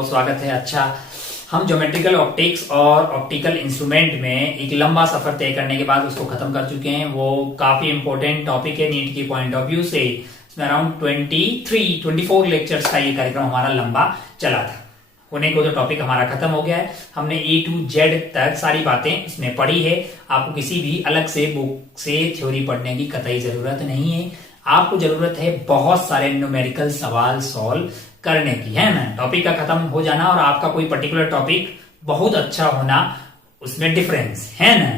बहुत स्वागत है। अच्छा, हम ज्योमेट्रिकल ऑप्टिक्स और ऑप्टिकल इंस्ट्रूमेंट में एक लंबा सफर तय करने के बाद उसको खत्म कर चुके हैं। वो काफी इंपॉर्टेंट टॉपिक है नीट की पॉइंट ऑफ व्यू से। इसमें अराउंड 24 लेक्चर्स का ये कार्यक्रम हमारा लंबा चला था। होने को जो टॉपिक हमारा खत्म हो गया है, हमने A to Z तक सारी बातें इसमें पढ़ी है। आपको किसी भी अलग से बुक से थ्योरी पढ़ने की कतई जरूरत नहीं है। आपको जरूरत है बहुत सारे न्यूमेरिकल सवाल सॉल्व करने की, है ना। टॉपिक का खत्म हो जाना और आपका कोई पर्टिकुलर टॉपिक बहुत अच्छा होना, उसमें डिफरेंस है ना,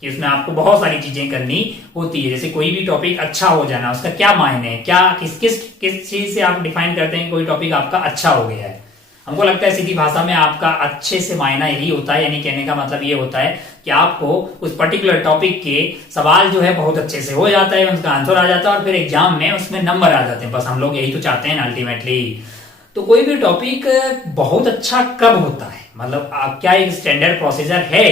कि उसमें आपको बहुत सारी चीजें करनी होती है। जैसे कोई भी टॉपिक अच्छा हो जाना, उसका क्या मायने है, क्या किस किस किस चीज से आप डिफाइन करते हैं कोई टॉपिक आपका अच्छा हो गया है। हमको लगता है सीधी भाषा में आपका अच्छे से मायना यही होता है, यानी कहने का मतलब ये होता है कि आपको उस पर्टिकुलर टॉपिक के सवाल जो है बहुत अच्छे से हो जाता है, उसका आंसर आ जाता है और फिर एग्जाम में उसमें नंबर आ जाते हैं। बस हम लोग यही तो चाहते हैं ना अल्टीमेटली। तो कोई भी टॉपिक बहुत अच्छा कब होता है, मतलब क्या एक स्टैंडर्ड प्रोसीजर है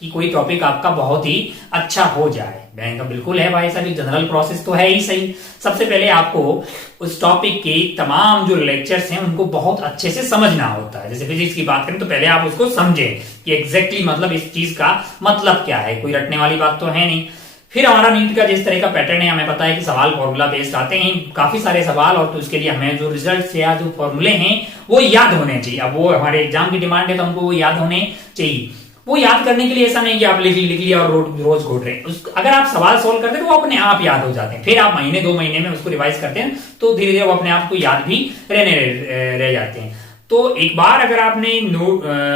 कि कोई टॉपिक आपका बहुत ही अच्छा हो जाए? बैंक का बिल्कुल है भाई साहब, जनरल प्रोसेस तो है ही सही। सबसे पहले आपको उस टॉपिक के तमाम जो लेक्चर्स हैं उनको बहुत अच्छे से समझना होता है। जैसे फिजिक्स की बात करें तो पहले आप उसको समझें कि एग्जैक्टली मतलब इस चीज का मतलब क्या है, कोई रटने वाली बात तो है नहीं। फिर हमारा नीट का जिस तरह का पैटर्न है, हमें पता है कि सवाल फॉर्मूला बेस्ड आते हैं काफी सारे सवाल, और तो उसके लिए हमें जो रिजल्ट या जो फॉर्मूले हैं वो याद होने चाहिए। अब वो हमारे एग्जाम की डिमांड है तो हमको वो याद होने चाहिए। वो याद करने के लिए ऐसा नहीं कि आप लिख लिया और रोज घोट रहे हैं। अगर आप सवाल सोल्व करते हैं तो वो अपने आप याद हो जाते हैं। फिर आप महीने 2 महीने में उसको रिवाइज करते हैं तो धीरे धीरे वो अपने आप को याद भी रह जाते हैं। तो एक बार अगर आपने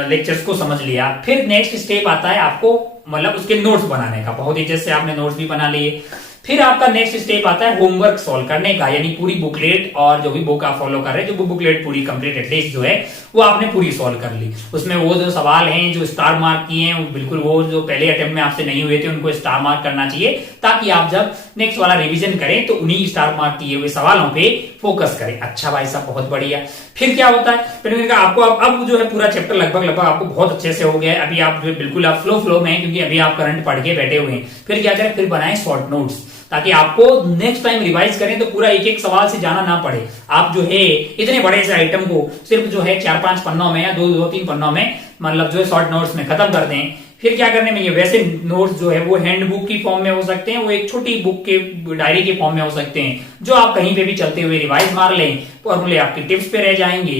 लेक्चर्स को समझ लिया, फिर नेक्स्ट स्टेप आता है आपको मतलब उसके नोट्स बनाने का। बहुत ही जैसे आपने नोट्स भी बना लिए, फिर आपका नेक्स्ट स्टेप आता है होमवर्क सॉल्व करने का, यानी पूरी बुकलेट और जो भी बुक आप फॉलो कर रहे हैं, जो बुकलेट पूरी कंप्लीट एटलीस्ट जो है वो आपने पूरी सॉल्व कर ली। उसमें वो जो सवाल हैं जो स्टार मार्क किए हैं, वो बिल्कुल वो जो पहले अटेम्प्ट में आपसे नहीं हुए थे उनको स्टार मार्क करना चाहिए, ताकि आप जब नेक्स्ट वाला रिवीजन करें तो उन्हीं स्टार मार्क किए हुए सवालों पे फोकस करें। अच्छा भाई साहब, बहुत बढ़िया। फिर क्या होता है, फिर आपको अब जो है पूरा चैप्टर लगभग आपको बहुत अच्छे से हो गया है। अभी आप जो बिल्कुल आप फ्लो में हैं, क्योंकि अभी आप करंट पढ़ के बैठे हुए हैं। फिर क्या करें, फिर बनाए शॉर्ट नोट्स, ताकि आपको नेक्स्ट टाइम रिवाइज करें तो पूरा एक एक सवाल से जाना ना पड़े। आप जो है इतने बड़े से आइटम को सिर्फ जो है 4-5 पन्नों में या 2-3 पन्नों में मतलब जो है शॉर्ट नोट्स में खत्म कर दें। फिर क्या करने में, ये वैसे नोट्स जो है वो हैंडबुक की फॉर्म में हो सकते हैं, वो एक छोटी बुक के डायरी के फॉर्म में हो सकते हैं, जो आप कहीं पे भी चलते हुए रिवाइज मार लें। फॉर्मूले आपके टिप्स पे रह जाएंगे,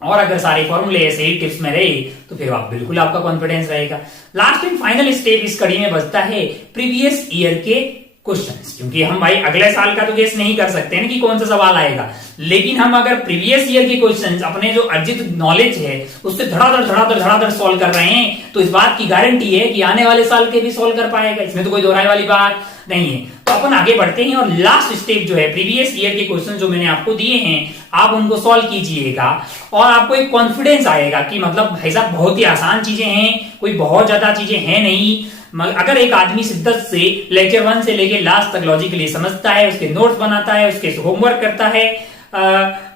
और अगर सारे फॉर्मूले ऐसे ही टिप्स में रहे तो फिर आप बिल्कुल आपका कॉन्फिडेंस रहेगा। लास्ट एंड फाइनल स्टेप इस कड़ी में बचता है प्रीवियस ईयर के क्वेश्चंस, क्योंकि हम भाई अगले साल का तो गेस नहीं कर सकते हैं कि कौन सा सवाल आएगा, लेकिन हम अगर प्रीवियस ईयर के क्वेश्चंस अपने जो अर्जित नॉलेज है उससे धड़ाधड़ सॉल्व कर रहे हैं, तो इस बात की गारंटी है कि आने वाले साल के भी सॉल्व कर पाएगा। इसमें तो कोई दोहराई वाली बात नहीं है। तो अपन आगे बढ़ते हैं और लास्ट स्टेप जो है प्रीवियस ईयर के क्वेश्चन जो मैंने आपको दिए हैं, आप उनको सॉल्व कीजिएगा और आपको एक कॉन्फिडेंस आएगा कि मतलब भाई साहब बहुत ही आसान चीजें हैं, कोई बहुत ज्यादा चीजें हैं नहीं। अगर एक आदमी शिद्दत से लेक्चर 1 से लेके लास्ट तक लॉजिकली समझता है, उसके नोट्स बनाता है, उसके होमवर्क करता है,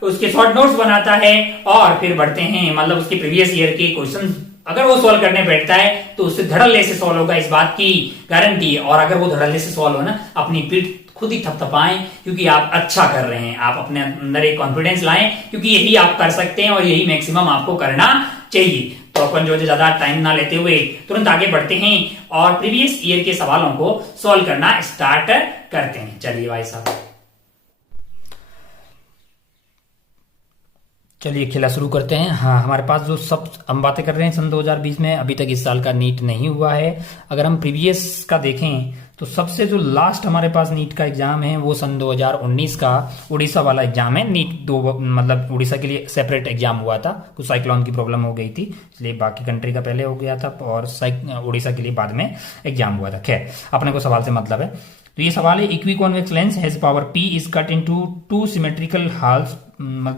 उसके शॉर्ट नोट्स बनाता है, और फिर बढ़ते हैं मतलब उसके प्रीवियस ईयर के क्वेश्चन अगर वो सॉल्व करने बैठता है तो उससे धड़ल्ले से सॉल्व होगा, इस बात की गारंटी है। और अगर वो धड़ल्ले से सॉल्व हो ना, अपनी पीठ खुद ही थपथपाएं, क्योंकि आप अच्छा कर रहे हैं। आप अपने अंदर एक कॉन्फिडेंस लाएं, क्योंकि यही आप कर सकते हैं और यही मैक्सिमम आपको करना चाहिए। तो अपन जो ज्यादा टाइम ना लेते हुए तुरंत आगे बढ़ते हैं और प्रीवियस ईयर के सवालों को सॉल्व करना स्टार्ट करते हैं। चलिए भाई साहब, चलिए खेला शुरू करते हैं। हाँ, हमारे पास जो सब हम बातें कर रहे हैं सन 2020 में, अभी तक इस साल का नीट नहीं हुआ है। अगर हम प्रीवियस का देखें तो सबसे जो लास्ट हमारे पास नीट का एग्जाम है वो सन 2019 का उड़ीसा वाला एग्जाम है। नीट 2 मतलब उड़ीसा के लिए सेपरेट एग्जाम हुआ था, कुछ साइक्लोन की प्रॉब्लम हो गई थी, इसलिए बाकी कंट्री का पहले हो गया था और उड़ीसा के लिए बाद में एग्जाम हुआ था। खैर, अपने को सवाल से मतलब है। तो ये सवाल है, equi convex lens has power P is cut into 2 symmetrical halves,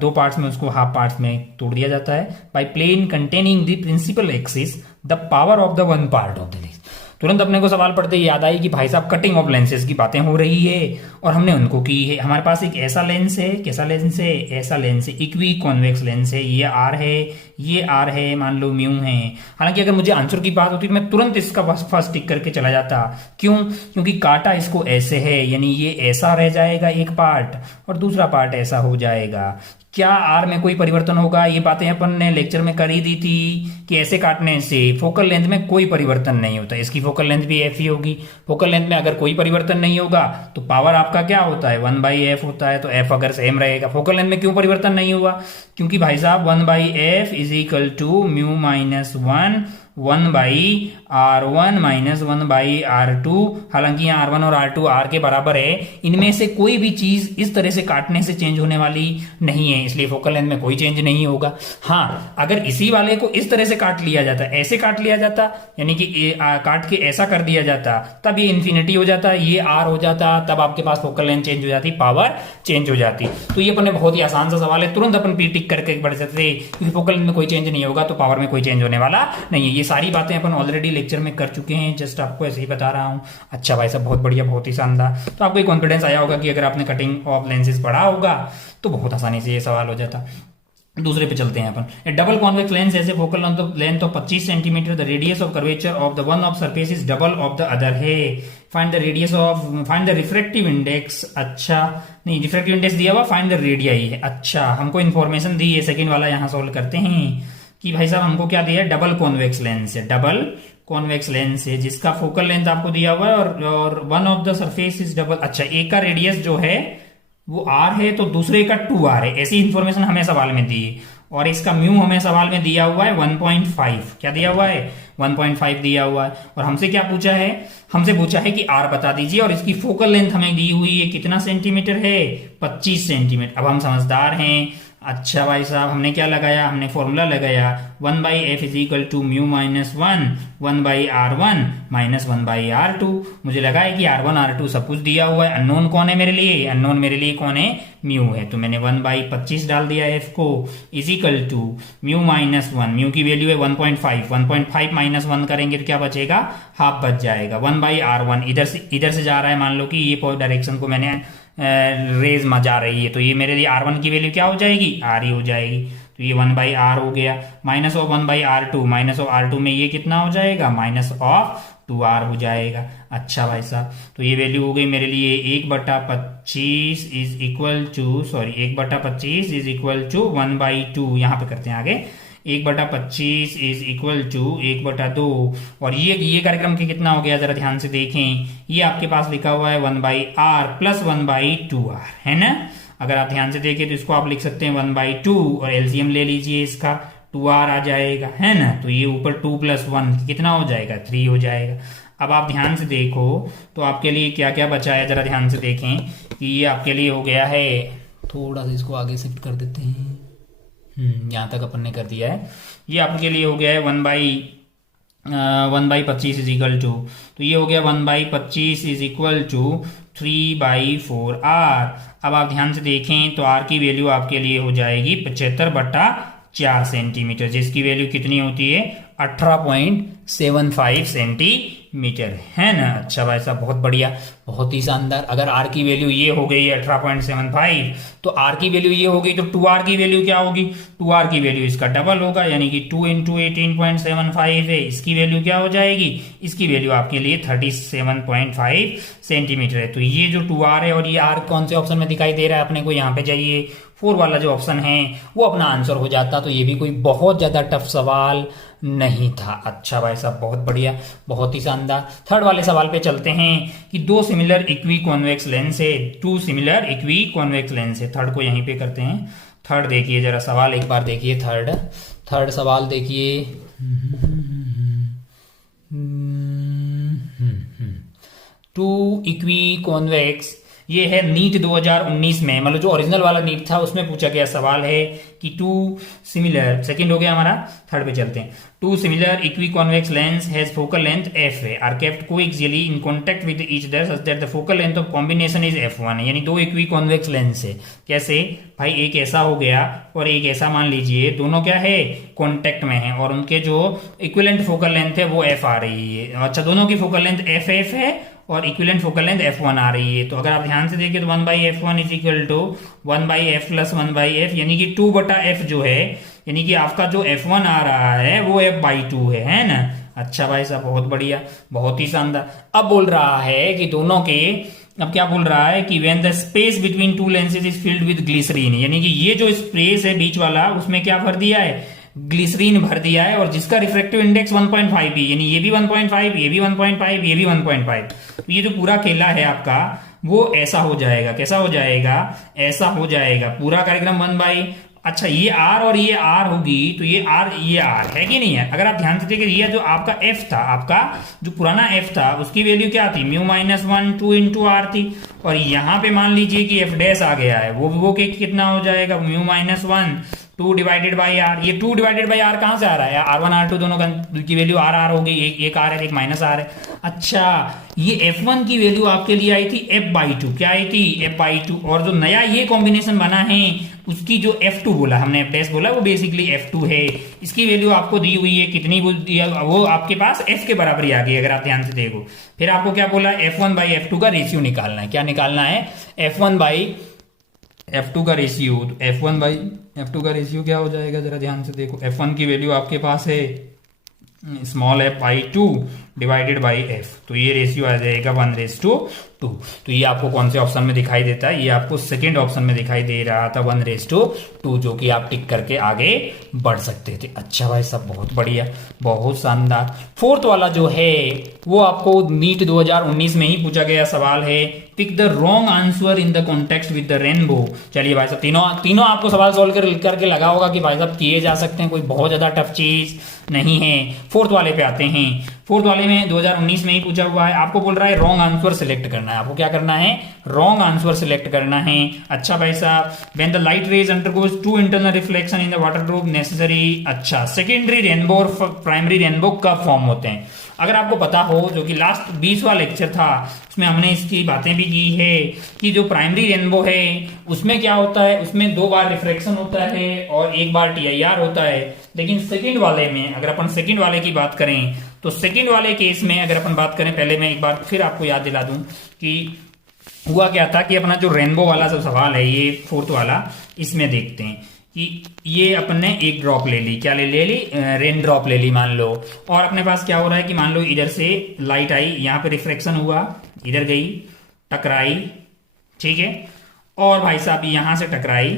2 parts में उसको हाफ पार्ट्स में तोड़ दिया जाता है। By plane containing the principal axis the power of the one part of the lens. तुरंत अपने को सवाल पढ़ते याद आई कि भाई साहब कटिंग ऑफ लेंसेज की बातें हो रही है और हमने उनको की है। हमारे पास एक ऐसा लेंस है, कैसा लेंस है, ऐसा लेंस है, इक्वी कॉन्वेक्स लेंस है, ये R है, ये आर है, मान लो म्यू है। हालांकि अगर मुझे आंसर की बात होती तो मैं तुरंत इसका फर्स्ट टिक करके चला जाता। क्यों? क्योंकि काटा इसको ऐसे है, यानी ये ऐसा रह जाएगा एक पार्ट और दूसरा पार्ट ऐसा हो जाएगा। क्या आर में कोई परिवर्तन होगा? ये बातें अपन ने लेक्चर में कर ही दी थी कि ऐसे काटने से फोकल लेंथ में कोई परिवर्तन नहीं होता। इसकी फोकल लेंथ भी एफ ही होगी। फोकल लेंथ में अगर कोई परिवर्तन नहीं होगा तो पावर आपका क्या होता है? 1/f होता है। तो एफ अगर सेम रहेगा, फोकल लेंथ में क्यों परिवर्तन नहीं हुआ? क्योंकि भाई साहब 1/f is equal to mu minus 1/r1 minus 1/r2। हालांकि यहाँ r1 और r2 r के बराबर है। इनमें से कोई भी चीज इस तरह से काटने से चेंज होने वाली नहीं है, इसलिए फोकल लेंथ में कोई चेंज नहीं होगा। हाँ, अगर इसी वाले को इस तरह से काट लिया जाता, ऐसे काट लिया जाता, यानी कि काट के ऐसा कर दिया जाता, तब ये इन्फिनिटी हो जाता, ये r हो जाता, तब आपके पास फोकल लेंथ चेंज हो जाती, पावर चेंज हो जाती। तो ये अपने बहुत ही आसान सा सवाल है, तुरंत अपन पी टिक करके बढ़ सकते, क्योंकि फोकल लेंथ में कोई चेंज नहीं होगा तो पावर में कोई चेंज होने वाला नहीं है। ये सारी बातें अपन ऑलरेडी लेक्चर में कर चुके हैं, जस्ट आपको ऐसे ही बता रहा हूं। अच्छा भाई साहब, बहुत बढ़िया, बहुत ही शानदार। तो आपको कॉन्फिडेंस आया होगा कि अगर आपने कटिंग ऑफ लेंसेज पढ़ा होगा तो बहुत आसानी से ये सवाल हो जाता। दूसरे पे चलते हैं अपन। A double convex lens has focal length of 25 centimeter, the radius of curvature of the one of surface is double of the other है। Find the radius of, find the refractive index. अच्छा नहीं, refractive index दिया हुआ, find the radii है। अच्छा, हमको information दी है, second वाला यहाँ सोल्व करते हैं कि भाई साहब हमको क्या दिया है? डबल कॉन्वेक्स लेंस है, डबल कॉन्वेक्स लेंस है जिसका फोकल लेंथ आपको दिया हुआ है और one of the surface is double. अच्छा, एक का रेडियस जो है वो r है तो दूसरे का 2r है, ऐसी इंफॉर्मेशन हमें सवाल में दी है। और इसका म्यू हमें सवाल में दिया हुआ है 1.5। क्या दिया हुआ है? 1.5 दिया हुआ है। और हमसे क्या पूछा है? हमसे पूछा है कि r बता दीजिए, और इसकी फोकल लेंथ हमें दी हुई है कितना सेंटीमीटर है? 25 सेंटीमीटर। अब हम समझदार हैं। अच्छा भाई साहब, हमने क्या लगाया? हमने फॉर्मूला लगाया 1/f is equal to mu minus 1/r1 minus 1/r2। मुझे लगा है कि r1 r2 सब कुछ दिया हुआ है। अननोन कौन है मेरे लिए? अननोन मेरे लिए कौन है? म्यू है। तो मैंने 1/25 डाल दिया f को, is equal to mu minus 1, mu की वैल्यू है 1.5, 1.5 माइनस 1 करेंगे तो क्या बचेगा? हाफ बच जाएगा। 1/r1 इधर से जा रहा है, मान लो कि ये डायरेक्शन को मैंने रेज में जा रही है, तो ये मेरे लिए r1 की वैल्यू क्या हो जाएगी? r ही हो जाएगी। तो ये 1/r हो गया, minus of 1/r2, minus of r2 में ये कितना हो जाएगा? माइनस ऑफ 2r हो जाएगा। अच्छा भाई साहब, तो ये वैल्यू हो गई मेरे लिए 1/25 is equal to, sorry 1/25 is equal to 1/2। यहाँ पे करते हैं आगे, 1/25 इज इक्वल टू 1/2। और ये कार्यक्रम के कितना हो गया? जरा ध्यान से देखें, ये आपके पास लिखा हुआ है 1/r प्लस 1/2r, है ना? अगर आप ध्यान से देखें तो इसको आप लिख सकते हैं 1/2 और एलसीएम ले लीजिए, इसका 2r आ जाएगा, है ना? तो ये ऊपर 2 + 1 कितना हो जाएगा? 3 हो जाएगा। अब आप ध्यान से देखो तो आपके लिए क्या क्या बचा है, जरा ध्यान से देखें कि ये आपके लिए हो गया है, थोड़ा सा इसको आगे शिफ्ट कर देते हैं, यहाँ तक अपन ने कर दिया है। ये आपके लिए हो गया है 1/25 इज इक्वल टू, तो ये हो गया 1/25 इज इक्वल टू 3/4r। अब आप ध्यान से देखें तो r की वैल्यू आपके लिए हो जाएगी 75/4 सेंटीमीटर, जिसकी वैल्यू कितनी होती है? 18.75 सेंटीमीटर, है ना? अच्छा भाई साहब, बहुत बढ़िया, बहुत ही शानदार। अगर r की वैल्यू ये हो गई है 18.75, तो r की वैल्यू ये हो गई, तो 2r की वैल्यू क्या होगी? 2r की वैल्यू इसका डबल होगा, यानी कि 2 × 18.75 है, इसकी वैल्यू क्या हो जाएगी? इसकी वैल्यू आपके लिए 37.5 सेंटीमीटर है। तो ये जो 2r है और ये r कौन से ऑप्शन में दिखाई दे रहा है अपने को? यहाँ पे जाइए, 4 वाला जो ऑप्शन है वो अपना आंसर हो जाता। तो ये भी कोई बहुत ज्यादा टफ सवाल नहीं था। अच्छा भाई साहब, बहुत बढ़िया, बहुत ही शानदार। थर्ड वाले सवाल पे चलते हैं कि 2 सिमिलर इक्वी कॉन्वेक्स लेंस है, 2 सिमिलर इक्वी कॉन्वेक्स लेंस है। थर्ड को यहीं पे करते हैं। थर्ड देखिए जरा सवाल एक बार देखिए, थर्ड सवाल देखिए। 2 इक्वी कॉन्वेक्स, ये है नीट 2019 में, मतलब जो ओरिजिनल वाला नीट था उसमें पूछा गया सवाल है कि 2 सिमिलर, सेकंड हो गया हमारा, थर्ड पे चलते हैं। 2 similar equi convex lens has focal length f are kept coaxially in contact with each other such that the focal length of combination is f1, यानी 2 इक्वी कॉन्वेक्स लेंस है। कैसे भाई? एक ऐसा हो गया और एक ऐसा, मान लीजिए दोनों क्या है? कॉन्टेक्ट में है, और उनके जो इक्विवेलेंट फोकल लेंथ है वो f आ रही है। अच्छा, दोनों की फोकल लेंथ f है और इक्विवेलेंट फोकल लेंथ f1 आ रही है। तो अगर आप ध्यान से देखिए तो 1/f1 is equal to 1/f + 1/f, यानी कि 2/f जो है, यानी कि आपका जो F1 आ रहा है वो F/2 है ना। अच्छा भाई साहब, बहुत बढ़िया, बहुत ही शानदार। अब बोल रहा है कि दोनों के, अब क्या बोल रहा है कि when the space between two lenses is filled with glycerine, यानी कि ये जो स्पेस है बीच वाला उसमें क्या भर दिया है, ग्लिसरीन भर दिया है, और जिसका रिफ्रैक्टिव इंडेक्स 1.5 है, यानी ये भी 1.5, ये भी 1.5, ये भी 1.5। तो ये जो पूरा केला है आपका वो ऐसा हो जाएगा, कैसा हो जाएगा, ऐसा हो जाएगा पूरा कार्यक्रम 1/। अच्छा, ये आर और ये आर होगी, तो ये आर है कि नहीं है। अगर आप ध्यान से देखिए, ये जो आपका एफ था, आपका जो पुराना एफ था उसकी वैल्यू क्या थी, μ-1 2 इंटू आर थी, और यहाँ पे मान लीजिए कि एफ डैश आ गया है, वो कितना हो जाएगा, μ-1 2 डिवाइडेड बाई आर। ये 2 डिवाइडेड बाई आर कहां से आ रहा है, R1 R2 दोनों की वैल्यू आर होगी, एक आर है एक माइनस आर है। अच्छा, ये F1 की वैल्यू आपके लिए आई थी F/2, क्या आई थी, F/2, और जो नया ये कॉम्बिनेशन बना है उसकी जो F2 बोला हमने, F डैश बोला, वो बेसिकली F2 है। इसकी वैल्यू आपको दी हुई है, कितनी वो आपके पास F के बराबर ही आ गई अगर आप ध्यान से देखो। फिर आपको क्या बोला, F1/F2 का रेशियो निकालना है। क्या निकालना है, F1/F2 का रेशियो। तो F1/F2 का रेशियो क्या हो जाएगा, जरा ध्यान से देखो। F1 की वैल्यू आपके पास है small f/2 divided by f, तो ये रेशियो आ जाएगा 1:2। तो ये आपको कौन से ऑप्शन में दिखाई देता है, ये आपको सेकेंड ऑप्शन में दिखाई दे रहा था 1:2, जो कि आप टिक करके आगे बढ़ सकते थे। अच्छा भाई साहब, बहुत बढ़िया, बहुत शानदार। फोर्थ वाला जो है वो आपको नीट 2019 में ही पूछा गया सवाल है, pick the wrong answer in the context with the rainbow. चलिए भाई साहब, तीनों आपको सवाल सॉल्व करके लगा होगा कि भाई साहब किए जा सकते हैं, कोई बहुत ज्यादा टफ चीज नहीं है। फोर्थ वाले पे आते हैं। फोर्थ वाले में 2019 में ही पूछा हुआ है, आपको बोल रहा है रॉन्ग आंसर सिलेक्ट करना है। आपको क्या करना है, रॉन्ग आंसर सिलेक्ट करना है। अच्छा भाई साहब, when the light rays undergoes to internal reflection in the water drop necessary. अच्छा, सेकेंडरी रेनबो और प्राइमरी रेनबो कब फॉर्म होते हैं, अगर आपको पता हो, जो कि लास्ट 20वां लेक्चर था उसमें हमने इसकी बातें भी की है कि जो प्राइमरी रेनबो है उसमें क्या होता है, उसमें 2 बार रिफ्रैक्शन होता है और 1 बार TIR होता है। लेकिन सेकंड वाले में, अगर अपन सेकंड वाले की बात करें, तो सेकंड वाले केस में अगर अपन बात करें, पहले मैं एक बार फिर आपको याद दिला दूं कि हुआ क्या था कि अपना जो रेनबो वाला जो सवाल है, ये फोर्थ वाला, इसमें देखते हैं कि ये अपन ने एक ड्रॉप ले ली, क्या ले ली, रेन ड्रॉप ले ली मान लो, और अपने पास क्या हो रहा है कि मान लो इधर से लाइट आई, यहाँ पे रिफ्लेक्शन हुआ, इधर गई, टकराई, ठीक है, और भाई साहब यहां से टकराई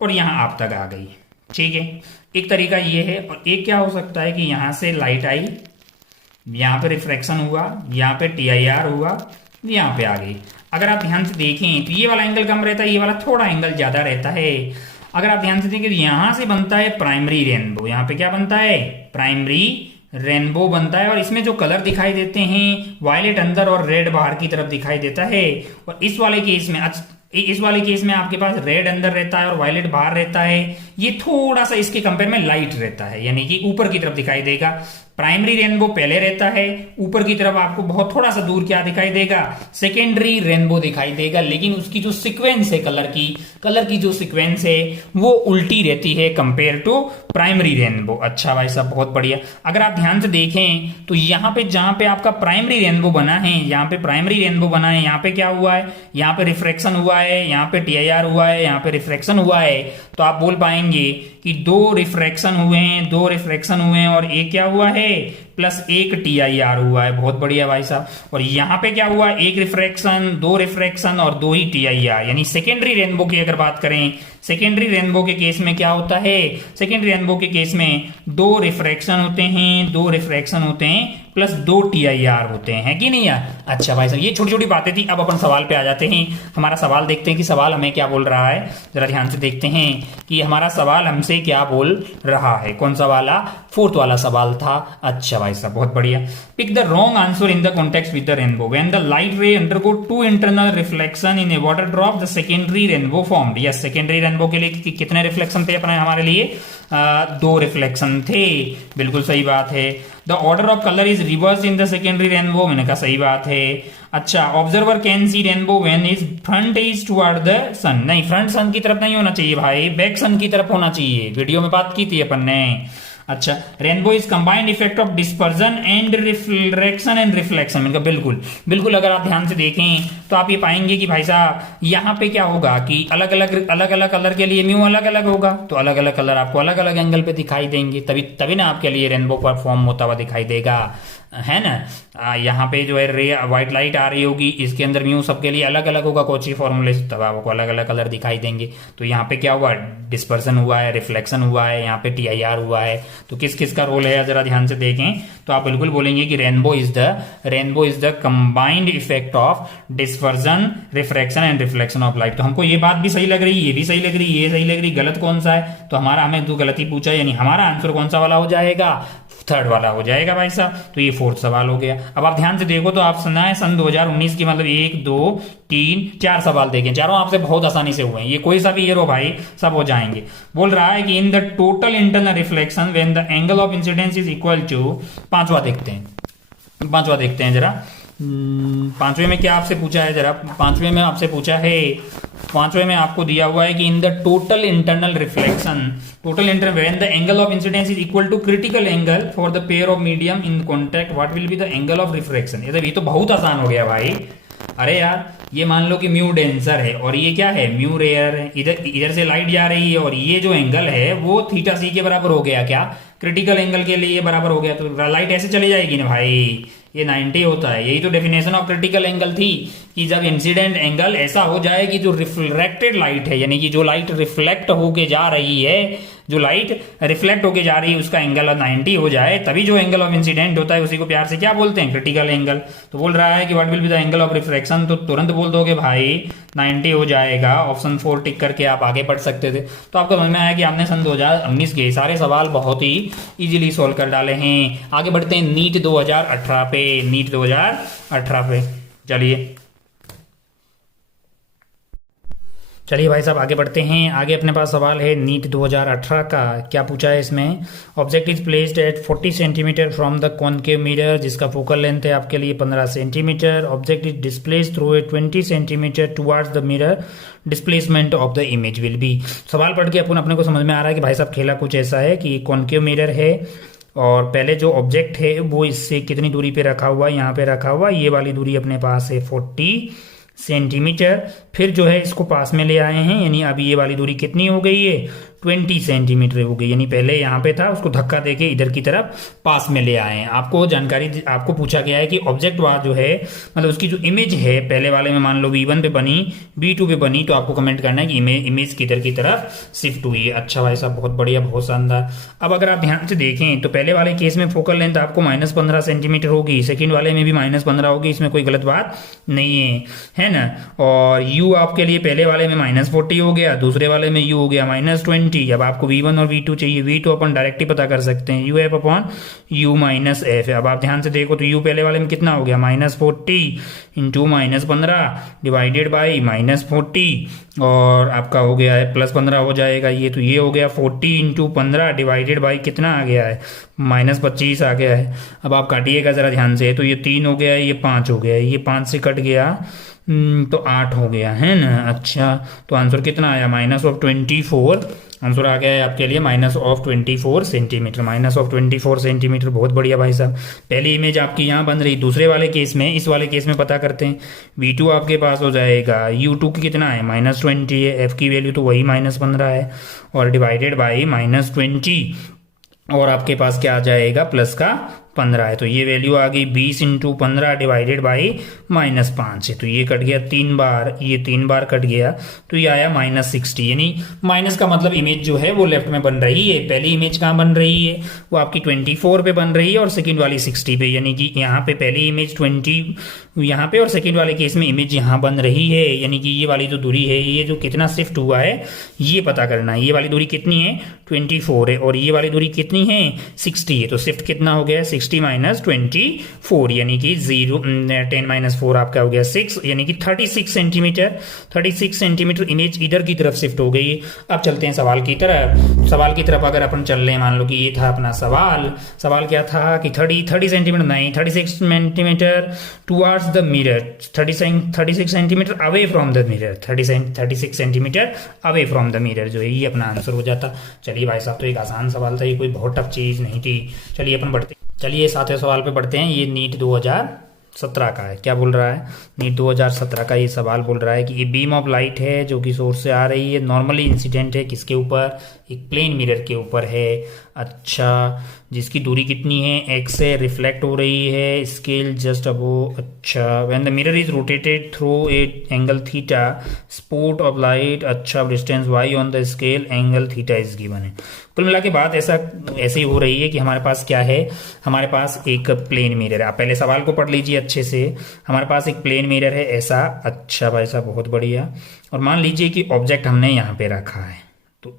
और यहां आप तक आ गई, ठीक है। एक तरीका ये है, और एक क्या हो सकता है कि यहां से लाइट आई, यहां पे रिफ्रैक्शन हुआ, यहां पे TIR हुआ, यहां पे आ गई। अगर आप ध्यान से देखें तो ये वाला एंगल कम रहता है, ये वाला थोड़ा एंगल ज्यादा रहता है। अगर आप ध्यान से देखें तो यहां से बनता है प्राइमरी रेनबो, यहां पे क्या बनता है, प्राइमरी रेनबो बनता है, और इसमें जो कलर दिखाई देते हैं, वायलेट अंदर और रेड बाहर की तरफ दिखाई देता है। और इस वाले केस में आपके पास रेड अंदर रहता है और वायलेट बाहर रहता है। ये थोड़ा सा इसके कंपेयर में लाइट रहता है, यानी कि ऊपर की तरफ दिखाई देगा। प्राइमरी रेनबो पहले रहता है, ऊपर की तरफ आपको बहुत थोड़ा सा दूर क्या दिखाई देगा, सेकेंडरी रेनबो दिखाई देगा। लेकिन उसकी जो सीक्वेंस है, कलर की जो सीक्वेंस है वो उल्टी रहती है कंपेयर टू प्राइमरी रेनबो। अच्छा भाई साहब, बहुत बढ़िया। अगर आप ध्यान से देखें तो यहाँ पे जहां पे आपका प्राइमरी रेनबो बना है, यहाँ पे प्राइमरी रेनबो बना है, यहाँ पे क्या हुआ है, यहाँ पे रिफ्रैक्शन हुआ है, यहाँ पे TIR हुआ है, यहाँ पे रिफ्रैक्शन हुआ है। तो आप बोल पाएंगे कि 2 रिफ्रैक्शन हुए हैं और एक क्या हुआ है, प्लस 1 TIR हुआ है। बहुत बढ़िया भाई साहब। और यहाँ पे क्या हुआ, 1 रिफ्रैक्शन, 2 रिफ्रैक्शन और 2 ही TIR, यानी सेकेंडरी रेनबो की अगर बात करें, सेकेंडरी रेनबो के केस में क्या होता है, सेकेंडरी रेनबो के केस में 2 रिफ्रैक्शन होते हैं प्लस 2 TIR होते हैं कि नहीं यार। अच्छा भाई साहब, ये छोटी छोटी बातें थी। अब अपन सवाल पे आ जाते हैं। हमारा सवाल देखते हैं कि सवाल हमें क्या बोल रहा है, जरा ध्यान से देखते हैं कि हमारा सवाल हमसे क्या बोल रहा है। कौन सा वाला, फोर्थ वाला सवाल था। अच्छा भाई साहब, बहुत बढ़िया। Pick the wrong answer in the context with the rainbow when the light ray undergo 2 internal reflection in a water drop the secondary rainbow formed. Yes, secondary rainbow के लिए कितने रिफ्लेक्शन थे अपने, हमारे लिए 2 रिफ्लेक्शन थे। बिल्कुल सही बात है। The order of colour is reverse in the secondary rainbow, मैंने कहा सही बात है। अच्छा, observer can see rainbow when is front is toward the sun. नहीं, फ्रंट सन की तरफ नहीं होना चाहिए भाई, बैक सन की तरफ होना चाहिए। वीडियो में बात की थी अपन ने। अच्छा, rainbow is combined effect of dispersion and reflection and reflection. इनका बिल्कुल बिल्कुल अगर आप ध्यान से देखें तो आप ये पाएंगे कि भाई साहब यहाँ पे क्या होगा कि अलग अलग कलर के लिए म्यू अलग अलग होगा, तो अलग अलग कलर आपको अलग अलग एंगल पे दिखाई देंगे, तभी तभी ना आपके लिए रेनबो परफॉर्म होता हुआ दिखाई देगा, है ना। यहाँ पे जो है रे व्हाइट लाइट आ रही होगी, इसके अंदर म्यू सबके लिए अलग अलग होगा कौची फॉर्मूले से, तब आपको अलग अलग कलर दिखाई देंगे। तो यहाँ पे क्या हुआ, डिस्पर्सन हुआ है, रिफ्लेक्शन हुआ है, यहाँ पे TIR हुआ है। तो किस किस का रोल है जरा ध्यान से देखें तो आप बिल्कुल बोलेंगे कि rainbow is the combined effect of dispersion, refraction and reflection of light. तो हमको ये बात भी सही लग रही, ये भी सही लग रही, ये सही लग रही, गलत कौन सा है, तो हमें दो गलती पूछा, यानी हमारा आंसर कौन सा वाला हो जाएगा, थर्ड वाला हो जाएगा भाई साहब। तो ये फोर्थ सवाल हो गया। अब आप ध्यान से देखो तो आप सुना है सन 2019 की, मतलब 1 2 3 4 सवाल देखें, चारों आपसे बहुत आसानी से हुए हैं, ये कोई सा भी ईयर हो भाई सब हो जाएंगे। बोल रहा है कि in the total internal reflection when the angle of incidence is equal to, पांचवा देखते हैं जरा। पांचवे में क्या आपसे पूछा है जरा, पांचवे में आपसे पूछा है, पांचवे में आपको दिया हुआ है कि in the total internal reflection, when the angle of incidence is equal to critical angle for the pair of medium in contact, what will be the angle of refraction. ये तो बहुत आसान हो गया भाई। अरे यार ये मान लो कि म्यू डेंसर है और ये क्या है, म्यू रेयर है, इधर से लाइट जा रही है और ये जो एंगल है वो थीटा सी के बराबर हो गया, क्या क्रिटिकल एंगल के लिए बराबर हो गया, तो लाइट ऐसे चली जाएगी ना भाई, ये 90 होता है। यही तो डेफिनेशन ऑफ क्रिटिकल एंगल थी कि जब इंसिडेंट एंगल ऐसा हो जाए कि जो रिफ्लेक्टेड लाइट है, यानी कि जो लाइट रिफ्लेक्ट होके जा रही है, जो लाइट रिफ्लेक्ट होके जा रही है उसका एंगल 90 हो जाए, तभी जो एंगल ऑफ इंसिडेंट होता है उसी को प्यार से क्या बोलते हैं, क्रिटिकल एंगल। तो बोल रहा है कि what will be the angle of refraction, तो तुरंत बोल दोगे भाई 90 हो जाएगा, ऑप्शन 4 टिक करके आप आगे बढ़ सकते थे। तो आपको समझ में आया कि हमने सन 2019 के सारे सवाल बहुत ही इजीली सोल्व कर डाले हैं। आगे बढ़ते हैं नीट 2018 पे, नीट 2018 पे चलिए भाई साहब आगे बढ़ते हैं। आगे अपने पास सवाल है नीट 2018 का। क्या पूछा है इसमें, object is placed at 40 centimetre from the concave mirror, जिसका फोकल लेंथ है आपके लिए 15 centimetre. Object is displaced through a 20 centimetre towards the mirror, displacement of the image will be. सवाल पढ़ के अपने को समझ में आ रहा है कि भाई साहब खेला कुछ ऐसा है कि कॉनकेव मिरर है और पहले जो ऑब्जेक्ट है वो इससे कितनी दूरी पे रखा हुआ है, यहाँ पे रखा हुआ, ये वाली दूरी अपने पास है 40 सेंटीमीटर। फिर जो है इसको पास में ले आए हैं, यानी अभी ये वाली दूरी कितनी हो गई है, 20 सेंटीमीटर हो गई, यानी पहले यहाँ पे था उसको धक्का देके इधर की तरफ पास में ले आए हैं। आपको जानकारी आपको पूछा गया है कि ऑब्जेक्ट वहाँ जो है मतलब उसकी जो इमेज है पहले वाले में मान लो V1 पे बनी, V2 पे बनी, तो आपको कमेंट करना है कि इमेज किधर की तरफ शिफ्ट हुई है। अच्छा भाई साहब बहुत बढ़िया, बहुत शानदार। अब अगर आप ध्यान से देखें तो पहले वाले केस में फोकल लेंथ आपको -15 सेंटीमीटर होगी, सेकेंड वाले में भी -15 होगी, इसमें कोई गलत बात नहीं है ना। और U आपके लिए पहले वाले में -40 हो गया, दूसरे वाले में U हो गया -20। अब आपको V1 और V2 चाहिए, V2 अपन डायरेक्ट ही पता कर सकते हैं, UF upon U minus F. अब आप ध्यान से देखो तो U पहले वाले में कितना हो गया, -40 इंटू -15 डिवाइडेड बाई -40 और आपका हो गया है +15 हो जाएगा ये, तो ये हो गया 40 इंटू 15 डिवाइडेड बाई कितना आ गया है, -25 आ गया है। अब आप काटिएगा जरा ध्यान से, तो ये 3 हो गया है, ये 5 हो गया है, ये 5 से कट गया तो 8 हो गया है ना। अच्छा तो आंसर कितना आया, -24, आंसर आ गया है आपके लिए -24 सेंटीमीटर, -24 सेंटीमीटर। बहुत बढ़िया भाई साहब। पहली इमेज आपकी यहाँ बन रही, दूसरे वाले केस में, इस वाले केस में पता करते हैं। V2 आपके पास हो जाएगा, U2 की कितना है -20 है, F की वैल्यू तो वही -15 है और डिवाइडेड बाई -20 और आपके पास क्या आ जाएगा प्लस का 15 है, तो ये वैल्यू आ गई 20 इंटू 15 डिवाइडेड बाई -5 है, तो ये कट गया 3 बार, ये 3 बार कट गया, तो ये आया -60। यानी माइनस का मतलब इमेज जो है वो लेफ्ट में बन रही है। पहली इमेज कहाँ बन रही है, वो आपकी 24 पे बन रही है और सेकंड वाली 60 पे, यानी कि यहाँ पे पहली इमेज 20 यहाँ पे और सेकंड वाले केस में इमेज यहाँ बन रही है, यानी कि ये वाली जो दूरी है, ये जो कितना शिफ्ट हुआ है ये पता करना है। ये वाली दूरी कितनी है 24 है और ये वाली दूरी कितनी है 60 है, तो शिफ्ट कितना हो गया 60 60 माइनस 24 यानी कि 10 - 4 आपका हो गया 6 यानी कि 36 सेंटीमीटर। 36 सेंटीमीटर इमेज इधर की तरफ शिफ्ट हो गई। अब चलते हैं सवाल की तरफ। सवाल की तरफ अगर अपन चल रहे हैं, मान लो कि ये था अपना सवाल। सवाल क्या था कि 30 सेंटीमीटर नहीं, 36 centimetre towards the mirror, 36 centimetre away from the mirror, 36 centimetre away from the mirror जो है ये अपना आंसर हो जाता। चलिए भाई साहब, तो एक आसान सवाल था, ये कोई बहुत टफ चीज़ नहीं थी। चलिए अपन बढ़ते, चलिए 7वें सवाल पे बढ़ते हैं। ये नीट 2017 का है। क्या बोल रहा है? नीट 2017 का ये सवाल बोल रहा है कि ये बीम ऑफ लाइट है जो कि सोर्स से आ रही है, नॉर्मली इंसिडेंट है किसके ऊपर? एक प्लेन मिरर के ऊपर है। अच्छा, जिसकी दूरी कितनी है? x से, रिफ्लेक्ट हो रही है, स्केल जस्ट अबो। अच्छा, when the mirror is rotated through a angle theta, spot of light, अच्छा, distance y on the scale, angle theta is given है। कुल मिला के बात ऐसे ही हो रही है कि हमारे पास क्या है? हमारे पास एक प्लेन मिरर है। आप पहले सवाल को पढ़ लीजिए अच्छे से। हमारे पास एक प्लेन मिरर है ऐसा। अच्छा भाई साहब, बहुत बढ़िया। और मान लीजिए कि ऑब्जेक्ट हमने यहाँ पे रखा है, तो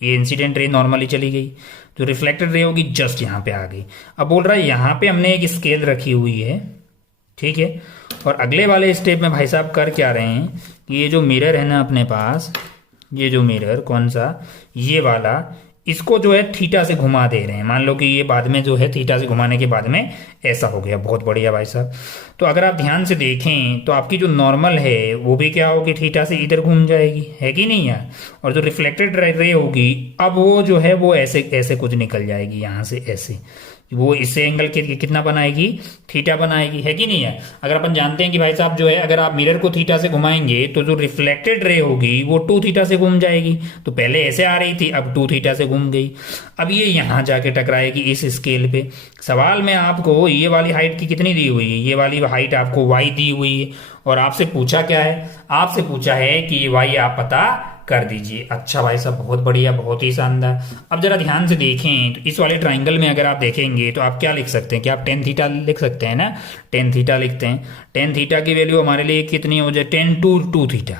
ये इंसिडेंट रे नॉर्मली चली गई, जो रिफ्लेक्टेड रे होगी जस्ट यहाँ पे आ गई। अब बोल रहा है यहाँ पे हमने एक स्केल रखी हुई है, ठीक है। और अगले वाले स्टेप में भाई साहब कर क्या रहे हैं कि ये जो मिरर है ना अपने पास, ये जो मिरर कौन सा, ये वाला, इसको जो है थीटा से घुमा दे रहे हैं। मान लो कि ये बाद में जो है थीटा से घुमाने के बाद में ऐसा हो गया। बहुत बढ़िया भाई साहब। तो अगर आप ध्यान से देखें तो आपकी जो नॉर्मल है वो भी क्या होगी? थीटा से इधर घूम जाएगी, है कि नहीं यार? और जो रिफ्लेक्टेड रे होगी, अब वो जो है वो ऐसे ऐसे कुछ निकल जाएगी यहाँ से, ऐसे वो इससे एंगल कितना बनाएगी? थीटा बनाएगी, है कि नहीं है? अगर अपन जानते हैं कि भाई साहब जो है, अगर आप मिरर को थीटा से घुमाएंगे तो जो रिफ्लेक्टेड रे होगी वो 2 थीटा से घूम जाएगी। तो पहले ऐसे आ रही थी, अब 2 थीटा से घूम गई। अब ये यहाँ जाके टकराएगी इस स्केल पे। सवाल में आपको ये वाली हाइट की कितनी दी हुई है? ये वाली हाइट आपको y दी हुई है। और आपसे पूछा क्या है? आपसे पूछा है कि ये y आप पता कर दीजिए। अच्छा भाई साहब, बहुत बढ़िया, बहुत ही शानदार। अब जरा ध्यान से देखें तो इस वाले ट्राइंगल में अगर आप देखेंगे तो आप क्या लिख सकते हैं? कि आप टेन थीटा लिख सकते हैं ना? टेन थीटा लिखते हैं। टेन थीटा की वैल्यू हमारे लिए कितनी हो जाए? 10 to 2 theta.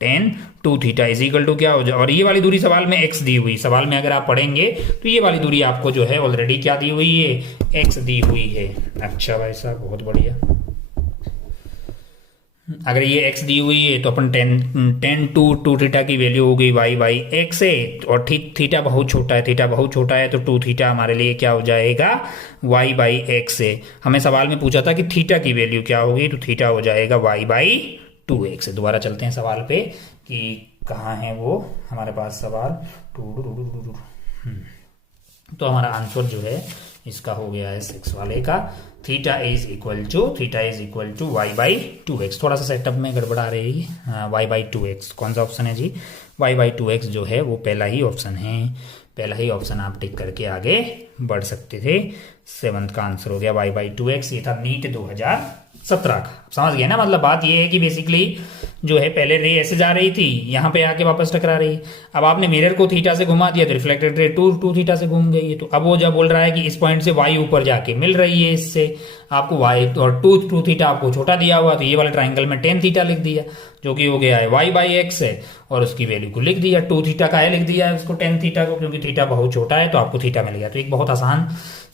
10 to theta is equal to क्या हो जाए? और ये वाली दूरी सवाल में x दी हुई, सवाल में अगर आप पढ़ेंगे तो ये वाली दूरी आपको जो है ऑलरेडी क्या दी हुई है? x दी हुई है। अच्छा भाई साहब, बहुत बढ़िया। अगर ये x दी हुई है तो अपन 10 to 2 थीटा की वैल्यू हो गई y बाई x है। और थीटा बहुत छोटा है, थीटा बहुत छोटा है, तो 2 थीटा हमारे लिए क्या हो जाएगा? y बाई x है। हमें सवाल में पूछा था कि थीटा की वैल्यू क्या होगी, तो थीटा हो जाएगा y बाई 2x। दोबारा चलते हैं सवाल पे कि कहाँ है वो हमारे पास सवाल। तो हमारा आंसर जो है इसका हो गया है 6 वाले का। Theta is equal to y by 2x। थोड़ा सा सेटअप में गड़बड़ा रही है। y बाई 2x कौन सा ऑप्शन है जी? y बाई 2x जो है वो पहला ही ऑप्शन है। पहला ही ऑप्शन आप टिक करके आगे बढ़ सकते थे। 7th का आंसर हो गया y बाई 2x। ये था नीट 2017 का। समझ गए ना? मतलब बात ये है कि बेसिकली जो है पहले रे ऐसे जा रही थी, यहाँ पे आके वापस टकरा रही। अब आपने मिरर को थीटा से घुमा दिया तो रिफ्लेक्टेड रे 2 थीटा से घूम गई है। तो अब वो जब बोल रहा है कि इस पॉइंट से y ऊपर जाके मिल रही है इससे, आपको y और 2 थीटा आपको छोटा दिया हुआ, तो ये वाले ट्राइंगल में 10 थीटा लिख दिया, जो कि हो गया है y बाई x है। और उसकी वैल्यू को लिख दिया 2 थीटा का है, लिख दिया है उसको 10 थीटा को, क्योंकि थीटा बहुत छोटा है तो आपको थीटा मिल गया। तो एक बहुत आसान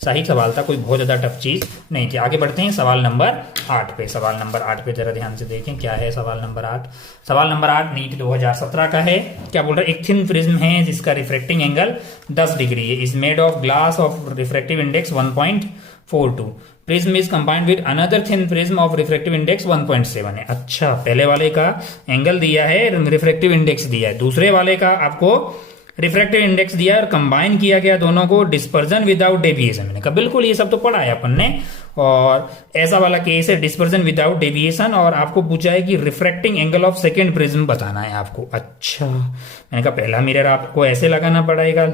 सही सवाल था, कोई बहुत ज्यादा टफ चीज नहीं थी। आगे बढ़ते हैं सवाल नंबर 8 पे। सवाल नंबर 8 पे जरा ध्यान से देखें क्या है सवाल नंबर 8। सवाल नंबर 8 नीट 2017 का है। क्या बोल रहा है? एक थिन प्रिज्म है जिसका रिफ्रैक्टिंग एंगल 10 डिग्री है, is made of glass of refractive index 1.42। Prism is combined with another thin prism of refractive index 1.7 है। अच्छा, पहले वाले का एंगल दिया है, रिफ्रैक्टिव इंडेक्स दिया है, दूसरे वाले का आपको रिफ्रैक्टिव इंडेक्स दिया और कंबाइन किया गया दोनों को, डिस्पर्जन विदाउट डेविएशन। मैंने कहा बिल्कुल ये सब तो पढ़ा है अपन ने। और ऐसा वाला केस है डिस्पर्जन विदाउट डेविएशन, और आपको पूछा है कि refracting angle of second prism बताना है आपको। अच्छा, मैंने कहा पहला मिरर आपको ऐसे लगाना पड़ेगा,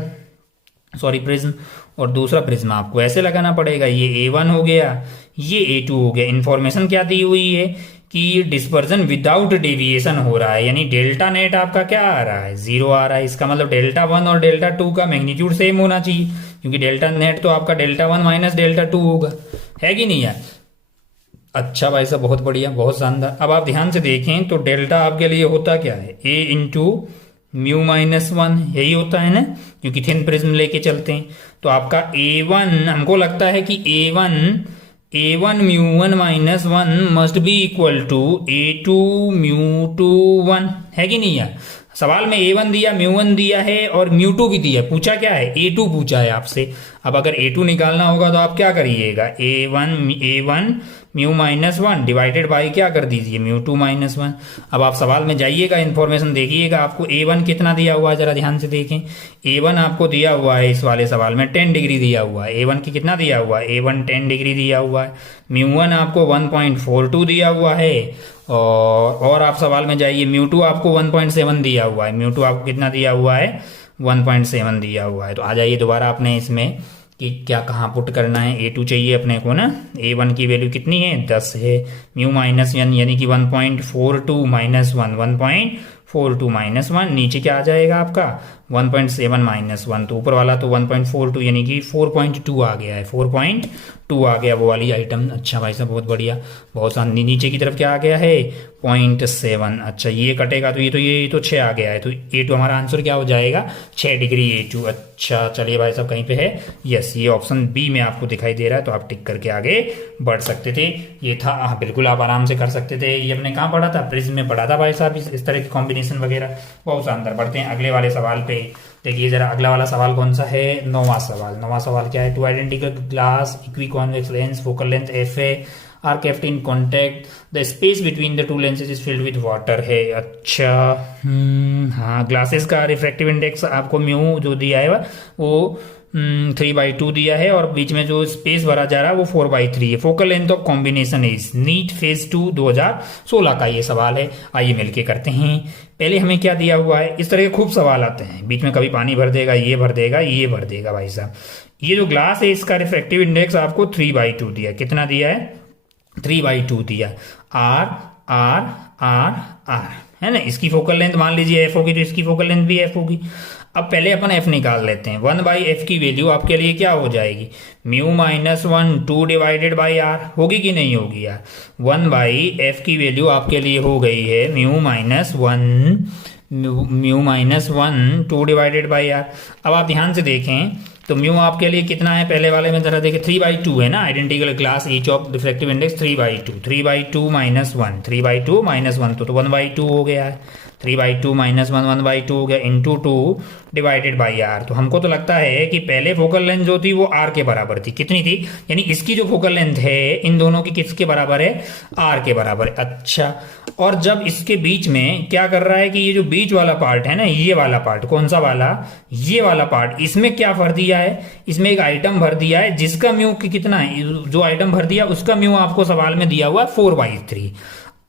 सॉरी प्रिज्म, और दूसरा प्रिज्म आपको ऐसे लगाना पड़ेगा। ये A1 हो गया, ये A2 हो गया। इंफॉर्मेशन क्या दी हुई है कि डिस्पर्जन विदाउट डेविएशन हो रहा है, यानी डेल्टा नेट आपका क्या आ रहा है? 0 आ रहा है। इसका मतलब डेल्टा 1 और डेल्टा 2 का मैग्नीट्यूड सेम होना चाहिए, क्योंकि डेल्टा नेट तो आपका डेल्टा 1 माइनस डेल्टा 2 होगा, है कि नहीं यार? अच्छा भाई साहब, बहुत बढ़िया, बहुत शानदार। अब आप ध्यान से देखें तो डेल्टा आपके लिए होता क्या है? A into mu minus one, यही होता है ना, क्योंकि थिन प्रिज्म लेके चलते हैं। तो आपका A1 हमको लगता है कि A1 mu one minus one must be equal to A2 mu two one, है कि नहीं यार। सवाल में A1 दिया, म्यू वन दिया है और म्यू टू भी दिया, पूछा क्या है, A2 पूछा है आपसे। अब अगर A2 निकालना होगा तो आप क्या करिएगा, A1 mu minus one divided by क्या कर दीजिए, म्यू टू माइनस वन। अब आप सवाल में जाइएगा, इन्फॉर्मेशन देखिएगा, आपको A1 कितना दिया हुआ है जरा ध्यान से देखें। A1 आपको दिया हुआ है इस वाले सवाल में 10 डिग्री दिया हुआ है। A1 की कितना दिया हुआ है, A1 10 डिग्री दिया हुआ है। म्यू वन आपको 1.42 दिया हुआ है। और आप सवाल में जाइए, म्यू टू आपको 1.7 दिया हुआ है। म्यू टू आपको कितना दिया हुआ है, 1.7 दिया हुआ है। तो आ जाइए दोबारा अपने इसमें कि क्या कहाँ पुट करना है। A2 चाहिए अपने को ना, A1 की वैल्यू कितनी है, 10 है। म्यू माइनस वन यानी कि 1.42 माइनस वन, 1.42 माइनस वन, नीचे क्या आ जाएगा आपका 1.7 माइनस वन, तो ऊपर वाला तो 1.42 यानी कि 4.2 आ गया है, 4.2 आ गया वो वाली आइटम। अच्छा भाई साहब बहुत बढ़िया, बहुत शानदार। नीचे की तरफ क्या आ गया है 0.7। अच्छा ये कटेगा तो ये तो 6 आ गया है, तो A2 हमारा आंसर क्या हो जाएगा, 6 डिग्री A2। अच्छा चलिए भाई साहब कहीं पे है, यस ये ऑप्शन बी में आपको दिखाई दे रहा है, तो आप टिक करके आगे बढ़ सकते थे। ये था, हाँ बिल्कुल आप आराम से कर सकते थे। ये हमने कहाँ पढ़ा था, प्रिज्म में पढ़ा था भाई साहब, इस तरह की कॉम्बिनेशन वगैरह। बहुत शानदार। बढ़ते हैं अगले वाले सवाल पे। देखिए जरा अगला वाला सवाल कौन सा है, 9वां सवाल। 9वां सवाल क्या है, two identical glass equi convex lens focal length FA are kept in contact, the space between the two lenses is filled with water है। अच्छा हाँ, ग्लासेस का रिफ्रैक्टिव इंडेक्स आपको म्यू जो दिया है वो 3/2 दिया है, और बीच में जो स्पेस भरा जा रहा है वो 4/3 है। Focal length of combination is, NEET phase 2 2016 का ये सवाल है। आइए मिलके करते हैं। पहले हमें क्या दिया हुआ है, इस तरह के खूब सवाल आते हैं, बीच में कभी पानी भर देगा, ये भर देगा, ये भर देगा भाई साहब। ये जो ग्लास है इसका रिफ्रैक्टिव इंडेक्स आपको 3/2 दिया, कितना दिया है, 3/2 दिया। आर आर आर आर है ना, इसकी फोकल लेंथ मान लीजिए F होगी, तो इसकी फोकल लेंथ भी F होगी। अब पहले अपन F निकाल लेते हैं। 1/F की वैल्यू आपके लिए क्या हो जाएगी, mu minus one 2 divided by R, होगी कि नहीं होगी यार। 1/F की वैल्यू आपके लिए हो गई है mu minus one 2 divided by R. अब आप ध्यान से देखें तो म्यू आपके लिए कितना है, पहले वाले में जरा देखें 3/2 है ना, identical glass each of refractive index 3/2 minus one, 3/2 minus one तो 1/2 हो गया है। 3/2 माइनस वन 1/2 हो गया, इंटू 2 डिवाइडेड बाई आर। तो हमको तो लगता है कि पहले फोकल लेंथ जो थी वो आर के बराबर थी, कितनी थी, यानी इसकी जो फोकल लेंथ है इन दोनों की किसके बराबर है, आर के बराबर है। अच्छा, और जब इसके बीच में क्या कर रहा है कि ये जो बीच वाला पार्ट है ना, ये वाला पार्ट, कौन सा वाला, ये वाला पार्ट, इसमें क्या भर दिया है, इसमें एक आइटम भर दिया है जिसका म्यू कितना है, जो आइटम भर दिया उसका म्यू आपको सवाल में दिया हुआ 4/3।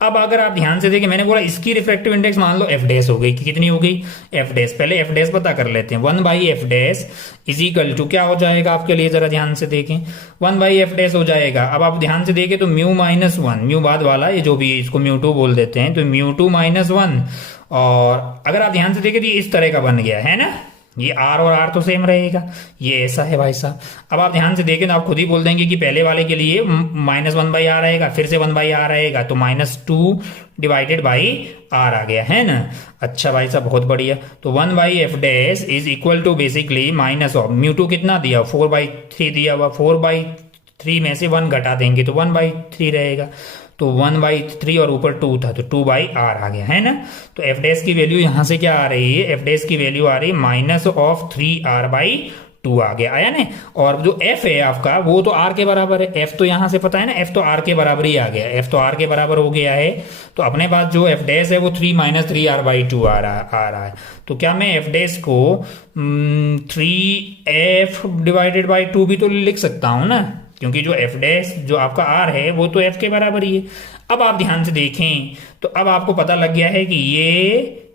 अब अगर आप ध्यान से देखें, मैंने बोला इसकी रिफ्रैक्टिव इंडेक्स मान लो F डैश हो गई, कि कितनी हो गई, F डैश। पहले F डैश पता कर लेते हैं। 1/F dash is equal to क्या हो जाएगा आपके लिए, जरा ध्यान से देखें, 1/F डैश हो जाएगा। अब आप ध्यान से देखें तो म्यू माइनस वन, म्यू बाद वाला ये जो भी है इसको म्यू टू बोल देते हैं, तो म्यू टू माइनस वन। और अगर आप ध्यान से देखें तो ये इस तरह का बन गया है ना, ये R और R तो सेम रहेगा, ये ऐसा है भाई साहब। अब आप ध्यान से देखें तो आप खुद ही बोल देंगे कि पहले वाले के लिए -1/R आएगा, फिर से 1/R आएगा, तो -2 डिवाइडेड बाई R आ गया है ना। अच्छा भाई साहब बहुत बढ़िया। तो 1/F dash is equal to basically minus of mu two कितना दिया, 4/3 दिया हुआ, 4/3 में से 1 घटा देंगे तो 1/3 रहेगा, तो 1/3 और ऊपर 2 था तो 2/R आ गया है ना। तो F डैश की वैल्यू यहां से क्या आ रही है, F डैश की वैल्यू आ रही है -3R/2 आ गया, आया ना। और जो F है आपका वो तो R के बराबर है, F तो यहां से पता है ना, F तो R के बराबर ही आ गया, F तो R के बराबर हो गया है। तो अपने पास जो F डैश है वो 3 -3R/2 आ रहा है। तो क्या मैं F डैश को 3F डिवाइडेड बाई 2 भी तो लिख सकता हूं ना, क्योंकि जो F डैश जो आपका R है वो तो F के बराबर ही है। अब आप ध्यान से देखें तो अब आपको पता लग गया है कि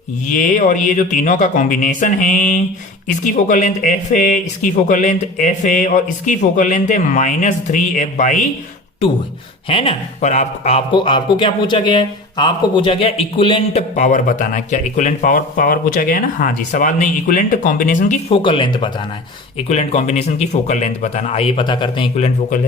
ये और ये जो तीनों का कॉम्बिनेशन है, इसकी फोकल लेंथ F है, इसकी फोकल लेंथ F है, और इसकी फोकल लेंथ है -3F/2 2 है ना। पर आपको आपको क्या पूछा गया है, आपको पूछा गया इक्विवेलेंट पावर बताना। क्या इक्विवेलेंट पावर पूछा गया है ना। हाँ जी, सवाल नहीं, इक्विवेलेंट कॉम्बिनेशन की फोकल लेंथ बताना है। इक्विवेलेंट कॉम्बिनेशन की फोकल लेंथ बताना। आइए पता करते हैं equivalent focal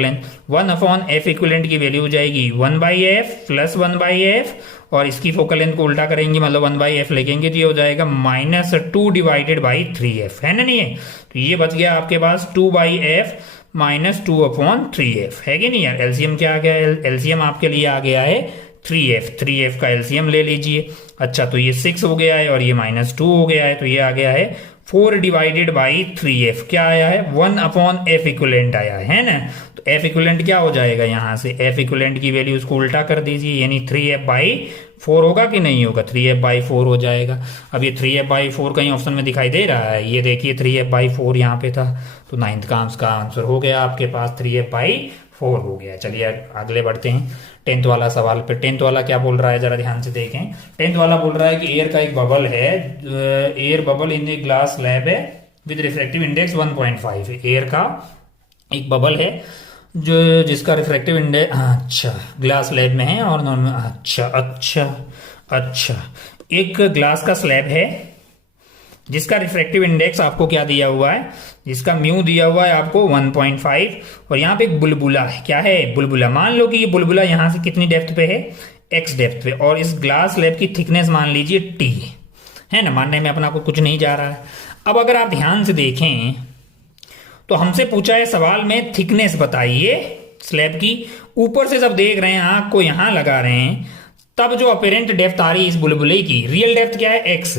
length 1/f equivalent की वैल्यू हो जाएगी 1/f प्लस 1/f, और इसकी फोकल लेंथ को उल्टा करेंगे, मतलब 1/f लिखेंगे तो ये हो जाएगा -2 डिवाइडेड बाई 3f, है ना नहीं है। तो ये बच गया आपके पास 2/f -2/3f, है कि नहीं यार। एलसीएम क्या आ गया, एलसीएम आपके लिए आ गया है 3f का एलसीएम ले लीजिए। अच्छा, तो ये 6 हो गया है और ये -2 हो गया है, तो ये आ गया है 4 डिवाइडेड बाई 3f। क्या आया है, 1/f इक्विवेलेंट आया है ना। तो f इक्विवेलेंट क्या हो जाएगा, यहाँ से f इक्विवेलेंट की वैल्यू उसको उल्टा कर दीजिए, यानी 3f/4 होगा कि नहीं होगा, 3f/4 हो जाएगा। अब ये 3f/4 कहीं ऑप्शन में दिखाई दे रहा है, ये देखिए 3f/4 यहाँ पे था, तो 9th का आंसर हो गया आपके पास 3f/4 हो गया। चलिए अगले बढ़ते हैं 10th वाला सवाल पे। 10th वाला क्या बोल रहा है, जरा ध्यान से देखें। 10th वाला बोल रहा है कि एयर का एक बबल है, air bubble in a glass slab है विद रिफ्रैक्टिव इंडेक्स 1.5 है। एयर का एक बबल है जो जिसका रिफ्रैक्टिव इंडेक्स, अच्छा, ग्लास स्लैब में है और नॉन में, अच्छा, एक ग्लास का स्लैब है जिसका रिफ्रैक्टिव इंडेक्स आपको क्या दिया हुआ है, जिसका म्यू दिया हुआ है आपको 1.5, और यहाँ पे एक बुलबुला है। क्या है, बुलबुला। मान लो कि ये बुलबुला यहाँ से कितनी डेप्थ पे है, x डेप्थ पे, और इस ग्लास स्लैब की थिकनेस मान लीजिए t है ना। मानने में अपना को कुछ नहीं जा रहा है। अब अगर आप ध्यान से देखें तो हमसे पूछा है सवाल में थिकनेस बताइए स्लैब की। ऊपर से जब देख रहे हैं, आंख को यहां लगा रहे हैं, तब जो अपेरेंट डेप्थ आ रही है इस बुलबुले की, रियल डेप्थ क्या है, x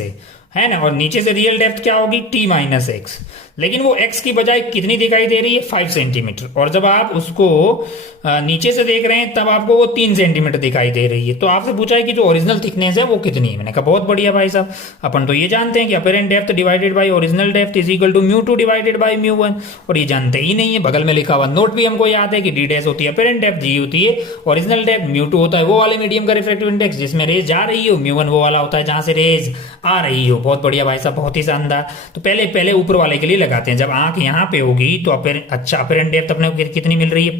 है ना, और नीचे से रियल डेप्थ क्या होगी, t-x, लेकिन वो x की बजाय कितनी दिखाई दे रही है, 5 सेंटीमीटर। और जब आप उसको नीचे से देख रहे हैं तब आपको वो 3 सेंटीमीटर दिखाई दे रही है। तो आपसे पूछा है कि जो ओरिजिनल थिकनेस है वो कितनी है। मैंने कहा बहुत बढ़िया भाई साहब, अपन तो ये जानते हैं कि apparent depth divided by original depth is equal to μ2 divided by μ1, और ये जानते ही नहीं है। बगल में लिखा हुआ नोट भी हमको याद है कि d डैश होती है अपेरेंट डेप्थ, g होती है ओरिजिनल डेप्थ, μ2 होता है वो वाले मीडियम का रिफ्रैक्टिव इंडेक्स जिसमें रेज जा रही हो, μ1 वो वाला होता है जहां से रेज आ रही हो। बहुत बढ़िया भाई साहब, बहुत ही शानदार। तो पहले ऊपर वाले के लिए लगाते हैं। जब आंख यहाँ पे होगी तो अपेरेंट डेप्थ अपने को कितनी मिल रही है,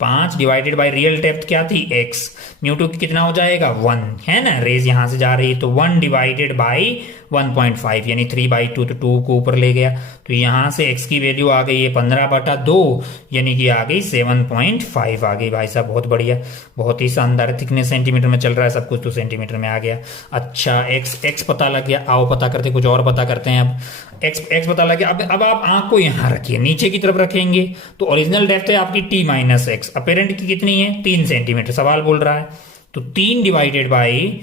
5 डिवाइडेड बाय रियल डेप्थ क्या थी, x, μ2 की कितना हो जाएगा 1, है ना, रेज यहां से जा रही है, तो 1 डिवाइडेड बाई 1.5 यानी 3/2, तो 2 को ऊपर ले गया, तो यहां से x की वैल्यू आ गई है 15/2, यानी कि आ गई 7.5 आ गई भाई साहब। बहुत बढ़िया, बहुत ही शानदार। थिकनेस सेंटीमीटर में चल रहा है सब कुछ, तो सेंटीमीटर में आ गया। अच्छा, x पता लग गया। आओ पता करते, कुछ और पता करते हैं। अब x पता लग गया। अब आप आंख को यहां रखिए, नीचे की तरफ रखेंगे तो ओरिजिनल डेप्थ है आपकी t-x, अपेरेंट की कितनी है, 3 सेंटीमीटर सवाल बोल रहा है, तो 3 डिवाइडेड बाई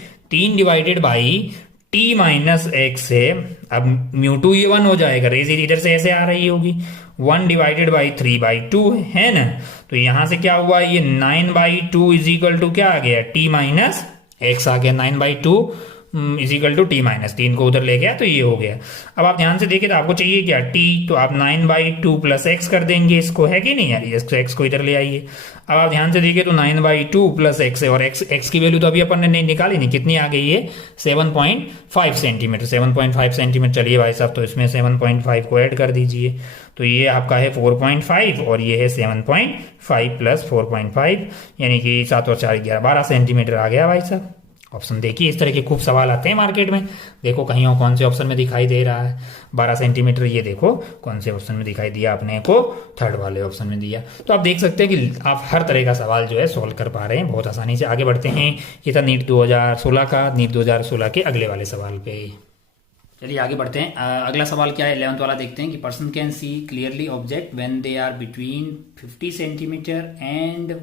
t-x है। अब μ2 ये 1 हो जाएगा, रेज इधर से ऐसे आ रही होगी, 1 डिवाइडेड बाई 3/2 है ना। तो यहां से क्या हुआ, ये 9/2 इज इक्वल टू क्या आ गया, t-x आ गया। 9/2 इज इक्वल टू t-3 को उधर ले गया तो ये हो गया। अब आप ध्यान से देखिए तो आपको चाहिए क्या, t, तो आप 9/2 प्लस x कर देंगे इसको, है कि नहीं यार, x को इधर ले आइए। अब आप ध्यान से देखिए तो 9/2 प्लस x है, और x की वैल्यू तो अभी अपन ने नहीं निकाली, नहीं कितनी आ गई है, 7.5 सेंटीमीटर। 7.5 सेंटीमीटर, चलिए भाई साहब, तो इसमें 7.5 को ऐड कर दीजिए, तो ये आपका है 4.5 और ये है 7.5 प्लस 4.5, यानी कि 7 और 4 11, 12 सेंटीमीटर आ गया भाई साहब। ऑप्शन देखिए, इस तरह के खूब सवाल आते हैं मार्केट में। देखो कहीं और कौन से ऑप्शन में दिखाई दे रहा है 12 सेंटीमीटर, ये देखो कौन से ऑप्शन में दिखाई दिया अपने को, 3rd वाले ऑप्शन में दिया। तो आप देख सकते हैं कि आप हर तरह का सवाल जो है सोल्व कर पा रहे हैं बहुत आसानी से। आगे बढ़ते हैं, ये था नीट 2016 का। नीट 2016 के अगले वाले सवाल पे चलिए आगे बढ़ते हैं। अगला सवाल क्या है, 11th वाला देखते हैं कि person can see clearly object when they are between 50 centimeter and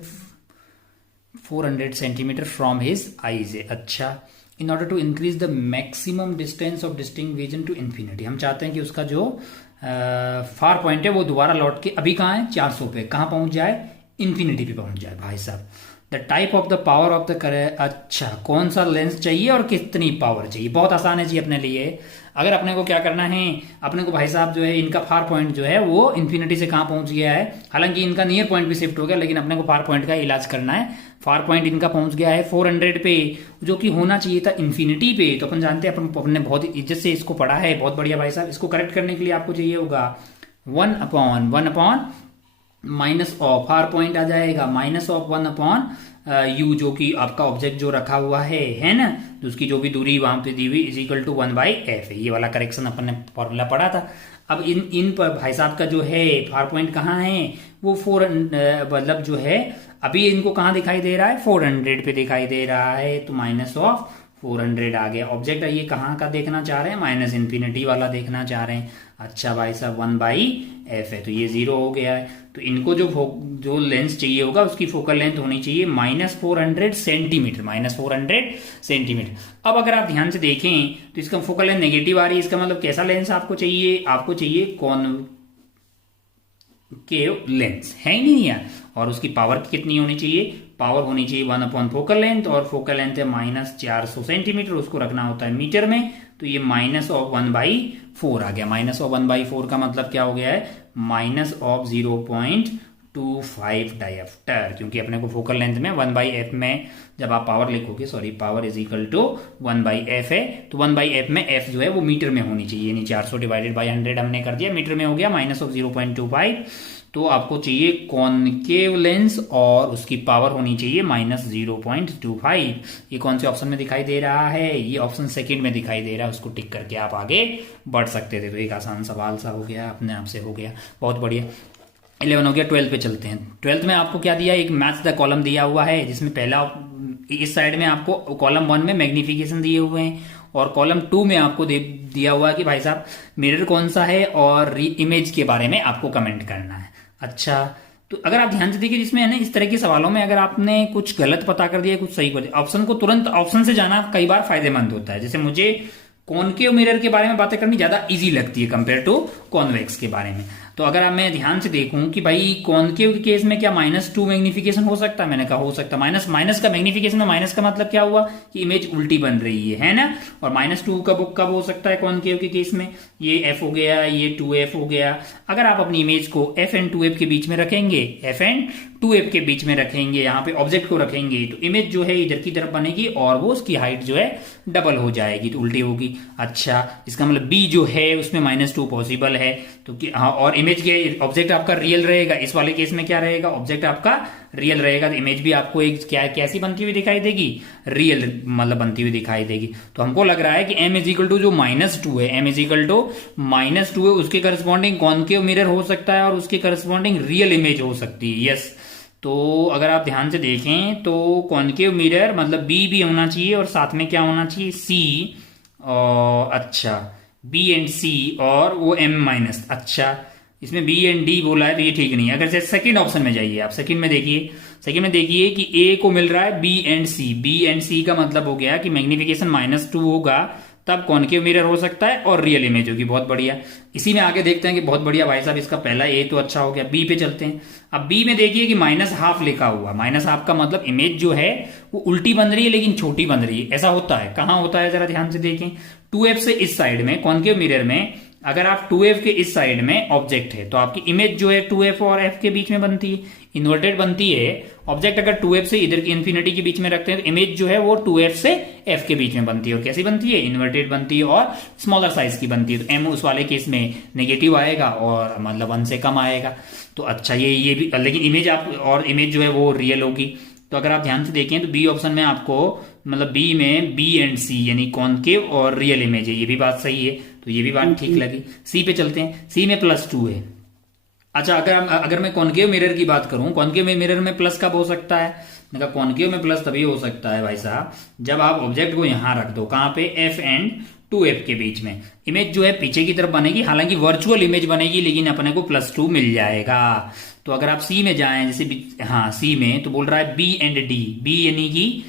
400 centimeter from his eyes. अच्छा, in order to increase the maximum distance of distinct vision to infinity. हम चाहते हैं कि उसका जो फार पॉइंट है वो दोबारा लौट के अभी कहाँ है, 400 पे, कहाँ पहुंच जाए, इन्फिनिटी पे पहुंच जाए भाई साहब। The type of the power of the अच्छा, कौन सा लेंस चाहिए और कितनी पावर चाहिए, बहुत आसान है जी अपने लिए। अगर अपने को क्या करना है, अपने को भाई साहब जो है इनका फार पॉइंट जो है वो इन्फिनिटी से कहाँ पहुंच गया है, हालांकि इनका नियर पॉइंट भी शिफ्ट हो गया, लेकिन अपने को फार पॉइंट का इलाज करना है। फार पॉइंट इनका पहुंच गया है 400 पे, जो कि होना चाहिए था इन्फिनिटी पे। तो अपन जानते हैं, अपने बहुत इज्जत से इसको पढ़ा है, बहुत बढ़िया भाई साहब। इसको करेक्ट करने के लिए आपको चाहिए होगा 1/1/, माइनस ऑफ आर पॉइंट आ जाएगा माइनस ऑफ 1 यू, जो कि आपका ऑब्जेक्ट जो रखा हुआ है ना, तो उसकी जो भी दूरी वहां पे दी हुई इज इक्वल टू 1/f है। ये वाला करेक्शन अपन ने फॉर्मूला पढ़ा था। अब इन पर भाई साहब का जो है फार पॉइंट कहाँ है, वो 4 मतलब जो है अभी इनको कहाँ दिखाई दे रहा है, 400 पे दिखाई दे रहा है, तो माइनस ऑफ 400 आ गया। ऑब्जेक्ट ये कहाँ का देखना चाह रहे हैं, माइनस इन्फिनिटी वाला देखना चाह रहे हैं। अच्छा भाई साहब 1/f है, तो ये 0 हो गया है। तो इनको जो लेंस चाहिए होगा उसकी फोकल लेंथ होनी चाहिए -400 सेंटीमीटर, -400 सेंटीमीटर। अब अगर आप ध्यान से देखें तो इसका फोकल लेंथ नेगेटिव आ रही है, इसका मतलब कैसा लेंस आपको चाहिए, आपको चाहिए कॉनकेव लेंस, है ही नहीं यार। और उसकी पावर कितनी होनी चाहिए, पावर होनी चाहिए 1 फोकल लेंथ, और फोकल लेंथ है -400 सेंटीमीटर, उसको रखना होता है मीटर में। तो ये -1/4 आ गया। -1/4 का मतलब क्या हो गया है, -0.25 डायप्टर, क्योंकि अपने को फोकल लेंथ में 1/f में जब आप पावर लिखोगे, sorry power is equal to 1/f है, तो 1/f में f जो है वो मीटर में होनी चाहिए, यानी 400 डिवाइडेड बाई 100 हमने कर दिया, मीटर में हो गया -0.25। तो आपको चाहिए कॉनकेव लेंस और उसकी पावर होनी चाहिए -0.25। ये कौन से ऑप्शन में दिखाई दे रहा है, ये ऑप्शन सेकंड में दिखाई दे रहा है, उसको टिक करके आप आगे बढ़ सकते थे। तो एक आसान सवाल सा हो गया, अपने आप से हो गया, बहुत बढ़िया। 11 हो गया। 12 पे चलते हैं। 12 में आपको क्या दिया, एक मैच द कॉलम दिया हुआ है, जिसमें पहला इस साइड में आपको कॉलम 1 में मैग्निफिकेशन दिए हुए हैं, और कॉलम 2 में आपको दिया हुआ है कि भाई साहब मिरर कौन सा है और इमेज के बारे में आपको कमेंट करना है। अच्छा, तो अगर आप ध्यान से देखिए, जिसमें है ना इस तरह के सवालों में अगर आपने कुछ गलत पता कर दिया, कुछ सही कर दिया, ऑप्शन को तुरंत ऑप्शन से जाना कई बार फायदेमंद होता है। जैसे मुझे कॉनकेव मिरर के बारे में बातें करनी ज्यादा इजी लगती है कंपेयर टू कॉन्वेक्स के बारे में। तो अगर अब मैं ध्यान से देखूं कि भाई कॉनकेव के केस में क्या -2 मैग्निफिकेशन हो सकता है, मैंने कहा हो सकता है। माइनस का मैग्निफिकेशन में माइनस का मतलब क्या हुआ कि इमेज उल्टी बन रही है ना। और -2 कब हो सकता है कॉनकेव के केस में, ये f हो गया, ये 2f हो गया। अगर आप अपनी इमेज को f एंड 2f के बीच में रखेंगे, f एंड 2f के बीच में रखेंगे, यहाँ पे ऑब्जेक्ट को रखेंगे, तो इमेज जो है इधर की तरफ बनेगी और वो उसकी हाइट जो है डबल हो जाएगी, तो उल्टी होगी। अच्छा, इसका मतलब b जो है उसमें -2 पॉसिबल है, तो हाँ, और इमेज के ऑब्जेक्ट आपका रियल रहेगा। इस वाले केस में क्या रहेगा, ऑब्जेक्ट आपका रियल रहेगा, तो इमेज भी आपको एक कैसी बनती हुई दिखाई देगी, रियल मतलब बनती हुई दिखाई देगी। तो हमको लग रहा है कि m इज इक्वल टू जो -2 है, m इज इक्वल टू -2 है, उसके करस्पॉन्डिंग कॉनकेव मिरर हो सकता है और उसके करस्पॉन्डिंग रियल इमेज हो सकती है। यस, तो अगर आप ध्यान से देखें तो कॉनकेव मिरर मतलब b भी होना चाहिए और साथ में क्या होना चाहिए, c, और अच्छा b एंड c, और वो m-। अच्छा, इसमें b एंड d बोला है तो ये ठीक नहीं है। अगर सेकंड ऑप्शन में जाइए आप, सेकंड में देखिए कि a को मिल रहा है b एंड c का मतलब हो गया कि मैग्निफिकेशन -2 होगा, तब कॉनकेव मिरर हो सकता है और रियल इमेज होगी। बहुत बढ़िया। इसी में आगे देखते हैं कि बहुत बढ़िया भाई साहब, इसका पहला ए तो अच्छा हो गया। बी पे चलते हैं। अब बी में देखिए कि -12 लिखा हुआ, -12 का मतलब इमेज जो है वो उल्टी बन रही है लेकिन छोटी बन रही है। ऐसा होता है, कहां होता है जरा ध्यान से देखें। 2f से इस साइड में कॉनकेव मिरर में अगर आप 2f के इस साइड में ऑब्जेक्ट है तो आपकी इमेज जो है 2f और f के बीच में बनती है, इन्वर्टेड बनती है। ऑब्जेक्ट अगर 2f से इधर की इन्फिनिटी के बीच में रखते हैं तो इमेज जो है वो 2f से f के बीच में बनती है। और कैसी बनती है, इन्वर्टेड बनती है और स्मॉलर साइज की बनती है। तो m उस वाले केस में नेगेटिव आएगा और मतलब 1 से कम आएगा। तो अच्छा, ये भी, लेकिन इमेज आप और इमेज जो है वो रियल होगी। तो अगर आप ध्यान से देखें तो बी ऑप्शन में आपको मतलब बी में बी एंड सी यानी कॉनकेव और रियल इमेज है, ये भी बात सही है। तो ये भी बात ठीक लगी। सी पे चलते हैं। सी में +2 है। अच्छा, अगर मैं कॉनकेव मिरर की बात करूं, कॉनकेव मिरर में प्लस कब हो सकता है, मैं कहा कॉनकेव में प्लस तभी हो सकता है भाई साहब जब आप ऑब्जेक्ट को यहां रख दो, कहां पे, f एंड 2f के बीच में। इमेज जो है पीछे की तरफ बनेगी, हालांकि वर्चुअल इमेज बनेगी लेकिन अपने को +2 मिल जाएगा। तो अगर आप सी में जाएं, जैसे हाँ सी में, तो बोल रहा है बी एंड डी, बी यानी कि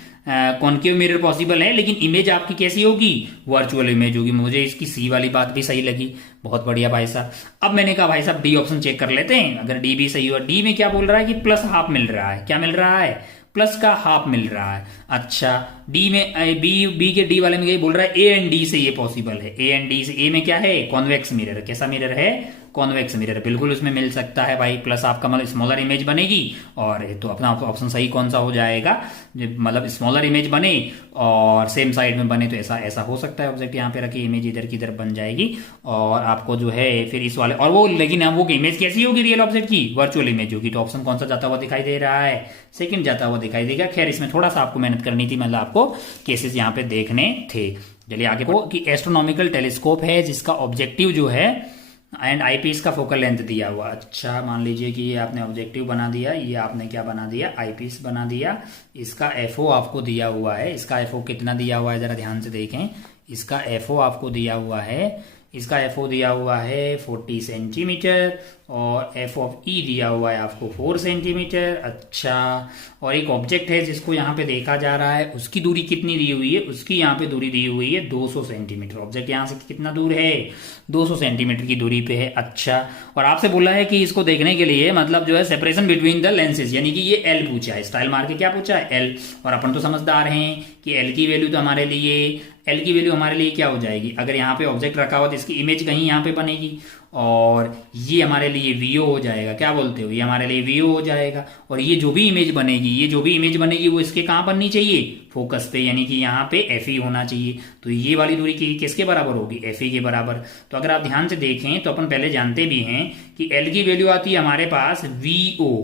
कॉनकेव मिरर पॉसिबल है लेकिन इमेज आपकी कैसी होगी, वर्चुअल इमेज होगी। मुझे इसकी सी वाली बात भी सही लगी। बहुत बढ़िया भाई साहब। अब मैंने कहा भाई साहब डी ऑप्शन चेक कर लेते हैं, अगर डी भी सही हुआ। डी में क्या बोल रहा है कि +12 मिल रहा है। क्या मिल रहा है, प्लस का हाफ मिल रहा है। अच्छा, डी में बी के डी वाले में बोल रहा है ए एंड डी से ये पॉसिबल है। ए एंड डी से, ए में क्या है, कॉन्वेक्स मिरर। कैसा मिरर है, कॉन्वेक्स मिरर बिल्कुल उसमें मिल सकता है भाई, प्लस आपका मतलब स्मॉलर इमेज बनेगी। और तो अपना ऑप्शन सही कौन सा हो जाएगा, मतलब स्मॉलर इमेज बने और सेम साइड में बने, तो ऐसा ऐसा हो सकता है। ऑब्जेक्ट यहाँ पे रखी, इमेज इधर की इधर बन जाएगी और आपको जो है फिर इस वाले और वो, लेकिन वो इमेज कैसी होगी रियल ऑब्जेक्ट की, वर्चुअल इमेज होगी। तो ऑप्शन कौन सा जाता हुआ दिखाई दे रहा है, सेकंड जाता हुआ दिखाई देगा। खैर इसमें थोड़ा सा आपको मेहनत करनी थी, मतलब आपको केसेस यहाँ पे देखने थे। चलिए आगे को कि एस्ट्रोनॉमिकल टेलीस्कोप है जिसका ऑब्जेक्टिव जो है एंड आईपीस का फोकल लेंथ दिया हुआ। अच्छा मान लीजिए कि ये आपने ऑब्जेक्टिव बना दिया, ये आपने क्या बना दिया, आईपीस बना दिया। इसका एफओ आपको दिया हुआ है, इसका एफओ कितना दिया हुआ है जरा ध्यान से देखें। इसका एफओ आपको दिया हुआ है, इसका एफओ दिया हुआ है 40 सेंटीमीटर और एफ ऑफ ई दिया हुआ है आपको 4 सेंटीमीटर। अच्छा, और एक ऑब्जेक्ट है जिसको यहाँ पे देखा जा रहा है, उसकी दूरी कितनी दी हुई है, उसकी यहाँ पे दूरी दी हुई है 200 सेंटीमीटर। ऑब्जेक्ट यहाँ से कितना दूर है, 200 सेंटीमीटर की दूरी पे है। अच्छा, और आपसे बोला है कि इसको देखने के लिए मतलब जो है सेपरेशन बिटवीन द लेंसेज, यानी कि ये एल पूछा है, स्टाइल मार के क्या पूछा है, एल। और अपन तो समझदार हैं कि एल की वैल्यू तो हमारे लिए, एल की वैल्यू हमारे लिए क्या हो जाएगी, अगर यहाँ पे ऑब्जेक्ट रखा हुआ तो इसकी इमेज कहीं यहाँ पे बनेगी और ये हमारे लिए वीओ हो जाएगा। क्या बोलते हो, ये हमारे लिए वीओ हो जाएगा। और ये जो भी इमेज बनेगी, ये जो भी इमेज बनेगी वो इसके कहाँ बननी चाहिए, फोकस पे, यानी कि यहाँ पे एफ ई होना चाहिए। तो ये वाली दूरी की किसके बराबर होगी, एफ ई के बराबर। तो अगर आप ध्यान से देखें तो अपन पहले जानते भी हैं कि एल की वैल्यू आती है हमारे पास वीओ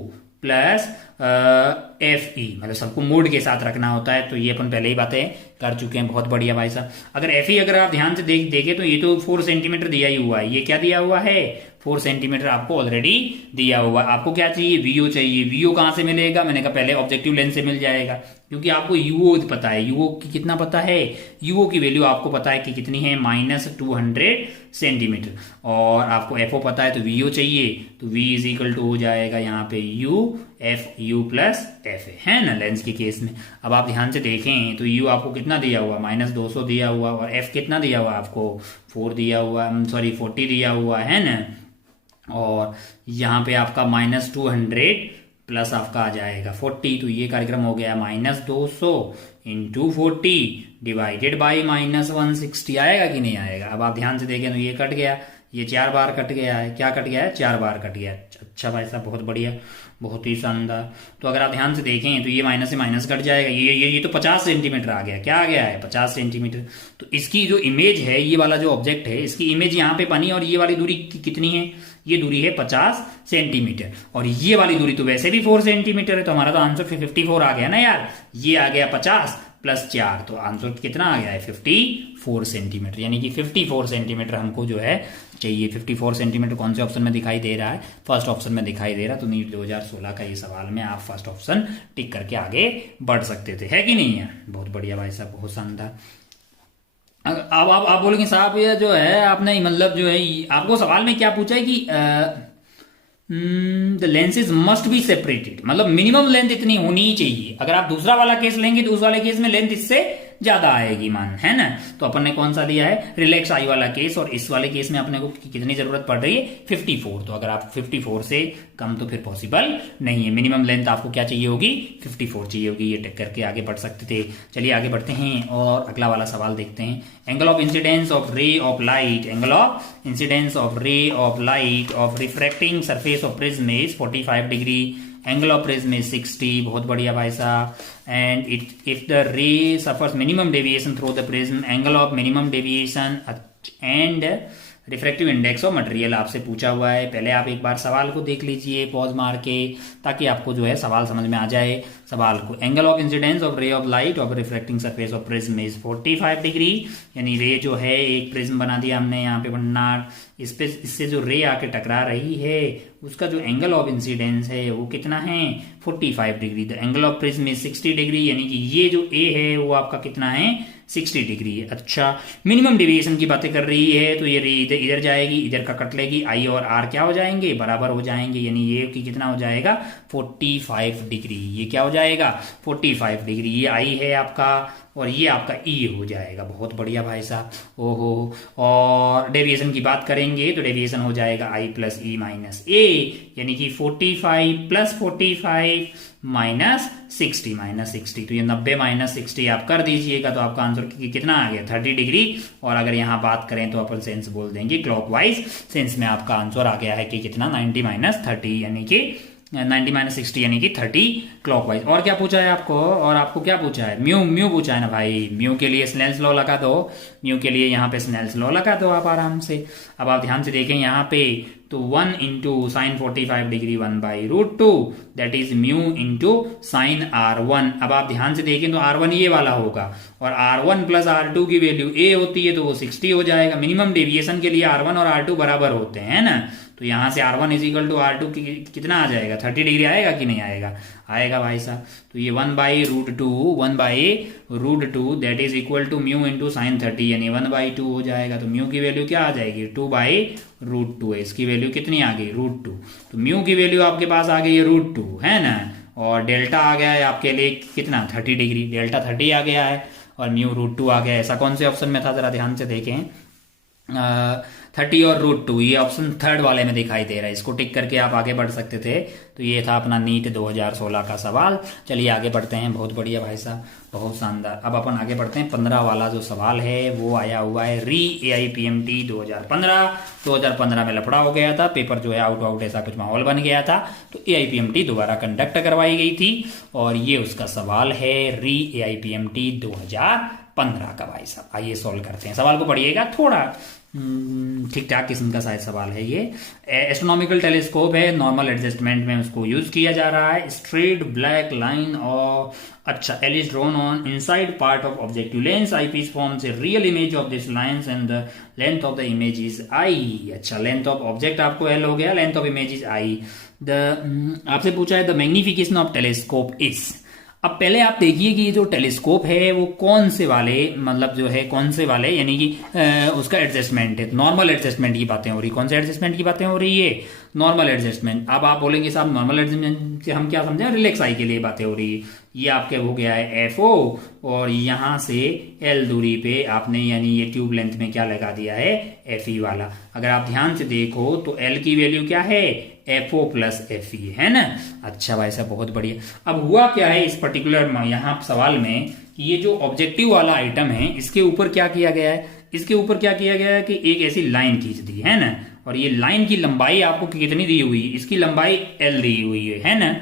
प्लस एफ ई, मतलब सबको मोड के साथ रखना होता है। तो ये अपन पहले ही बातें कर चुके हैं, बहुत बढ़िया भाई साहब। अगर एफ ई अगर आप ध्यान से देखें तो ये तो 4 सेंटीमीटर दिया ही हुआ है, ये क्या दिया हुआ है, 4 सेंटीमीटर आपको ऑलरेडी दिया हुआ है। आपको क्या चाहिए, वीओ चाहिए। वीओ कहां से मिलेगा, मैंने कहा पहले ऑब्जेक्टिव लेंस से मिल जाएगा, क्योंकि आपको यूओ पता है, यूओ की कितना पता है, यूओ की वैल्यू आपको पता है कि कितनी है, -200 सेंटीमीटर। और आपको एफओ पता है तो वीओ चाहिए, तो वी इज इक्वल टू हो जाएगा यहाँ पे U F you plus F है ना, लेंस के केस में। अब आप ध्यान से देखें तो यू आपको कितना दिया हुआ, -200 दिया हुआ, और एफ कितना दिया हुआ आपको 4 दिया हुआ, सॉरी 40 दिया हुआ है ना। और यहाँ पे आपका -200 प्लस आपका आ जाएगा 40, तो ये कार्यक्रम हो गया -200 इंटू 40 डिवाइडेड बाई -160। आएगा कि नहीं आएगा। अब आप ध्यान से देखें तो ये कट गया, ये 4 बार कट गया है, क्या कट गया है, 4 बार कट गया है। अच्छा भाई साहब, बहुत बढ़िया, बहुत ही शानदार। तो अगर आप ध्यान से देखें तो ये माइनस से माइनस कट जाएगा, ये तो 50 सेंटीमीटर आ गया, क्या आ गया है, 50 सेंटीमीटर। तो इसकी जो इमेज है, ये वाला जो ऑब्जेक्ट है, इसकी इमेज यहाँ पे बनी, और ये वाली दूरी कितनी है, ये दूरी है 50 सेंटीमीटर, और ये वाली दूरी तो वैसे भी 4 सेंटीमीटर है। तो हमारा तो आंसर 54 आ गया ना यार, ये आ गया 50 प्लस 4, तो आंसर कितना आ गया है 54 सेंटीमीटर, यानी कि 54 सेंटीमीटर हमको जो है चाहिए। 54 सेंटीमीटर कौन से ऑप्शन में दिखाई दे रहा है, फर्स्ट ऑप्शन में दिखाई दे रहा है। तो नीट 2016 का ये सवाल में आप फर्स्ट ऑप्शन टिक करके आगे बढ़ सकते थे, है कि नहीं है। बहुत बढ़िया भाई साहब, बहुत शानदार। अब आप बोलेंगे साहब ये जो है आपने मतलब जो है आपको सवाल में क्या पूछा है कि the lenses must be separated, मतलब मिनिमम लेंथ इतनी होनी ही चाहिए। अगर आप दूसरा वाला केस लेंगे तो उस वाले केस में लेंथ इससे ज्यादा आएगी मान, है ना। तो अपन ने कौन सा दिया है, रिलैक्स आई वाला केस, और इस वाले केस में अपने को कितनी जरूरत पड़ रही है, 54। तो अगर आप 54 से कम तो फिर पॉसिबल नहीं है, मिनिमम लेंथ आपको क्या चाहिए होगी, 54 चाहिए होगी। ये टेक करके आगे बढ़ सकते थे। चलिए आगे बढ़ते हैं और अगला वाला सवाल देखते हैं। एंगल ऑफ इंसिडेंस ऑफ रे of light, angle of incidence of रे of light of refracting surface of prism is 45 degree, angle of prism is 60। बहुत बढ़िया भाई साहब। एंड इफ द रे suffers minimum deviation through the prism, angle of minimum deviation and refractive index of material आपसे पूछा हुआ है। पहले आप एक बार सवाल को देख लीजिए पॉज मार के, ताकि आपको जो है सवाल समझ में आ जाए सवाल को। एंगल ऑफ इंसिडेंस ऑफ रे of light of refracting surface of prism is 45 degree, यानी रे जो है एक प्रिज्म बना दिया हमने यहाँ पे भन्नाट, इससे जो रे आके टकरा रही है उसका जो एंगल ऑफ इंसिडेंस है वो कितना है, 45 degree. The angle of prism is 60 degree, यानी कि ये जो ए है वो आपका कितना है, 60 डिग्री है। अच्छा, मिनिमम डेविएशन की बातें कर रही है, तो ये रे इधर जाएगी, इधर का कट लेगी, आई और आर क्या हो जाएंगे, बराबर हो जाएंगे, यानी ये की कितना हो जाएगा, 45 डिग्री। ये क्या हो जाएगा, 45 डिग्री। ये आई है आपका और ये आपका ई हो जाएगा। बहुत बढ़िया भाई साहब, ओहो। और डेविएशन की बात करेंगे तो डेविएशन हो जाएगा आई प्लस ई माइनस ए, यानी कि 45 प्लस 45 माइनस -60 तो ये 90 -60 आप कर दीजिएगा तो आपका आंसर कितना आ गया 30 डिग्री। और अगर यहाँ बात करें तो अपन सेंस बोल देंगे क्लॉकवाइज सेंस में आपका आंसर आ गया है कि कितना 90 -30 यानी कि 90 -60 यानी कि 30 क्लॉकवाइज। और क्या पूछा है आपको, और आपको क्या पूछा है, म्यू म्यू पूछा है ना भाई। म्यू के लिए स्नेल्स लॉ लगा दो, म्यू के लिए यहाँ पे स्नेल्स लॉ लगा दो आप आराम से। अब आप ध्यान से देखें यहाँ पे तो 1 into sign 45 degree 1/√2 that is mu into sign R1। अब आप ध्यान से देखें तो R1 ये वाला होगा और R1 प्लस R2 की वैल्यू A होती है तो वो 60 हो जाएगा। मिनिमम डेविएशन के लिए R1 और R2 बराबर होते हैं ना, तो यहाँ से R1 इजिकल टू R2 कितना आ जाएगा 30 डिग्री आएगा कि नहीं आएगा, आएगा भाई साहब। तो ये 1/√2 that is equal to mu into sine 30 यानी 1/2 हो जाएगा। तो म्यू की वैल्यू क्या आ जाएगी 2/√2 है, इसकी वैल्यू कितनी आ गई √2। तो म्यू की वैल्यू आपके पास आ गई है √2 है ना, और डेल्टा आ गया है आपके लिए कितना 30 डिग्री, डेल्टा 30 आ गया है और म्यू √2 आ गया है। ऐसा कौन से ऑप्शन में था जरा ध्यान से देखें, 30 और √2 ये ऑप्शन थर्ड वाले में दिखाई दे रहा है, इसको टिक करके आप आगे बढ़ सकते थे। तो ये था अपना नीट 2016 का सवाल। चलिए आगे बढ़ते हैं, बहुत बढ़िया भाई साहब, बहुत शानदार। अब अपन आगे बढ़ते हैं, 15 वाला जो सवाल है वो आया हुआ है री AIPMT 2015 में लफड़ा हो गया था, पेपर जो है आउट ऐसा कुछ माहौल बन गया था, तो AIPMT दोबारा कंडक्ट करवाई गई थी और ये उसका सवाल है री AIPMT 2015 का भाई साहब। आइए सॉल्व करते हैं, सवाल को पढ़िएगा, थोड़ा ठीक ठाक किस्म का शायद सवाल है ये। एस्ट्रोनॉमिकल टेलीस्कोप है, नॉर्मल एडजस्टमेंट में उसको यूज किया जा रहा है। स्ट्रेट ब्लैक लाइन और अच्छा L is drawn on inside part of objective lens, eyepiece forms a real image of this lines and the length of the image is I. अच्छा length of object आपको L हो गया, length of image is I. आपसे पूछा है the magnification of telescope is. अब पहले आप देखिए कि ये जो टेलीस्कोप है वो कौन से वाले, मतलब जो है कौन से वाले यानी कि उसका एडजस्टमेंट है, नॉर्मल एडजस्टमेंट की बातें हो रही। कौन से एडजस्टमेंट की बातें हो रही है, नॉर्मल एडजस्टमेंट। अब आप बोलेंगे साहब नॉर्मल एडजस्टमेंट से हम क्या समझे, रिलैक्स आई के लिए बातें हो रही है। ये आपके हो गया है FO और यहां से L दूरी पे आपने यानी ये ट्यूब लेंथ में क्या लगा दिया है FE वाला। अगर आप ध्यान से देखो तो L की वैल्यू क्या है FO प्लस FE है ना। अच्छा भाई साहब बहुत बढ़िया। अब हुआ क्या है इस पर्टिकुलर यहाँ सवाल में कि ये जो ऑब्जेक्टिव वाला आइटम है इसके ऊपर क्या किया गया है, इसके ऊपर क्या किया गया है कि एक ऐसी लाइन खींच दी है ना, और ये लाइन की लंबाई आपको कितनी दी हुई है, इसकी लंबाई L दी हुई है ना।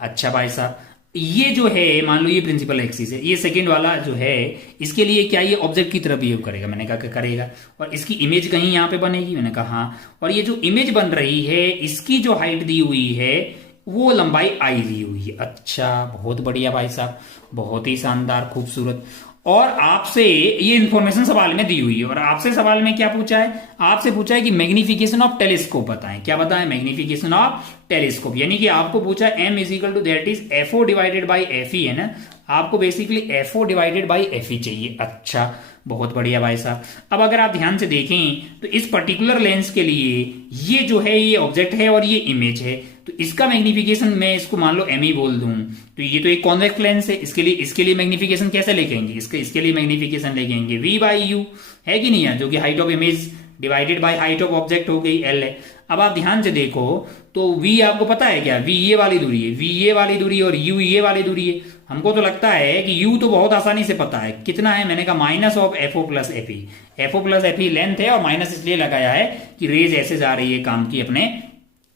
अच्छा भाई साहब ये जो है मान लो ये प्रिंसिपल एक्सिस है, ये सेकंड वाला जो है इसके लिए क्या ये ऑब्जेक्ट की तरफ बिहेव करेगा, मैंने कहा करेगा, और इसकी इमेज कहीं यहाँ पे बनेगी, मैंने कहा हाँ। और ये जो इमेज बन रही है इसकी जो हाइट दी हुई है वो लंबाई आई दी हुई है। अच्छा बहुत बढ़िया भाई साहब, बहुत ही शानदार खूबसूरत। और आपसे ये इंफॉर्मेशन सवाल में दी हुई है और आपसे सवाल में क्या पूछा है, आपसे पूछा है कि मैग्निफिकेशन ऑफ टेलीस्कोप बताएं। क्या बताएं, मैग्निफिकेशन ऑफ टेलीस्कोप, यानी कि आपको पूछा है M is equal to that is FO divided by FE है ना, आपको basically FO divided by FE चाहिए। अच्छा बहुत बढ़िया भाई साहब। अब अगर आप ध्यान से देखें तो इस पर्टिकुलर लेंस के लिए ये जो है ये ऑब्जेक्ट है और ये इमेज है, तो इसका मैग्निफिकेशन मैं इसको मान लो ME बोल दूं, तो ये तो एक कॉन्वेक्स लेंस है, इसके लिए मैग्निफिकेशन कैसे लिखेंगे, इसके लिए मैग्निफिकेशन लिखेंगे V/U है कि नहीं है, जो कि height of image divided by height of object हो गई L है। अब आप ध्यान से देखो तो V आपको पता है क्या, V ये वाली दूरी है, V ये वाली दूरी और U ये वाली दूरी है। हमको तो लगता है कि U तो बहुत आसानी से पता है कितना है, मैंने कहा minus of FO plus FE। FO plus FE length है और माइनस इसलिए लगाया है कि रेज ऐसे जा रही है काम की अपने।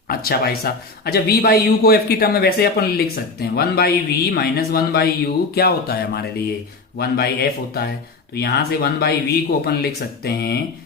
अच्छा भाई साहब, अच्छा V/U को F की टर्म में वैसे अपन लिख सकते हैं 1/V माइनस 1/U क्या होता है हमारे लिए 1/F होता है, तो यहां से 1/V को अपन लिख सकते हैं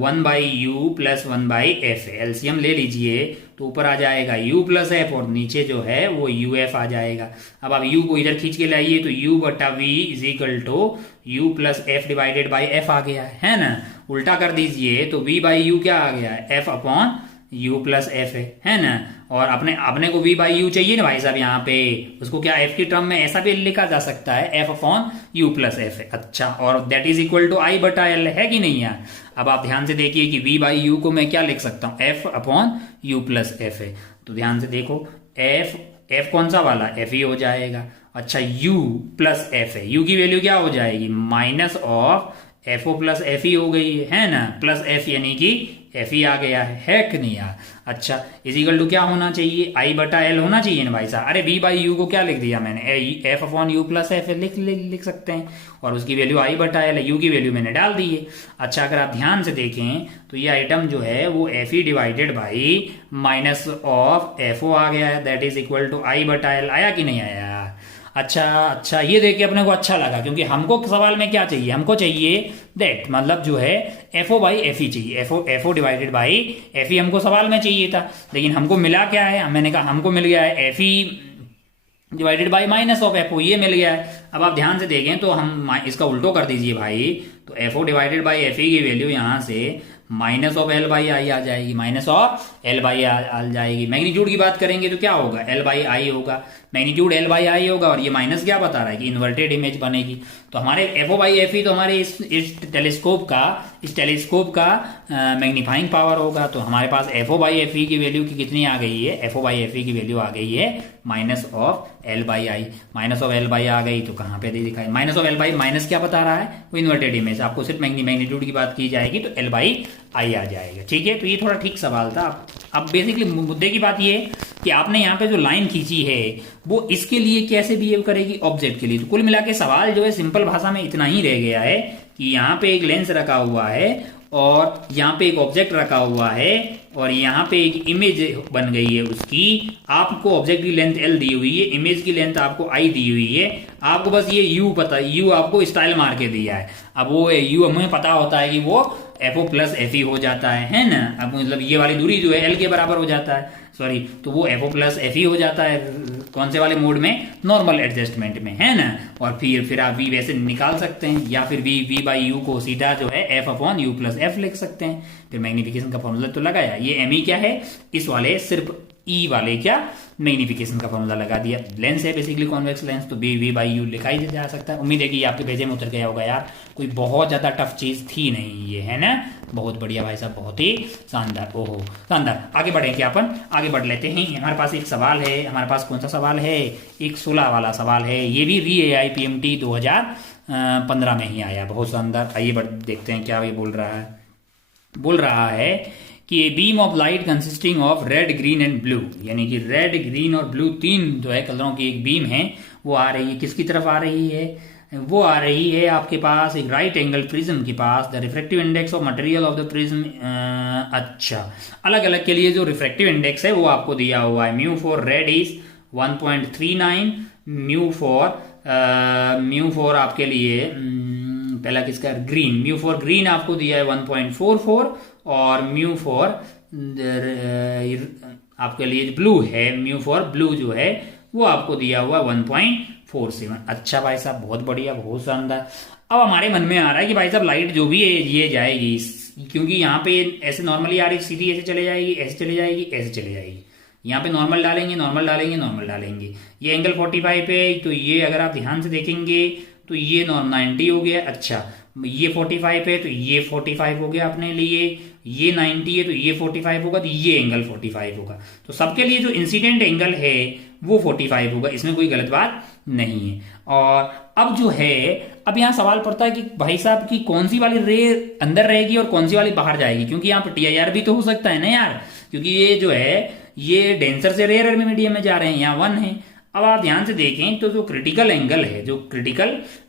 1/U प्लस 1/F। एलसीएम ले लीजिए तो ऊपर आ जाएगा U प्लस F और नीचे जो है वो UF आ जाएगा। अब आप U को इधर खींच के लाइए तो U बटा V is equal to U plus F divided by F आ गया है ना। उल्टा कर दीजिए तो V/U क्या आ गया है F upon U plus F है ना। और अपने को V/U चाहिए ना भाई साहब, यहाँ पे उसको क्या F की टर्म में ऐसा भी लिखा जा सकता है F upon U plus F है। अच्छा, और that is equal to I बटा L है कि नहीं यार। अब आप ध्यान से देखिए कि V/U को मैं क्या लिख सकता हूँ F upon U plus F है, तो ध्यान से देखो F कौन सा वाला FE हो जाएगा। अच्छा U प्लस F है, U की वैल्यू क्या हो जाएगी minus of F O plus F E हो गई है ना, प्लस एफ यानी कि एफ ई आ गया है कि नहीं यार। अच्छा, इज इक्वल टू क्या होना चाहिए, आई बटा एल होना चाहिए ना भाई साहब। अरे बी बाई यू को क्या लिख दिया मैंने, F upon you plus F लिख सकते हैं, और उसकी वैल्यू आई बटा एल है, यू की वैल्यू मैंने डाल दी है। अच्छा, अगर आप ध्यान से देखें तो ये आइटम जो है वो F E divided by minus of F O आ गया है, that is equal to I बटा एल। आया कि नहीं आया। अच्छा, ये देख के अपने को अच्छा लगा, क्योंकि हमको सवाल में क्या चाहिए, हमको चाहिए दैट, मतलब जो है F O by F E चाहिए, F O divided by F E हमको सवाल में चाहिए था, लेकिन हमको मिला क्या है, मैंने कहा हमको मिल गया है F E divided by minus of F O, ये मिल गया है। अब आप ध्यान से देखें तो हम इसका उल्टो कर दीजिए भाई, तो F O divided by F E की वैल्यू यहां से minus of L by I आ जाएगी, माइनस ऑफ एल बाई आ जाएगी। मैग्नीट्यूड की बात करेंगे तो क्या होगा, एल बाई आई होगा, मैग्नीट्यूड एल बाई आई होगा, और ये माइनस क्या बता रहा है कि इन्वर्टेड इमेज बनेगी। तो हमारे F O by F E तो हमारे इस टेलीस्कोप का मैग्नीफाइंग पावर होगा। तो हमारे पास F O by F E की वैल्यू की कितनी आ गई है, F O by F E की वैल्यू आ गई है minus of L by I. Minus of L by आ गई तो कहां पे दिखाई, minus of L by, minus क्या बता रहा है, वो इन्वर्टेड इमेज, आपको सिर्फ मैग्नीट्यूड की बात की जाएगी तो एल बाई आई आ जाएगा। ठीक है, तो ये थोड़ा ठीक सवाल था। अब बेसिकली मुद्दे की बात ये कि आपने यहाँ पे जो लाइन खींची है वो इसके लिए कैसे बिहेव करेगी, ऑब्जेक्ट के लिए। तो कुल मिला के सवाल जो है सिंपल भाषा में इतना ही रह गया है कि यहाँ पे एक लेंस रखा हुआ है और यहाँ पे एक ऑब्जेक्ट रखा हुआ है और यहाँ पे एक इमेज बन गई है उसकी। आपको ऑब्जेक्ट की लेंथ एल दी हुई है, इमेज की लेंथ आपको आई दी हुई है, आपको बस ये यू पता, यू आपको स्टाइल मार के दिया है। अब वो यू हमें पता होता है कि वो F O plus F E हो जाता है ना। अब मतलब ये वाली दूरी जो है एल के बराबर हो जाता है, सॉरी, तो वो F O plus F E हो जाता है कौन से वाले मोड में, नॉर्मल एडजस्टमेंट में, है ना। और फिर आप वी वैसे निकाल सकते हैं, या फिर वी बाई यू को सीधा जो है F upon you plus F लिख सकते हैं। फिर मैग्निफिकेशन का फॉर्मूला तो लगाया, ये एम ई क्या है, इस वाले सिर्फ ई वाले क्या मैग्निफिकेशन का फॉर्मूला लगा दिया। लेंस है बेसिकली कॉन्वेक्स लेंस, तो वी बाई यू लिखा ही जा सकता है। उम्मीद है कि आपके भेजे में उतर गया होगा यार, कोई बहुत ज्यादा टफ चीज थी नहीं ये, है ना। बहुत बढ़िया भाई साहब, बहुत ही शानदार, ओहो शानदार। आगे बढ़े क्या, अपन आगे बढ़ लेते हैं। हमारे पास एक सवाल है, हमारे पास कौन सा सवाल है, एक 16 वाला सवाल है, ये भी री AIPMT 2015 में ही आया, बहुत शानदार। आइए देखते हैं क्या ये बोल रहा है कि ए beam of light consisting of red, green and blue, यानी कि रेड, ग्रीन और ब्लू तीन जो है कलरों की एक बीम है, वो आ रही है, किसकी तरफ आ रही है, वो आ रही है आपके पास एक राइट एंगल प्रिज्म के पास। The refractive index of material of the prism, अच्छा, अलग अलग के लिए जो रिफ्रैक्टिव इंडेक्स है वो आपको दिया हुआ है। Mu for red is 1.39, mu for आपके लिए पहला किसका, ग्रीन, म्यू फॉर ग्रीन आपको दिया है 1.44, और म्यू फॉर आपके लिए ब्लू है, म्यू फॉर ब्लू जो है वो आपको दिया हुआ 1.47। अच्छा भाई साहब, बहुत बढ़िया, बहुत शानदार। अब हमारे मन में आ रहा है कि भाई साहब लाइट जो भी है ये जाएगी, क्योंकि यहाँ पे ऐसे नॉर्मली आ रही, सीधी ऐसे चले जाएगी, ऐसे चले जाएगी, ऐसे चले जाएगी। यहाँ पे नॉर्मल डालेंगे, नॉर्मल डालेंगे, नॉर्मल डालेंगे। ये एंगल 45 है, तो ये अगर आप ध्यान से देखेंगे तो ये 90 हो गया। अच्छा, ये 45 है तो ये 45 हो गया अपने लिए, ये 90 है तो ये 45 होगा, तो ये एंगल 45 होगा। तो सबके लिए जो इंसिडेंट एंगल है वो 45 होगा, इसमें कोई गलत बात नहीं है। और अब जो है, अब यहाँ सवाल पड़ता है कि भाई साहब की कौन सी वाली रे अंदर रहेगी और कौन सी वाली बाहर जाएगी, क्योंकि यहाँ पर TIR भी तो हो सकता है ना यार, क्योंकि ये जो है ये डेंसर से रेयर मीडियम में जा रहे हैं, यहाँ 1 है। अब आप ध्यान से देखें तो जो क्रिटिकल एंगल है, जो क्रिटिकल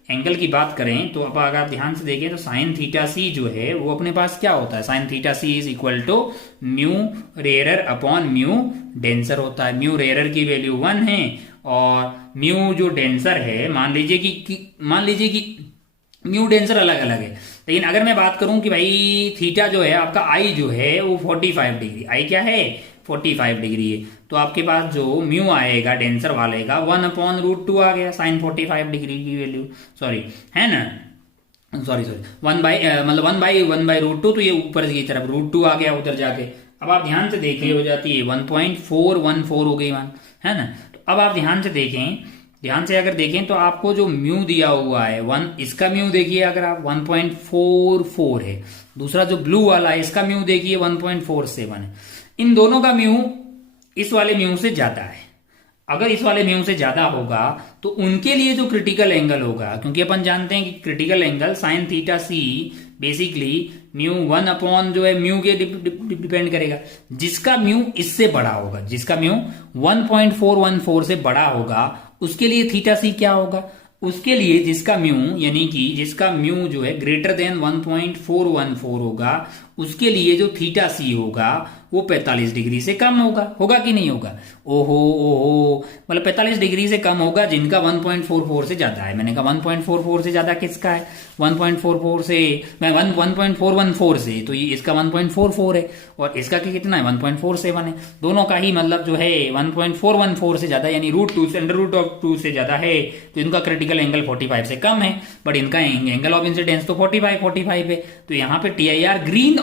एंगल की बात करें तो अब अगर आप ध्यान से देखें तो साइन थीटा सी जो है वो अपने पास क्या होता है, sine theta C is equal to mu rarer upon mu denser होता है। म्यू रेयरर की वैल्यू 1 है और म्यू जो डेंसर है, मान लीजिए कि म्यू डेंसर अलग अलग है, लेकिन अगर मैं बात करूं कि भाई थीटा जो है आपका आई जो है वो 45 डिग्री, आई क्या है 45 डिग्री है, तो आपके पास जो म्यू आएगा डेंसर वाले का 1/√2 आ गया, साइन 45 डिग्री की वैल्यू, सॉरी है ना, सॉरी 1/√2, तो ये ऊपर की तरफ √2 आ गया उधर जाके। अब आप ध्यान से देखें हो जाती है 1.414 हो गई 1, है ना। तो अब आप ध्यान से देखें, ध्यान से अगर देखें तो आपको जो म्यू दिया हुआ है 1, इसका म्यू देखिए अगर आप 1.44 है, दूसरा जो ब्लू वाला है इसका म्यू देखिए 1.47 है। इन दोनों का म्यू इस वाले म्यू से ज्यादा है। अगर इस वाले म्यू से ज्यादा होगा तो उनके लिए जो क्रिटिकल एंगल होगा, क्योंकि अपन जानते हैं कि critical angle sine theta see basically mu 1 जो है म्यू के डिपेंड करेगा। जिसका म्यू इससे बड़ा होगा, जिसका म्यू 1.414 से बड़ा होगा, उसके लिए थीटा सी क्या होगा, उसके लिए जिसका म्यू यानी कि जिसका म्यू जो है ग्रेटर देन 1.414 होगा, उसके लिए जो थीटा सी होगा वो 45 डिग्री से कम होगा। होगा कि नहीं होगा? ओहो ओहो, मतलब 45 डिग्री से कम होगा जिनका 1.44 से ज्यादा है। मैंने कहा 1.44 से ज्यादा किसका है? 1.44 से 1.414 से, तो ये इसका 1.44 है और इसका कितना है? 1.47 है। दोनों का ही मतलब जो है 1.414 से ज्यादा यानी √2 से √2 से ज्यादा है, तो इनका क्रिटिकल एंगल 45 से कम है, बट इनका एंगल ऑफ इंसिडेंस तो 45 है। तो यहाँ पे TIR ग्रीन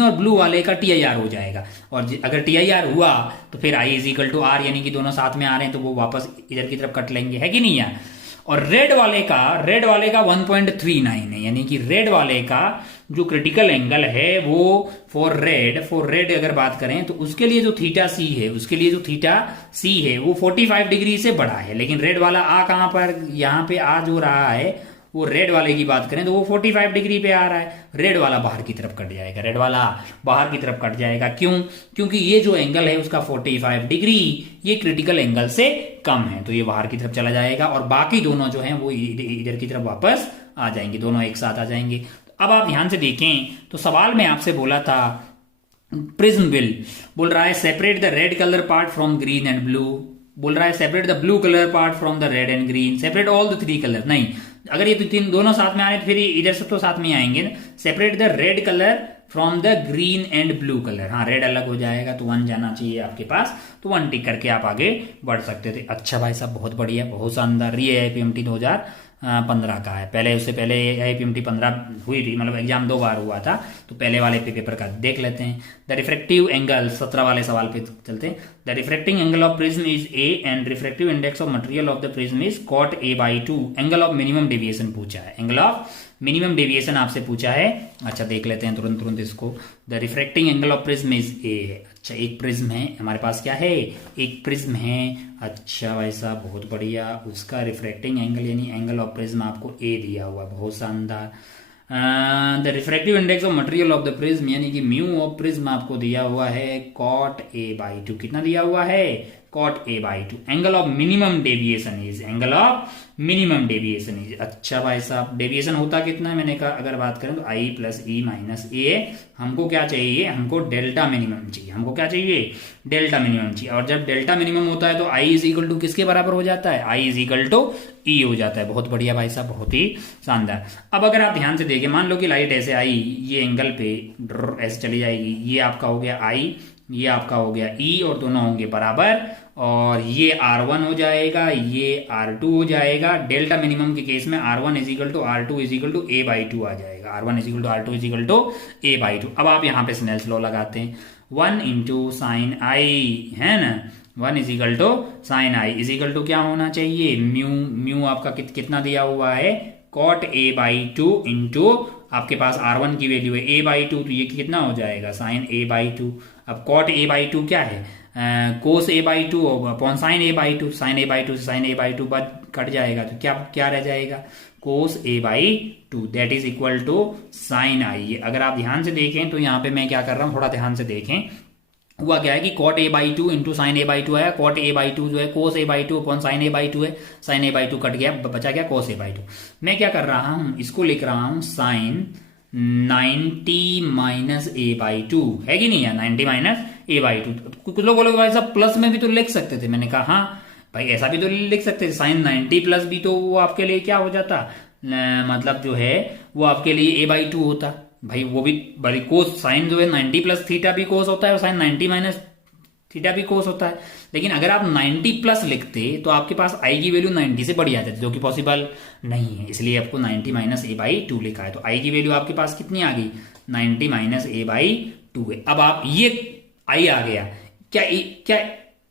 और ब्लू वाले का TIR हो जाएगा, और अगर TIR हुआ तो फिर I = R, यानी कि दोनों साथ में आ रहे हैं तो वो वापस इधर की तरफ कट लेंगे, है कि नहीं यार? और रेड वाले का 1.39 है, यानी कि रेड वाले का जो क्रिटिकल एंगल है वो फॉर रेड अगर बात करें तो उसके लिए जो थीटा सी है वो 45 डिग्री से बड़ा है। लेकिन रेड वाला आ कहां पर, यहां पे आ जो रहा है वो रेड वाले की बात करें तो वो 45 डिग्री पे आ रहा है। रेड वाला बाहर की तरफ कट जाएगा, क्यों? क्योंकि ये जो एंगल है उसका 45 डिग्री ये क्रिटिकल एंगल से कम है, तो ये बाहर की तरफ चला जाएगा और बाकी दोनों जो हैं वो इधर की तरफ वापस आ जाएंगे, दोनों एक साथ आ जाएंगे। अब आप ध्यान से देखें तो सवाल में आपसे बोला था प्रिज्म विल, बोल रहा है separate the red colour part from green and blue, बोल रहा है separate the blue colour part from the red and green, separate all the 3 colour. नहीं, अगर ये तीन दोनों साथ में आए तो फिर इधर सब तो साथ में आएंगे। Separate the red colour from the green and blue colour, हाँ रेड अलग हो जाएगा तो 1 जाना चाहिए आपके पास, तो 1 टिक करके आप आगे बढ़ सकते थे। अच्छा भाई साहब, बहुत बढ़िया, बहुत शानदार। ये IPMT 2015 का है। उससे पहले IPMT 15 हुई थी, मतलब एग्जाम 2 बार हुआ था, तो पहले वाले पेपर का देख लेते हैं। द रिफ्रेक्टिव एंगल, 17 वाले सवाल पे चलते हैं। The refracting angle of prism is A and refractive index of material of the prism is cot A/2। Angle of minimum deviation पूछा है, एंगल ऑफ मिनिमम डेविएशन आपसे पूछा है। अच्छा देख लेते हैं तुरंत इसको। The refracting angle of prism is A है। अच्छा, एक प्रिज्म है हमारे पास, क्या है? एक प्रिज्म है। अच्छा भाई साहब, बहुत बढ़िया। उसका रिफ्रेक्टिंग एंगल यानी एंगल ऑफ प्रिज्म आपको A दिया हुआ, बहुत शानदार। The refractive index of material of the prism यानी कि म्यू ऑफ प्रिज्म आपको दिया हुआ है cot A/2। कितना दिया हुआ है? cot A/2। Angle of minimum deviation is, angle of minimum deviation is. अच्छा भाई साहब, डेविएशन होता कितना है? मैंने कहा अगर बात करें तो I + E - A। हमको क्या चाहिए? हमको डेल्टा मिनिमम चाहिए। हमको क्या चाहिए? डेल्टा मिनिमम चाहिए। और जब डेल्टा मिनिमम होता है तो I = किसके बराबर हो जाता है? I = E हो जाता है। बहुत बढ़िया भाई साहब, बहुत ही शानदार। अब अगर आप ध्यान से देखें, मान लो कि लाइट ऐसे आई, ये एंगल पे ऐसे चली जाएगी, ये आपका हो गया I, ये आपका हो गया E, और दोनों होंगे बराबर, और ये R1 हो जाएगा, ये R2 हो जाएगा। डेल्टा मिनिमम के केस में R1 = R2 = A/2 आ जाएगा। R1 = R2 = A/2। अब आप यहाँ पे स्नेल्स लॉ लगाते हैं, 1 × sin I, है ना? 1 = sin I = क्या होना चाहिए? म्यू आपका कितना दिया हुआ है? cot A/2 इंटू आपके पास R1 की वैल्यू है A/2, तो ये कितना हो जाएगा? sin A/2। अब cot A/2 क्या है? cos A/2 upon sin A/2। sin A/2 से sin A/2 बाद कट जाएगा तो क्या रह जाएगा? cos A/2 that is equal to sin I। अगर आप ध्यान से देखें तो यहाँ पे मैं क्या कर रहा हूँ, थोड़ा ध्यान से देखें। हुआ क्या है कि cot A/2 into sin A/2 आया। cot A/2 जो है cos A/2 upon sin A/2 है। sin A/2 कट गया, बचा गया cos A/2। मैं क्या कर रहा हूं, इसको लिख रहा हूं sin 90 - A/2, है कि नहीं है? 90 - A/2। कुछ लोग बोलोगे भाई साहब प्लस में भी तो लिख सकते थे। मैंने कहा हाँ भाई, ऐसा भी तो लिख सकते थे। sin 90 प्लस भी तो वो आपके लिए क्या हो जाता, मतलब जो है वो आपके लिए A/2 होता भाई। वो भी बड़ी कोस, साइन जो है 90 + थीटा भी कोस होता है और साइन 90 - थीटा भी कोस होता है। लेकिन अगर आप 90 प्लस लिखते तो आपके पास I की वैल्यू 90 से बढ़ जाती, जो कि पॉसिबल नहीं है, इसलिए आपको 90 - A/2 लिखा है। तो I की वैल्यू आपके पास कितनी आ गई? 90 - A/2 है। अब आप ये I आ गया, क्या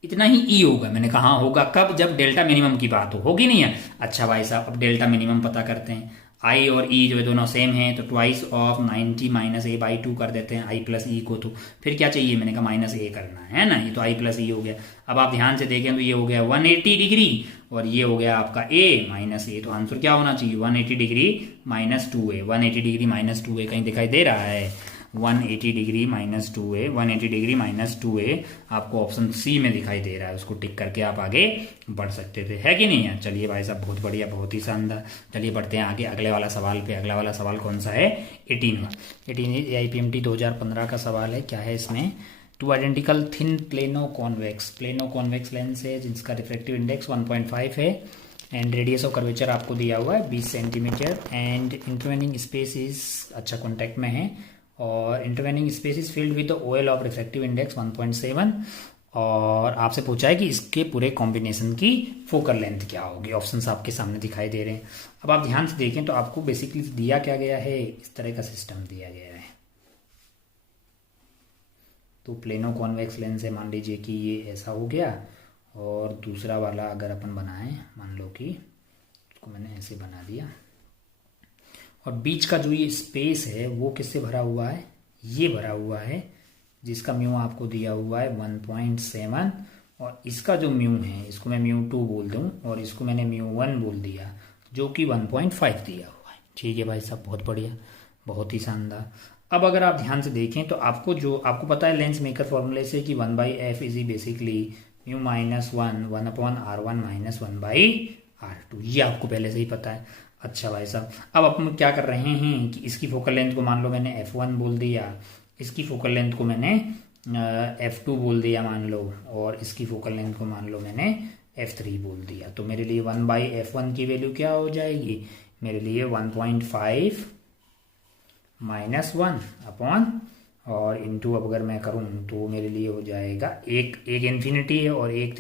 इतना ही E होगा? मैंने कहा हाँ होगा। कब? जब डेल्टा मिनिमम की बात होगी नहीं है। अच्छा भाई साहब, अब डेल्टा मिनिमम पता करते हैं। आई और ई जो है दोनों सेम हैं, तो twice of 90 minus A by 2 कर देते हैं आई प्लस ई को। तो फिर क्या चाहिए, मैंने कहा माइनस ए करना है ना, ये तो आई प्लस ई हो गया। अब आप ध्यान से देखें तो ये हो गया 180 डिग्री और ये हो गया आपका ए माइनस ए, तो आंसर क्या होना चाहिए 180 degree minus 2a। 180 degree minus 2a कहीं दिखाई दे रहा है, 180 degree minus 2a, 180 degree minus 2a आपको ऑप्शन सी में दिखाई दे रहा है, उसको टिक करके आप आगे बढ़ सकते थे, है कि नहीं है। चलिए भाई साहब बहुत बढ़िया, बहुत ही शानदार। चलिए बढ़ते हैं आगे अगले वाला सवाल पे। अगला वाला सवाल कौन सा है, 18 AIPMT 2015 का सवाल है। क्या है इसमें, two identical thin plano convex lens है जिसका रिफ्रैक्टिव इंडेक्स 1.5 है एंड रेडियस ऑफ कर्वेचर आपको दिया हुआ है 20 centimetre and intervening space is अच्छा कॉन्टैक्ट में है और intervening space is filled with the oil of refractive index 1.7 और आपसे पूछा है कि इसके पूरे कॉम्बिनेशन की फोकल लेंथ क्या होगी। ऑप्शंस आपके सामने दिखाई दे रहे हैं। अब आप ध्यान से देखें तो आपको बेसिकली दिया क्या गया है, इस तरह का सिस्टम दिया गया है। तो प्लेनो कॉन्वेक्स लेंस है, मान लीजिए कि ये ऐसा हो गया और दूसरा वाला अगर अपन बनाएं, मान लो कि इसको मैंने ऐसे बना दिया और बीच का जो ये स्पेस है वो किससे भरा हुआ है, ये भरा हुआ है जिसका म्यू आपको दिया हुआ है 1.7 और इसका जो म्यू है इसको मैं म्यू 2 बोल दूं और इसको मैंने म्यू 1 बोल दिया जो कि 1.5 दिया हुआ है। ठीक है भाई साहब, बहुत बढ़िया, बहुत ही शानदार। अब अगर आप ध्यान से देखें तो आपको पता है लेंस मेकर फॉर्मूले से कि 1/f is basically mu minus 1/r1 minus 1/r2, ये आपको पहले से ही पता है। अच्छा भाई साहब, अब अपन क्या कर रहे हैं कि इसकी फोकल लेंथ को मान लो मैंने f1 बोल दिया, इसकी फोकल लेंथ को मैंने f2 बोल दिया मान लो और इसकी फोकल लेंथ को मान लो मैंने f3 बोल दिया। तो मेरे लिए 1/f1 की वैल्यू क्या हो जाएगी, मेरे लिए 1.5 माइनस 1 अपॉन और इंटू अब अगर मैं करूँ तो मेरे लिए हो जाएगा एक इन्फिनिटी है और एक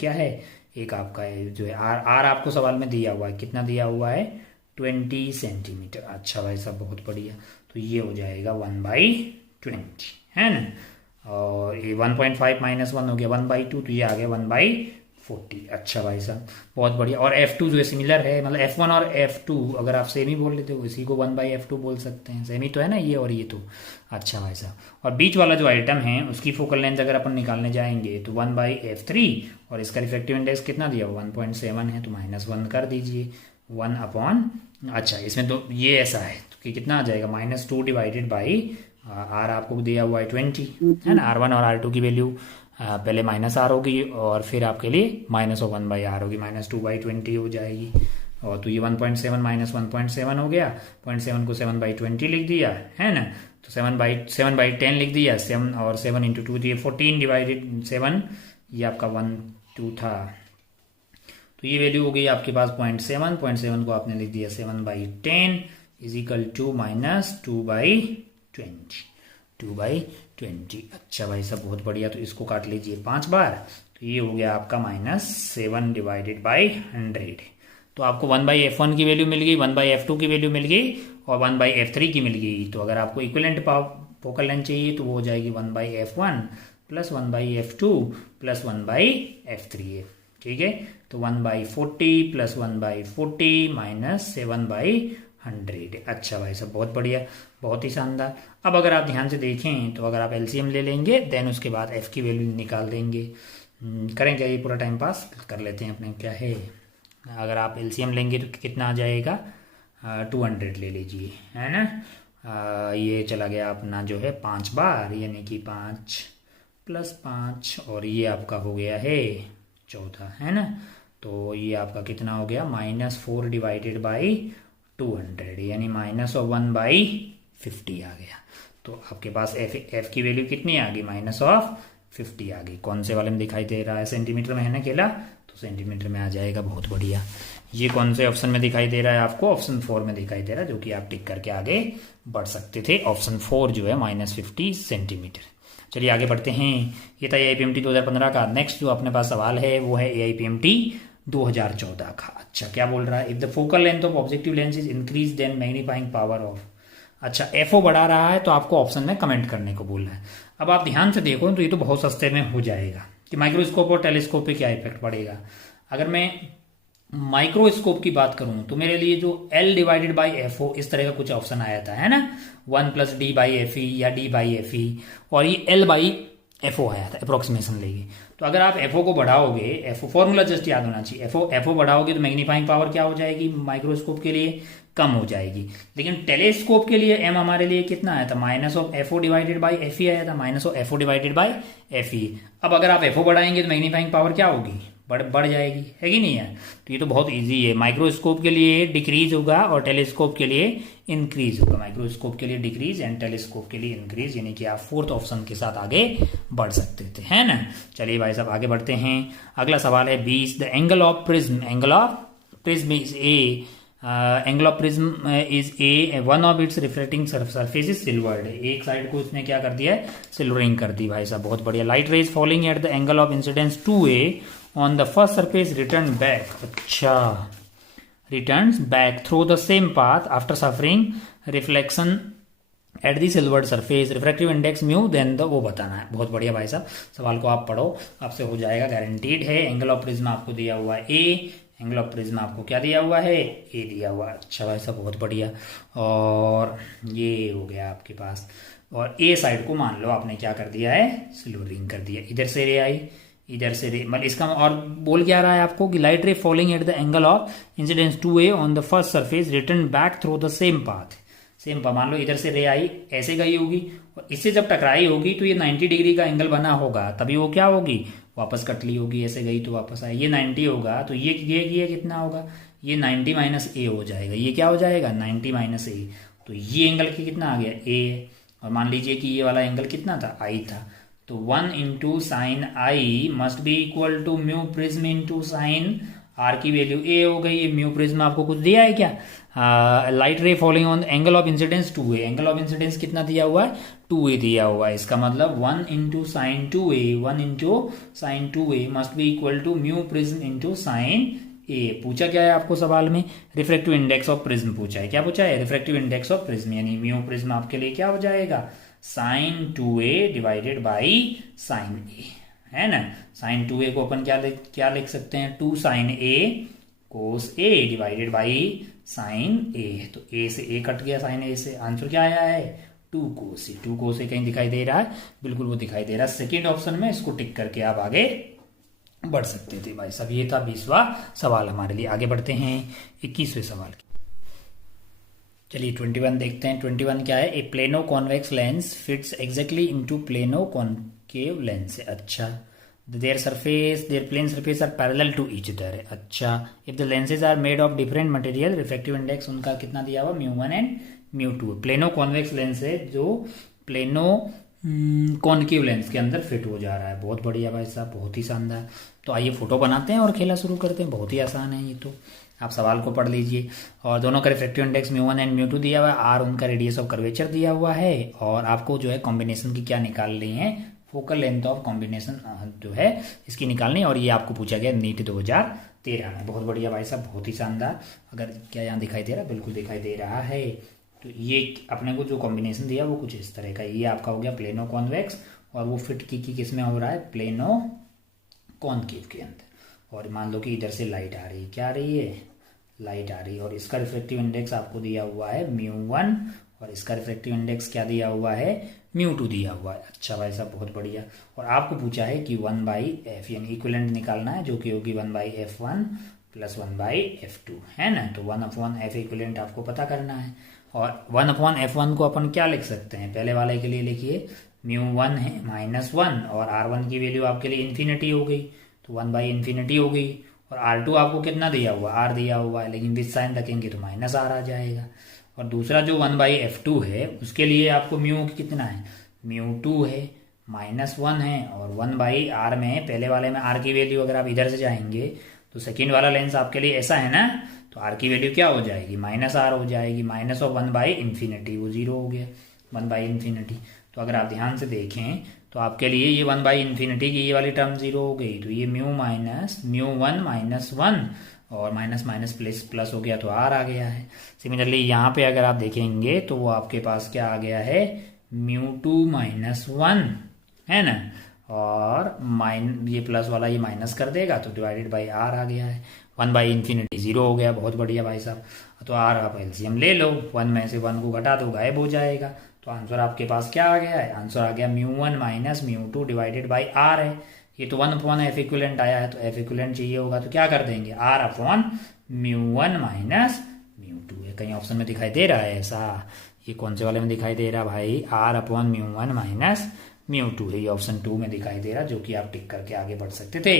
क्या है, एक आपका है जो है आर आपको सवाल में दिया हुआ है, कितना दिया हुआ है 20 सेंटीमीटर। अच्छा भाई साहब बहुत बढ़िया, तो ये हो जाएगा 1/20 है ना, और ये 1.5 माइनस 1 हो गया 1/2, तो ये आ गया 1/40। अच्छा भाई साहब बहुत बढ़िया। और f2 जो है सिमिलर है, मतलब f1 और f2 अगर आप सेम ही बोल लेते हो इसी को 1/f2 बोल सकते हैं, सेम ही तो है ना ये और ये तो। अच्छा भाई साहब, और बीच वाला जो आइटम है उसकी फोकल लेंथ अगर अपन निकालने जाएंगे तो 1/f3 और इसका रिफ्रैक्टिव इंडेक्स कितना दिया 1.7 है, तो -1 कर दीजिए 1 अपॉन, अच्छा इसमें तो ये ऐसा है कि कितना आ जाएगा -2 डिवाइडेड बाई आर आपको दिया हुआ है 20 है ना, R1 और R2 की वैल्यू पहले -r होगी और फिर आपके लिए -1/r होगी, -2/20 हो जाएगी। और तो ये 1.7 माइनस 1.7 हो गया, 0.7 को 7/20 लिख दिया है ना, तो 7/10 लिख दिया, 7 और 7 इंटू 2 दिए 14 डिवाइडेड 7, ये आपका 1 2 था, तो ये वैल्यू हो गई आपके पास 0.7 को आपने लिख दिया 7/10 इज इक्वल टू -2/20। अच्छा भाई साहब बहुत बढ़िया, तो इसको काट लीजिए 5 बार, तो ये हो गया आपका -7 डिवाइडेड बाई 100। तो आपको 1/f1 की वैल्यू मिल गई, 1/f2 की वैल्यू मिल गई और 1/f3 की मिल गई। तो अगर आपको इक्विवेलेंट फोकल लेंथ चाहिए तो वो हो जाएगी 1/f1 plus 1/f2 plus 1/f3। ठीक है, तो 1/40 प्लस 1/40 माइनस 7/100। अच्छा भाई साहब बहुत बढ़िया, बहुत ही शानदार। अब अगर आप ध्यान से देखें तो अगर आप एलसीएम ले लेंगे देन उसके बाद एफ की वैल्यू निकाल देंगे। करें क्या, ये पूरा टाइम पास कर लेते हैं अपने, क्या है अगर आप एलसीएम लेंगे तो कितना आ जाएगा 200 ले लीजिए है ना। ये चला गया अपना जो है 5 बार, यानी कि 5 प्लस 5 और ये आपका हो गया है 14 है ना, तो ये आपका कितना हो गया -4 डिवाइडेड बाई 200 यानी -1/50 आ गया। तो आपके पास एफ की वैल्यू कितनी आ गई -50 आ गई। कौन से वाले में दिखाई दे रहा है, सेंटीमीटर में है ना केला, तो सेंटीमीटर में आ जाएगा। बहुत बढ़िया। ये कौन से ऑप्शन में दिखाई दे रहा है आपको, ऑप्शन 4 में दिखाई दे रहा है, जो कि आप टिक करके आगे बढ़ सकते थे। ऑप्शन 4 जो है -50 सेंटीमीटर। चलिए आगे बढ़ते हैं। ये था AIPMT 2015 का। नेक्स्ट जो अपने पास सवाल है वो है AIPMT 2014 का। अच्छा क्या बोल रहा है, if the focal length of objective lens is increase then magnifying power of, अच्छा FO बढ़ा रहा है तो आपको ऑप्शन में कमेंट करने को बोल रहा है। अब आप ध्यान से देखो तो ये तो बहुत सस्ते में हो जाएगा कि माइक्रोस्कोप और टेलीस्कोप पे क्या इफेक्ट पड़ेगा। अगर मैं माइक्रोस्कोप की बात करूं तो मेरे लिए जो L divided by F O इस तरह का कुछ ऑप्शन आया था, है ना, 1+D/FE या D/FE, और ये L/FO आया था अप्रोक्सीमेशन लेके। तो अगर आप एफओ को बढ़ाओगे, एफओ फॉर्मूला जस्ट याद होना चाहिए, एफओ बढ़ाओगे तो मैग्नीफाइंग पावर क्या हो जाएगी माइक्रोस्कोप के लिए, कम हो जाएगी। लेकिन टेलीस्कोप के लिए एम हमारे लिए कितना आया था, -FO डिवाइडेड बाई FE आया था, -FO डिवाइडेड बाई FE। अब अगर आप एफओ बढ़ाएंगे तो मैग्नीफाइंग पावर क्या होगी, बढ़ जाएगी, है कि नहीं है। तो ये तो बहुत इजी है। माइक्रोस्कोप के लिए डिक्रीज होगा और टेलीस्कोप के लिए इंक्रीज होगा। माइक्रोस्कोप के लिए डिक्रीज एंड टेलीस्कोप के लिए इंक्रीज, यानी कि आप फोर्थ ऑप्शन के साथ आगे बढ़ सकते थे, है ना। चलिए भाई साहब आगे बढ़ते हैं। अगला सवाल है 20, the angle of prism, angle of prism is a, angle of prism is a, one of its reflecting surface is silvered. एक साइड को उसने क्या कर दिया है, सिल्वरिंग कर दी भाई साहब, बहुत बढ़िया। Light rays falling at the angle of incidence 2A on the first surface return back, अच्छा, returns back through the same path after suffering reflection at the silvered surface, refractive index mu, then the, वो बताना है। बहुत बढ़िया भाई साहब, सवाल को आप पढ़ो, आपसे हो जाएगा, गारंटीड है। एंगल ऑफ प्रिज्म आपको दिया हुआ है ए, एंगल ऑफ प्रिज्म आपको क्या दिया हुआ है, ए दिया हुआ है। अच्छा भाई साहब बहुत बढ़िया। और ये हो गया आपके पास, और ए साइड को मान लो आपने क्या कर दिया है, सिल्वरिंग कर दिया। इधर से रे आई, इधर से रे, मतलब इसका और बोल क्या रहा है आपको कि लाइट रे falling at the angle of incidence 2A on the first surface return back through the same path, same path. मान लो इधर से रे आई, ऐसे गई होगी, और इससे जब टकराई होगी तो ये 90 डिग्री का एंगल बना होगा, तभी वो क्या होगी, वापस कट ली होगी, ऐसे गई तो वापस आई। ये 90 होगा तो ये कितना होगा, ये 90 माइनस ए हो जाएगा। ये क्या हो जाएगा, 90 माइनस ए। तो ये एंगल की कितना आ गया, ए, और मान लीजिए कि ये वाला एंगल कितना था, आई था। तो 1 into sine I must be equal to mu prism into sine R की वैल्यू ए हो गई। ये म्यू प्रिज्म आपको कुछ दिया है क्या, लाइट रे falling on angle of incidence 2A, angle of incidence कितना दिया हुआ है, 2A दिया हुआ है। इसका मतलब 1 into sine 2A, 1 into sine 2A must be equal to mu prism into sine A. पूछा क्या है आपको सवाल में, रिफ्रेक्टिव इंडेक्स ऑफ प्रिज्म पूछा है। क्या पूछा है, रिफ्रेक्टिव इंडेक्स ऑफ प्रिज्म, यानी म्यू प्रिज्म आपके लिए क्या हो जाएगा, sine 2A divided by sine A, है ना। साइन 2A को अपन क्या लिख सकते हैं, 2 sine A cos A divided by sine A. तो ए से ए कट गया, साइन ए से, आंसर क्या आया है, 2 कोस ए। 2 कोस ए कहीं दिखाई दे रहा है, बिल्कुल वो दिखाई दे रहा है सेकेंड ऑप्शन में। इसको टिक करके आप आगे बढ़ सकते थे भाई साहब। ये था 20वां सवाल हमारे लिए। आगे बढ़ते हैं 21वें सवाल की। चलिए 21 देखते हैं। 21 क्या है, a plano convex lens fits exactly into plano concave lens. अच्छा, there plane surface are parallel to each other. अच्छा, if the lenses are made of different material, reflective index उनका कितना दिया हुआ, μ1 एंड μ2। प्लेनो कॉन्वेक्स लेंस है जो plano concave lens के अंदर फिट हो जा रहा है। बहुत बढ़िया भाई साहब, बहुत ही शानदार। तो आइए फोटो बनाते हैं और खेला शुरू करते हैं। बहुत ही आसान है ये तो, आप सवाल को पढ़ लीजिए। और दोनों का रिफ्लेक्टिव इंडेक्स μ1 एंड μ2 दिया हुआ है, आर उनका रेडियस ऑफ कर्वेचर दिया हुआ है, और आपको जो है कॉम्बिनेशन की क्या निकालनी है, फोकल लेंथ ऑफ कॉम्बिनेशन जो है इसकी निकालनी। और ये आपको पूछा गया नीट 2013 में। बहुत बढ़िया भाई साहब, बहुत ही शानदार। अगर क्या यहाँ दिखाई दे रहा है, बिल्कुल दिखाई दे रहा है। तो ये अपने को जो कॉम्बिनेशन दिया वो कुछ इस तरह का, ये आपका हो गया प्लेनो कॉन्वेक्स, और वो फिट की किस में हो रहा है, प्लेनो कॉनकेव के अंदर। और मान लो कि इधर से लाइट आ रही है, क्या आ रही है, लाइट आ रही है, और इसका रिफ्लेक्टिव इंडेक्स आपको दिया हुआ है μ1, और इसका रिफ्लेक्टिव इंडेक्स क्या दिया हुआ है, μ2 दिया हुआ है। अच्छा भाई साहब बहुत बढ़िया। और आपको पूछा है कि 1/f यानी इक्विवेलेंट निकालना है, जो कि होगी 1/f1 प्लस 1/f2, है ना। तो 1/f इक्विवेलेंट आपको पता करना है। और 1/f1 को अपन क्या लिख सकते हैं, पहले वाले के लिए लिखिए μ1 है -1, और r1 की वैल्यू आपके लिए इन्फिनिटी हो गई, तो 1/∞ हो गई। और R2 आपको कितना दिया हुआ, R दिया हुआ है, लेकिन विद साइन रखेंगे तो माइनस R आ जाएगा। और दूसरा जो 1/f2 है उसके लिए आपको म्यू कितना है, μ2 है, -1 है, और 1/r में पहले वाले में R की वैल्यू अगर आप इधर से जाएंगे तो सेकेंड वाला लेंस आपके लिए ऐसा है ना, तो R की वैल्यू क्या हो जाएगी, -R हो जाएगी, माइनस ऑफ 1/∞, वो 0 हो गया, 1/∞। तो अगर आप ध्यान से देखें तो आपके लिए ये 1/∞ की ये वाली टर्म 0 हो गई, तो ये μ1 -1 और माइनस माइनस प्लस हो गया, तो R आ गया है। सिमिलरली यहाँ पे अगर आप देखेंगे तो वो आपके पास क्या आ गया है, μ2 -1 है ना, और ये प्लस वाला ये माइनस कर देगा तो डिवाइडेड बाई R आ गया है। 1/∞ 0 हो गया, बहुत बढ़िया भाई साहब। तो आर आप एलसीएम ले लो, 1 में से 1 को घटा दो, गायब हो जाएगा। तो आंसर आपके पास क्या आ गया है? आंसर आ गया μ1 माइनस μ2 डिवाइडेड बाई आर है। ये तो 1 अपॉन एफ इक्विवेलेंट आया है, तो एफ इक्विवेलेंट चाहिए होगा तो क्या कर देंगे? आर अपॉन μ1 माइनस μ2 है। कहीं ऑप्शन में दिखाई दे रहा है ऐसा? ये कौन से वाले में दिखाई दे रहा भाई? आर अपॉन μ1 माइनस μ2 है, ये ऑप्शन 2 में दिखाई दे रहा, जो कि आप टिक करके आगे बढ़ सकते थे।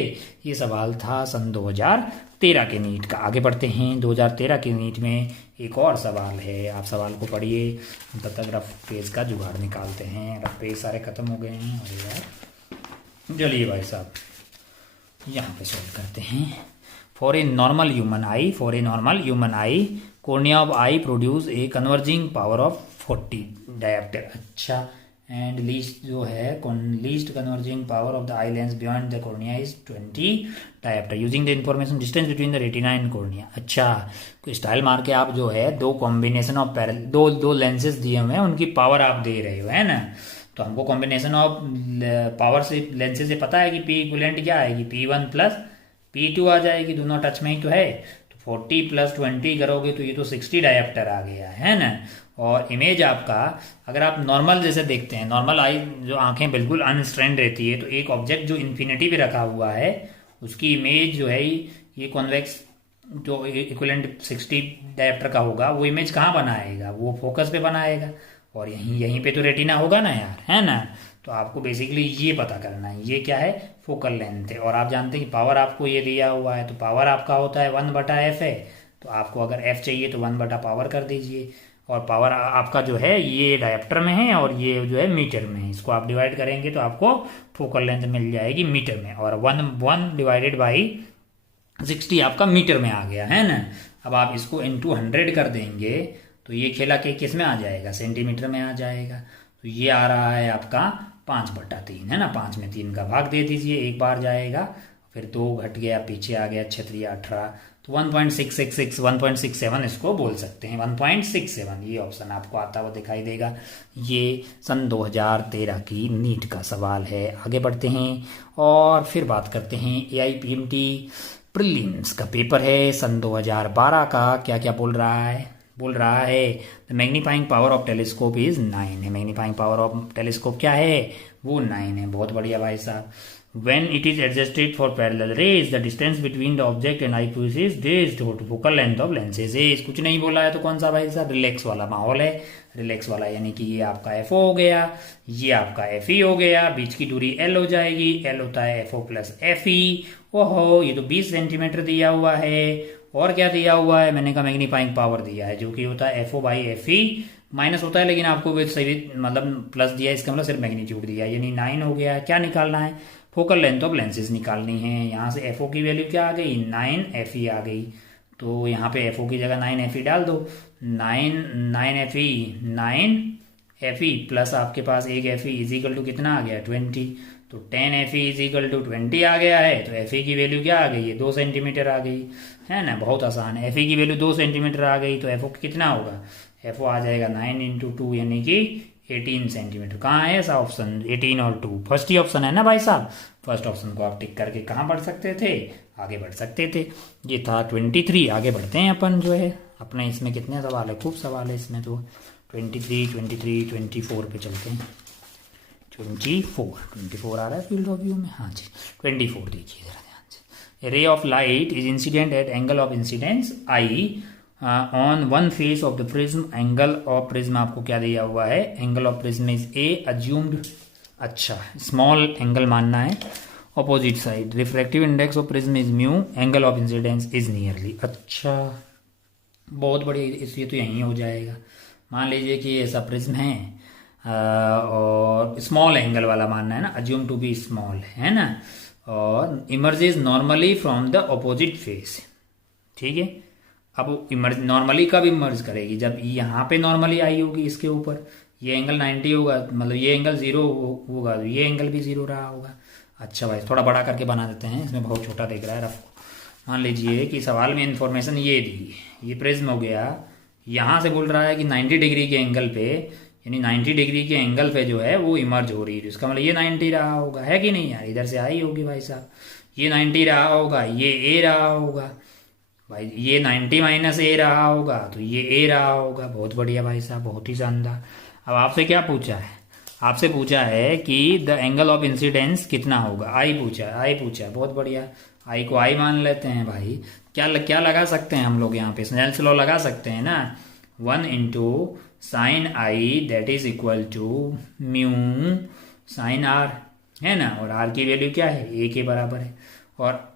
ये सवाल था सन 2013 के नीट का। आगे बढ़ते हैं 2013 के नीट में एक और सवाल है, आप सवाल को पढ़िए, हम तब तक रफ पेज का जुगाड़ निकालते हैं। रफ पेज सारे खत्म हो गए हैं। और यार चलिए भाई साहब यहाँ पे सॉल्व करते हैं। For a normal human I cornea of I produce a converging power of 40 dioptre. अच्छा, एंड लीस्ट जो है least converging power of the eye lens beyond the cornea is 20 dioptre using the information distance between the retina and cornea. अच्छा, कोई style मार के आप जो है दो कॉम्बिनेशन ऑफ दो लेंसेज दिए हुए हैं, उनकी पावर आप दे रहे हो, है ना। तो हमको कॉम्बिनेशन ऑफ पावर से लेंसेज से पता है कि पी इक्विवेलेंट क्या आएगी? P1 प्लस P2 आ जाएगी, दोनों टच में ही तो है। तो 40 प्लस 20 करोगे तो ये तो 60 डायोप्टर आ गया है ना। और इमेज आपका, अगर आप नॉर्मल जैसे देखते हैं, नॉर्मल आई जो आंखें बिल्कुल अनस्ट्रेंड रहती है, तो एक ऑब्जेक्ट जो इन्फिनिटी पे रखा हुआ है उसकी इमेज जो है ये कॉन्वेक्स जो इक्विवेलेंट 60 डायोप्टर का होगा, वो इमेज कहाँ बनाएगा? वो फोकस पे बनाएगा, और यहीं पे तो रेटिना होगा ना यार, है ना। तो आपको बेसिकली ये पता करना है, ये क्या है? फोकल लेंथ है। और आप जानते हैं कि पावर आपको ये दिया हुआ है, तो पावर आपका होता है 1/f है। तो आपको अगर f चाहिए तो 1/पावर कर दीजिए, और पावर आपका जो है ये डायोप्टर में है और ये जो है मीटर में है। इसको आप डिवाइड करेंगे तो आपको फोकल लेंथ मिल जाएगी मीटर में, और 1 डिवाइडेड बाई 60 आपका मीटर में आ गया, है ना। अब आप इसको इंटू 100 कर देंगे तो ये खेला के किस में आ जाएगा? सेंटीमीटर में आ जाएगा। तो ये आ रहा है आपका 5/3, है ना। 5 में 3 का भाग दे दीजिए, एक बार जाएगा, फिर 2 घट गया, पीछे आ गया 6 18, तो 1.666 1.67 इसको बोल सकते हैं, 1.67 ये ऑप्शन आपको आता हुआ दिखाई देगा। ये सन 2013 की नीट का सवाल है। आगे बढ़ते हैं और फिर बात करते हैं AIPMT प्रीलिम्स का पेपर है सन 2012 का। क्या क्या बोल रहा है? The magnifying power of telescope is 9 है। मैग्नीफाइंग पावर ऑफ टेलीस्कोप क्या है? वो 9 है। बहुत बढ़िया भाई साहब। When it is adjusted for parallel rays, the distance between the object and eyepiece is raised to focal length of lenses is। कुछ नहीं बोला है तो कौन सा भाई साहब? रिलैक्स वाला माहौल है। रिलैक्स वाला यानी कि ये आपका FO हो गया, ये आपका FE हो गया, बीच की दूरी L हो जाएगी, L होता है FO प्लस FE। ओहो, ये तो 20 सेंटीमीटर दिया हुआ है। और क्या दिया हुआ है? मैंने कहा मैग्नीफाइंग पावर दिया है, जो कि होता है FO बाई FE, माइनस होता है लेकिन आपको सही मतलब प्लस दिया है, इसका मतलब सिर्फ मैग्नीट्यूड दिया है, यानी 9 हो गया। क्या निकालना है? फोकल लेंथ ऑफ लेंसेज निकालनी है। यहाँ से FO की वैल्यू क्या आ गई? 9 FE आ गई। तो यहाँ पे FO की जगह 9 FE डाल दो। 9 FE प्लस आपके पास एक FE इजिकल टू कितना आ गया? 20। तो 10 FE इजिकल टू 20 आ गया है। तो FE की वैल्यू क्या आ गई है? 2 सेंटीमीटर आ गई, है ना। बहुत आसान है। FE की वैल्यू 2 सेंटीमीटर आ गई तो FO कितना होगा? FO आ जाएगा 9 × 2 यानी कि 18 सेंटीमीटर। कहाँ है ऐसा ऑप्शन? 18 और 2 फर्स्ट ही ऑप्शन है ना भाई साहब। फर्स्ट ऑप्शन को आप टिक करके कहाँ बढ़ सकते थे? आगे बढ़ सकते थे। ये था 23। आगे बढ़ते हैं अपन जो है अपने, इसमें कितने सवाल है? खूब सवाल है इसमें। तो 24 पे चलते हैं। 24 आ रहा है फील्ड ऑफ व्यू में। हाँ जी, 24 देखिए जरा ध्यान से। रे of light is incident at angle of incidence I on one face of the prism. Angle of prism आपको क्या दिया हुआ है? Angle of prism is a assumed. अच्छा, स्मॉल एंगल मानना है। Opposite side refractive index of prism is mu, angle of incidence is nearly. अच्छा, बहुत बढ़िया, इसलिए तो यहीं हो जाएगा। मान लीजिए कि ऐसा प्रिज्म है और स्मॉल एंगल वाला मानना है ना, अज्यूम टू बी स्मॉल, है ना, और emerges normally from the opposite face. ठीक है, अब इमर्ज नॉर्मली कब इमर्ज करेगी? जब यहाँ पे नॉर्मली आई होगी इसके ऊपर, ये एंगल 90 होगा, मतलब ये एंगल 0 होगा, तो ये एंगल भी 0 रहा होगा। अच्छा भाई, थोड़ा बड़ा करके बना देते हैं, इसमें बहुत छोटा दिख रहा है रफ। मान लीजिए कि सवाल में इन्फॉर्मेशन ये दी, ये प्रिज्म हो गया, यहाँ से बोल रहा है कि 90 डिग्री के एंगल पे, यानी 90 डिग्री के एंगल पे जो है वो इमर्ज हो रही है। इसका मतलब ये 90 रहा होगा, है कि नहीं यार? इधर से आई होगी भाई साहब, ये 90 रहा होगा, ये ए रहा होगा, भाई ये 90 माइनस ए रहा होगा तो ये ए रहा होगा। बहुत बढ़िया भाई साहब, बहुत ही शानदार। अब आपसे क्या पूछा है? आपसे पूछा है कि द एंगल ऑफ इंसिडेंस कितना होगा, आई पूछा है, आई पूछा है। बहुत बढ़िया, आई को आई मान लेते हैं भाई। क्या लगा सकते हैं हम लोग यहाँ पे? स्नेल्स लॉ लगा सकते हैं ना। 1 into sine I that is equal to mu sine R, है ना। और आर की वैल्यू क्या है? ए के बराबर है। और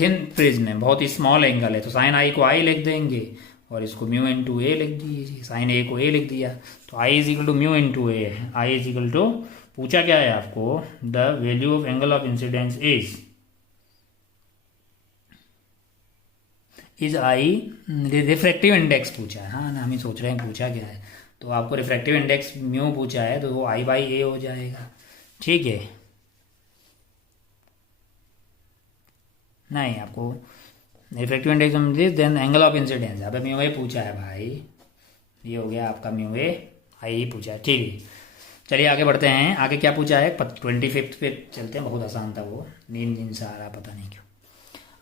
थिन प्रिज्म है, बहुत ही स्मॉल एंगल है, तो साइन आई को आई लिख देंगे और इसको म्यू इंटू ए लिख दीजिए। साइन ए को ए लिख दिया तो I is equal to mu into A है। आई इज इक्वल टू, पूछा क्या है आपको? The value of angle of incidence is I, refractive index पूछा है। हाँ ना, हम ही सोच रहे हैं पूछा क्या है। तो आपको रिफ्रैक्टिव इंडेक्स म्यू पूछा है तो वो आई बाई ए हो जाएगा। ठीक है, नहीं आपको refractive index then angle of incidence, यहाँ पे म्यू ए पूछा है भाई। ये हो गया आपका म्यू ए, आई ही पूछा है। ठीक है, चलिए आगे बढ़ते हैं। आगे क्या पूछा है? 25 पे चलते हैं, बहुत आसान था वो, नींद से आ रहा पता नहीं क्यों।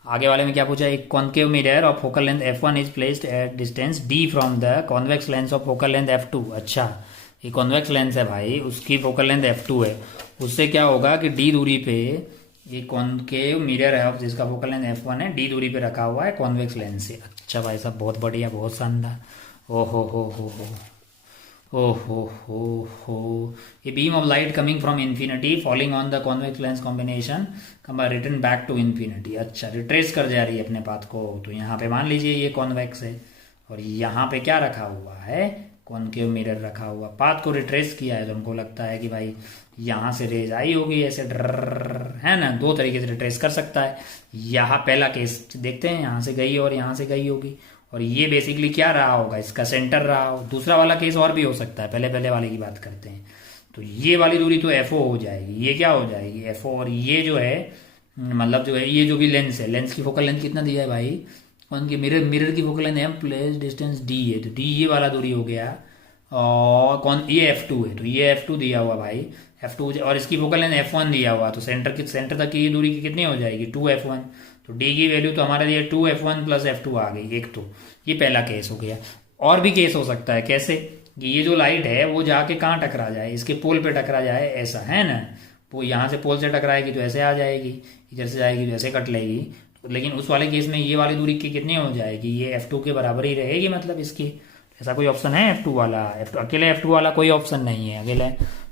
आगे वाले में क्या पूछा है? एक concave mirror of focal length f1 is placed at distance d from the convex lens of focal length f2। अच्छा, ये कॉन्वेक्स लेंस है भाई, उसकी फोकल लेंथ f2 है। उससे क्या होगा कि d दूरी पे ये कॉन्केव मिरर है जिसका फोकल लेंथ f1 है, d दूरी पे रखा हुआ है कॉन्वेक्स लेंस से। अच्छा भाई साहब, बहुत बढ़िया, बहुत शानदार। ओ हो हो, a beam of light coming from infinity falling on the convex lens combination return back to infinity. अच्छा, रिट्रेस कर जा रही है अपने पाथ को। तो यहाँ पे मान लीजिए ये कॉन्वेक्स है और यहाँ पे क्या रखा हुआ है? कॉन्केव मिरर रखा हुआ। पाथ को रिट्रेस किया है तो हमको लगता है कि भाई यहाँ से रेज आई होगी ऐसे ड्रर, है ना। दो तरीके से रिट्रेस कर सकता है। यहाँ पहला केस देखते हैं, यहाँ से गई और यहाँ से गई होगी और ये बेसिकली क्या रहा होगा? इसका सेंटर रहा हो। दूसरा वाला केस और भी हो सकता है, पहले वाले की बात करते हैं। तो ये वाली दूरी तो एफओ हो जाएगी, ये क्या हो जाएगी? एफओ। और ये जो है मतलब जो है ये जो भी लेंस है, लेंस की फोकल लेंथ कितना दिया है भाई? उनकी मिरर की focal length M plus distance D है, तो डी ये वाला दूरी हो गया। और कौन? ये F2 है, तो ये F2 दिया हुआ भाई, F2। और इसकी फोकल लेंथ F1 दिया हुआ, तो सेंटर तक की दूरी की कितनी हो जाएगी? 2F1। तो D की वैल्यू तो हमारे लिए 2F1 प्लस F2 आ गई। एक तो ये पहला केस हो गया। और भी केस हो सकता है, कैसे कि ये जो लाइट है वो जाके कहाँ टकरा जाए? इसके पोल पे टकरा जाए, ऐसा है ना। वो यहाँ से पोल से टकराएगी तो ऐसे आ जाएगी, इधर से जाएगी तो ऐसे कट लेगी। लेकिन उस वाले केस में ये वाली दूरी की कितनी हो जाएगी? ये F2 के बराबर ही रहेगी, मतलब इसकी। ऐसा कोई ऑप्शन है F2 वाला? अकेले F2 वाला कोई ऑप्शन नहीं है अकेले।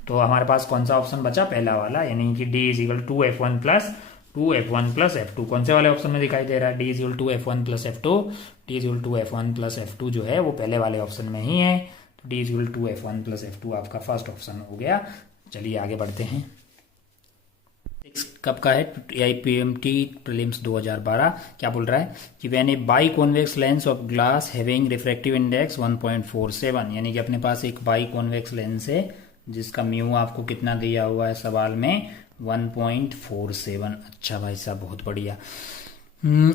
तो हमारे पास कौन सा ऑप्शन बचा? पहला वाला, यानी कि D is equal 2F1 plus F2। कौन से वाले ऑप्शन में दिखाई दे रहा है? D is equal 2F1 plus F2। D is equal 2F1 plus F2 जो है वो पहले वाले ऑप्शन में ही है। तो D is equal 2F1 plus F2 आपका फर्स्ट ऑप्शन हो गया। चलिए आगे बढ़ते हैं। कब का है? AIPMT prelims 2012। क्या बोल रहा है कि when A by convex lens of glass having refractive index 1.47, यानी कि अपने पास एक बाई कॉन्वेक्स लेंस है जिसका म्यू आपको कितना दिया हुआ है सवाल में? 1.47। अच्छा भाई साहब, बहुत बढ़िया।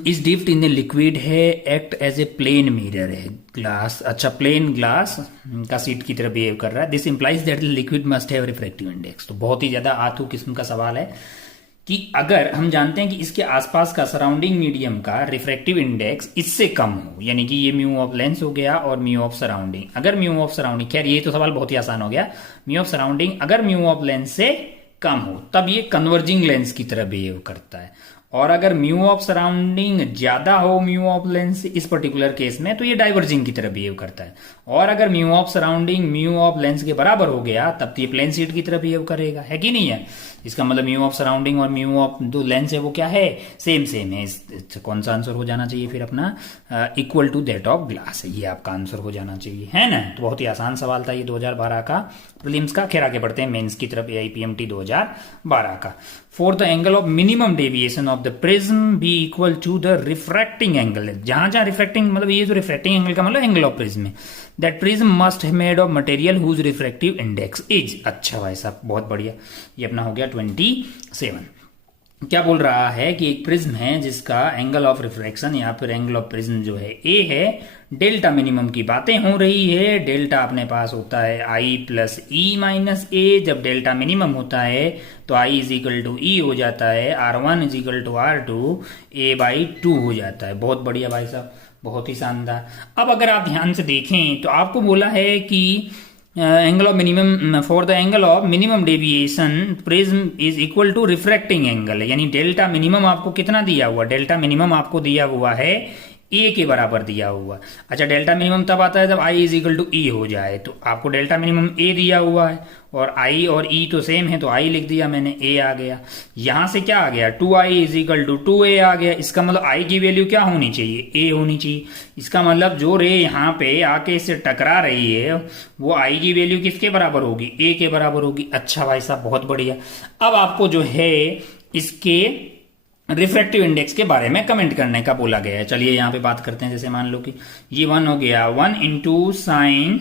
इस डिप्ट इन द लिक्विड है, act as a plane mirror है ग्लास। अच्छा, प्लेन ग्लास का सीट की तरह बिहेव कर रहा है। This implies that the liquid must have refractive index. तो बहुत ही ज्यादा आतू किस्म का सवाल है कि अगर हम जानते हैं कि इसके आसपास का सराउंडिंग मीडियम का रिफ्रैक्टिव इंडेक्स इससे कम हो, यानी कि ये म्यू ऑफ लेंस हो गया और म्यू ऑफ सराउंडिंग। अगर म्यू ऑफ सराउंडिंग, खैर ये तो सवाल बहुत ही आसान हो गया। म्यू ऑफ सराउंडिंग अगर म्यू ऑफ लेंस से कम हो तब ये कन्वर्जिंग लेंस की तरह बिहेव करता है। और अगर म्यू ऑफ सराउंडिंग ज्यादा हो म्यू ऑफ लेंस इस पर्टिकुलर केस में, तो ये डाइवर्जिंग की तरह बिहेव करता है। और अगर mu of surrounding mu of lens के बराबर हो गया तब तो ये प्लेन सीट की तरह बिहेव करेगा, है कि नहीं है? इसका मतलब म्यू ऑफ सराउंडिंग और म्यू ऑफ जो लेंस है वो क्या है? सेम है। कौन सा आंसर हो जाना चाहिए फिर अपना? Equal to that of glass है, ये आपका आंसर हो जाना चाहिए, है ना। तो बहुत ही आसान सवाल था ये 2012 का प्रीलिम्स का। खैर आगे बढ़ते हैं मेंस की तरफ। AIPMT 2012 का। For the angle of minimum deviation of the prism be equal to the refracting angle. जहां जहां रिफ्रैक्टिंग, मतलब ये जो रिफ्रैक्टिंग एंगल का मतलब एंगल ऑफ प्रिज्म है, दैट प्रिज्म मस्ट है made of material whose refractive index is. अच्छा भाई साहब, बहुत बढ़िया। ये अपना हो गया 27। क्या बोल रहा है कि एक प्रिज्म है जिसका एंगल ऑफ रिफ्रैक्शन या फिर एंगल ऑफ प्रिज्म जो है ए है। डेल्टा मिनिमम की बातें हो रही है। डेल्टा अपने पास होता है I प्लस ई माइनस ए। जब डेल्टा मिनिमम होता है तो I इज इक्वल टू ई हो जाता है, R1 is equal to R2 A/2 हो जाता है। बहुत बढ़िया भाई साहब, बहुत ही शानदार। अब अगर आप ध्यान से देखें तो आपको बोला है कि angle of minimum for the angle of minimum deviation prism is equal to refracting angle, यानी डेल्टा मिनिमम आपको कितना दिया हुआ, डेल्टा मिनिमम आपको दिया हुआ है ए के बराबर दिया हुआ। अच्छा, डेल्टा मिनिमम तब आता है जब आई इज इक्वल टू ई हो जाए, तो आपको डेल्टा मिनिमम ए दिया हुआ है और आई और ई तो सेम है, तो आई लिख दिया मैंने, ए आ गया। यहां से क्या आ गया, 2i is equal to 2a आ गया। इसका मतलब आई की वैल्यू क्या होनी चाहिए, ए होनी चाहिए। इसका मतलब जो रे यहाँ पे आके इससे टकरा रही है वो आई की वैल्यू किसके बराबर होगी, ए के बराबर होगी। अच्छा भाई साहब, बहुत बढ़िया। अब आपको जो है इसके रिफ्रैक्टिव इंडेक्स के बारे में कमेंट करने का बोला गया है। चलिए यहाँ पे बात करते हैं। जैसे मान लो कि ये 1 हो गया, 1 इंटू साइन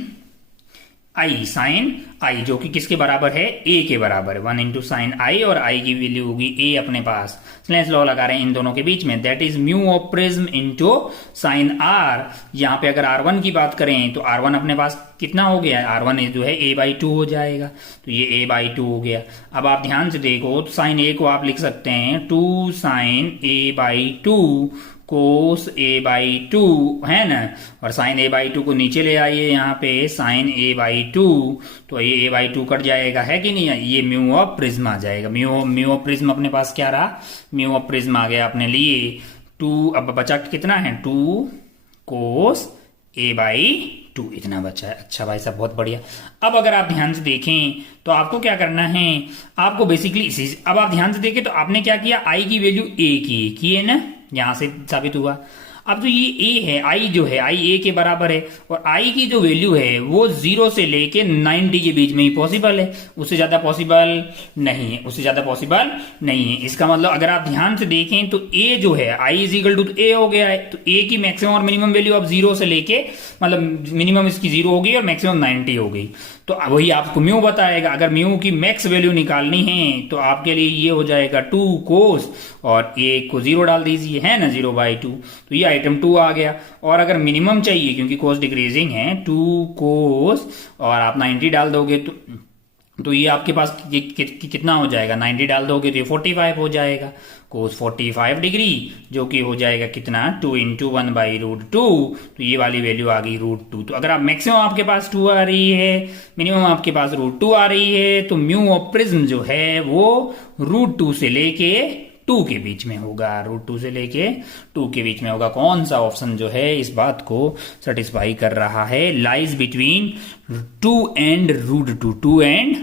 आई जो कि किसके बराबर है, ए के बराबर है। 1 इंटू साइन आई और आई की वैल्यू होगी ए अपने पास। स्लेंस लॉ लगा रहे हैं इन दोनों के बीच में, that is mu of prism into sine R. यहाँ पे अगर R1 की बात करें तो R1 अपने पास कितना हो गया है, R1 जो है a/2 हो जाएगा, तो ये a/2 हो गया। अब आप ध्यान से देखो तो साइन ए को आप लिख सकते हैं 2 साइन a/2 कोस a/2 है ना, और साइन a/2 को नीचे ले आइए यहाँ पे साइन a/2, तो ये a/2 कट जाएगा, है कि नहीं। ये म्यू ऑफ प्रिज्म आ जाएगा। म्यू ऑफ प्रिज्म अपने पास क्या रहा, म्यू ऑफ प्रिज्म आ गया अपने लिए 2। अब बचा कितना है, 2 कोस a/2 इतना बचा है। अच्छा भाई साहब, बहुत बढ़िया। अब अगर आप ध्यान से देखें तो आपको क्या करना है, आपको बेसिकली अब आप ध्यान से देखें तो आपने क्या किया, आई की वैल्यू ए की है ना, यहां से साबित हुआ। अब जो ये ए है, आई जो है, आई ए के बराबर है, और आई की जो वैल्यू है वो 0 से लेके 90 के बीच में ही पॉसिबल है, उससे ज्यादा पॉसिबल नहीं है, उससे ज्यादा पॉसिबल नहीं है। इसका मतलब अगर आप ध्यान से देखें तो ए जो है, आई इज इक्वल टू ए हो गया है, तो ए की मैक्सिमम और मिनिमम वैल्यू अब 0 से लेके, मतलब मिनिमम इसकी 0 हो गई और मैक्सिमम 90 हो गई, तो वही आपको म्यू बताएगा। अगर म्यू की मैक्स वैल्यू निकालनी है तो आपके लिए ये हो जाएगा 2 कोस, और ए को 0 डाल दीजिए, है ना, 0/2, तो ये आइटम 2 आ गया। और अगर मिनिमम चाहिए क्योंकि कोस डिक्रीजिंग है, 2 कोस और आप 90 डाल दोगे तो ये आपके पास कितना हो जाएगा, 90 डाल दोगे तो ये 45 हो जाएगा, कोस 45 डिग्री, जो कि हो जाएगा कितना, 2 इंटू 1/√2, तो ये वाली वैल्यू आ गई √2। तो अगर आप मैक्सिमम आपके पास 2 आ रही है, मिनिमम आपके पास √2 आ रही है, तो म्यू ऑफ प्रिज्म जो है वो √2 से लेके 2 के बीच में होगा, √2 से लेके 2 के बीच में होगा। कौन सा ऑप्शन जो है इस बात को सेटिस्फाई कर रहा है, लाइज बिटवीन 2 एंड √2, 2 एंड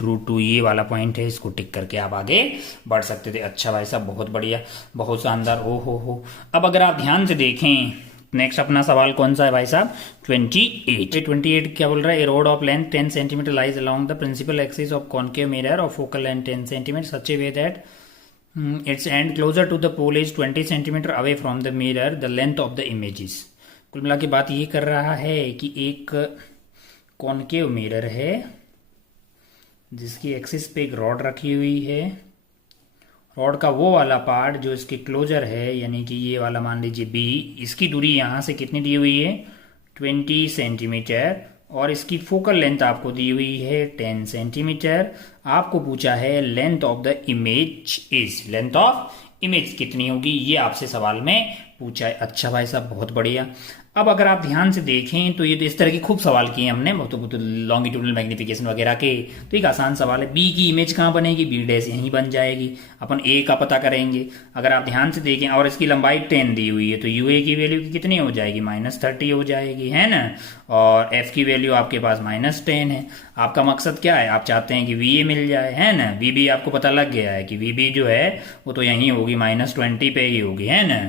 √2, ये वाला पॉइंट है, इसको टिक करके आप आगे बढ़ सकते थे। अच्छा भाई साहब, बहुत बढ़िया, बहुत शानदार। ओ हो। अब अगर आप ध्यान से देखें, नेक्स्ट अपना सवाल कौन सा है भाई साहब, 28 क्या बोल रहा है, a rod of length 10 centimeter lies along the principal axis of concave mirror of focal length 10 centimeter such a way that its end closer to the pole is 20 centimeter away from the mirror, the length of the images। कुल मिला के बात ये कर रहा है कि एक कॉन्केव मिरर है जिसकी एक्सिस पे एक रॉड रखी हुई है, रॉड का वो वाला पार्ट जो इसके क्लोजर है, यानी कि ये वाला मान लीजिए बी, इसकी दूरी यहाँ से कितनी दी हुई है, 20 सेंटीमीटर, और इसकी फोकल लेंथ आपको दी हुई है 10 सेंटीमीटर। आपको पूछा है length of the image is, length of image कितनी होगी, ये आपसे सवाल में पूछा है। अच्छा भाई साहब, बहुत बढ़िया। अब अगर आप ध्यान से देखें तो ये तो इस तरह के खूब सवाल किए हमने, बहुत लॉन्गिट्यूडनल मैग्निफिकेशन वगैरह के, तो एक आसान सवाल है, बी की इमेज कहाँ बनेगी, बी डैश यहीं बन जाएगी, अपन ए का पता करेंगे। अगर आप ध्यान से देखें और इसकी लंबाई 10 दी हुई है, तो यू ए की वैल्यू कितनी हो जाएगी, -30 हो जाएगी, है ना, और एफ की वैल्यू आपके पास -10 है। आपका मकसद क्या है, आप चाहते हैं कि वी ए मिल जाए, है ना, वी बी आपको पता लग गया है कि वी बी जो है वो तो यहीं होगी, -20 पे ही होगी, है ना।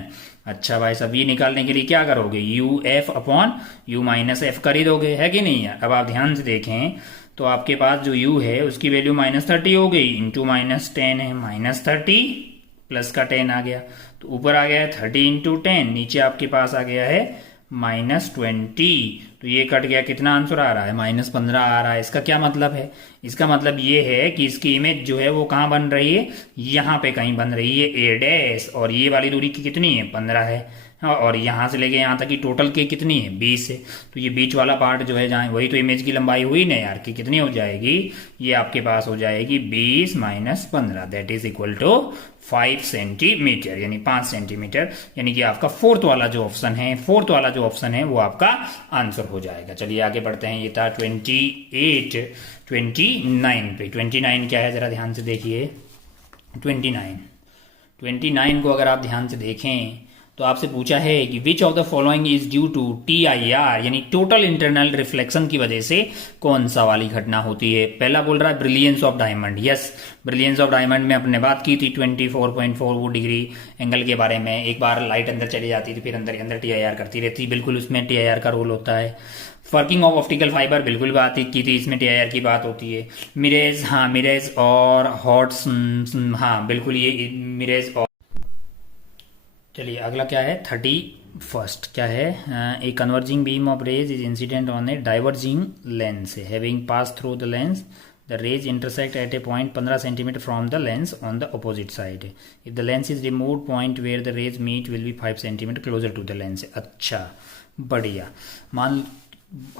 अच्छा भाई साहब, ये निकालने के लिए क्या करोगे, U F upon you minus F कर ही दोगे, है कि नहीं है। अब आप ध्यान से देखें तो आपके पास जो u है उसकी वैल्यू -30 हो गई, इंटू -10 है, -30 प्लस का 10 आ गया, तो ऊपर आ गया है 30 इंटू 10, नीचे आपके पास आ गया है -20, तो ये कट गया, कितना आंसर आ रहा है, -15 आ रहा है। इसका क्या मतलब है, इसका मतलब ये है कि इसकी इमेज जो है वो कहाँ बन रही है, यहाँ पे कहीं बन रही है, ए डैश, और ये वाली दूरी की कितनी है, 15 है, हाँ, और यहाँ से लेके यहाँ तक की टोटल के कितनी है 20 है। तो ये बीच वाला पार्ट जो है जहाँ वही तो इमेज की लंबाई हुई ना यार, कि कितनी हो जाएगी, ये आपके पास हो जाएगी 20 minus 15 that is equal to 5 centimetre, यानी 5 सेंटीमीटर। यानी कि आपका फोर्थ वाला जो ऑप्शन है वो आपका आंसर हो जाएगा। चलिए आगे बढ़ते हैं। ये था 29 पे। 29 क्या है जरा ध्यान से देखिए। 29 को अगर आप ध्यान से देखें तो आपसे पूछा है कि which of the following is due to TIR, यानी टोटल इंटरनल रिफ्लेक्शन की वजह से कौन सा वाली घटना होती है। पहला बोल रहा है brilliance of diamond. Yes, brilliance of diamond में अपने बात की थी 24.4 वो डिग्री एंगल के बारे में। एक बार लाइट अंदर चली जाती थी फिर अंदर TIR करती रहती, बिल्कुल उसमें TIR का रोल होता है। वर्किंग ऑफ ऑप्टिकल फाइबर बिल्कुल बात की थी, इसमें TIR की बात होती है। मिरेज, हाँ मिरेज और हॉट्स, हाँ बिल्कुल ये मिरेज। और चलिए अगला क्या है 31st क्या है, a converging beam of rays is incident on a diverging lens having pass through the lens, the rays intersect at a point 15 centimetre from the lens on the opposite side. If the lens is remove point where the rays meet will be 5 centimetre closer to the lens. अच्छा बढ़िया। मान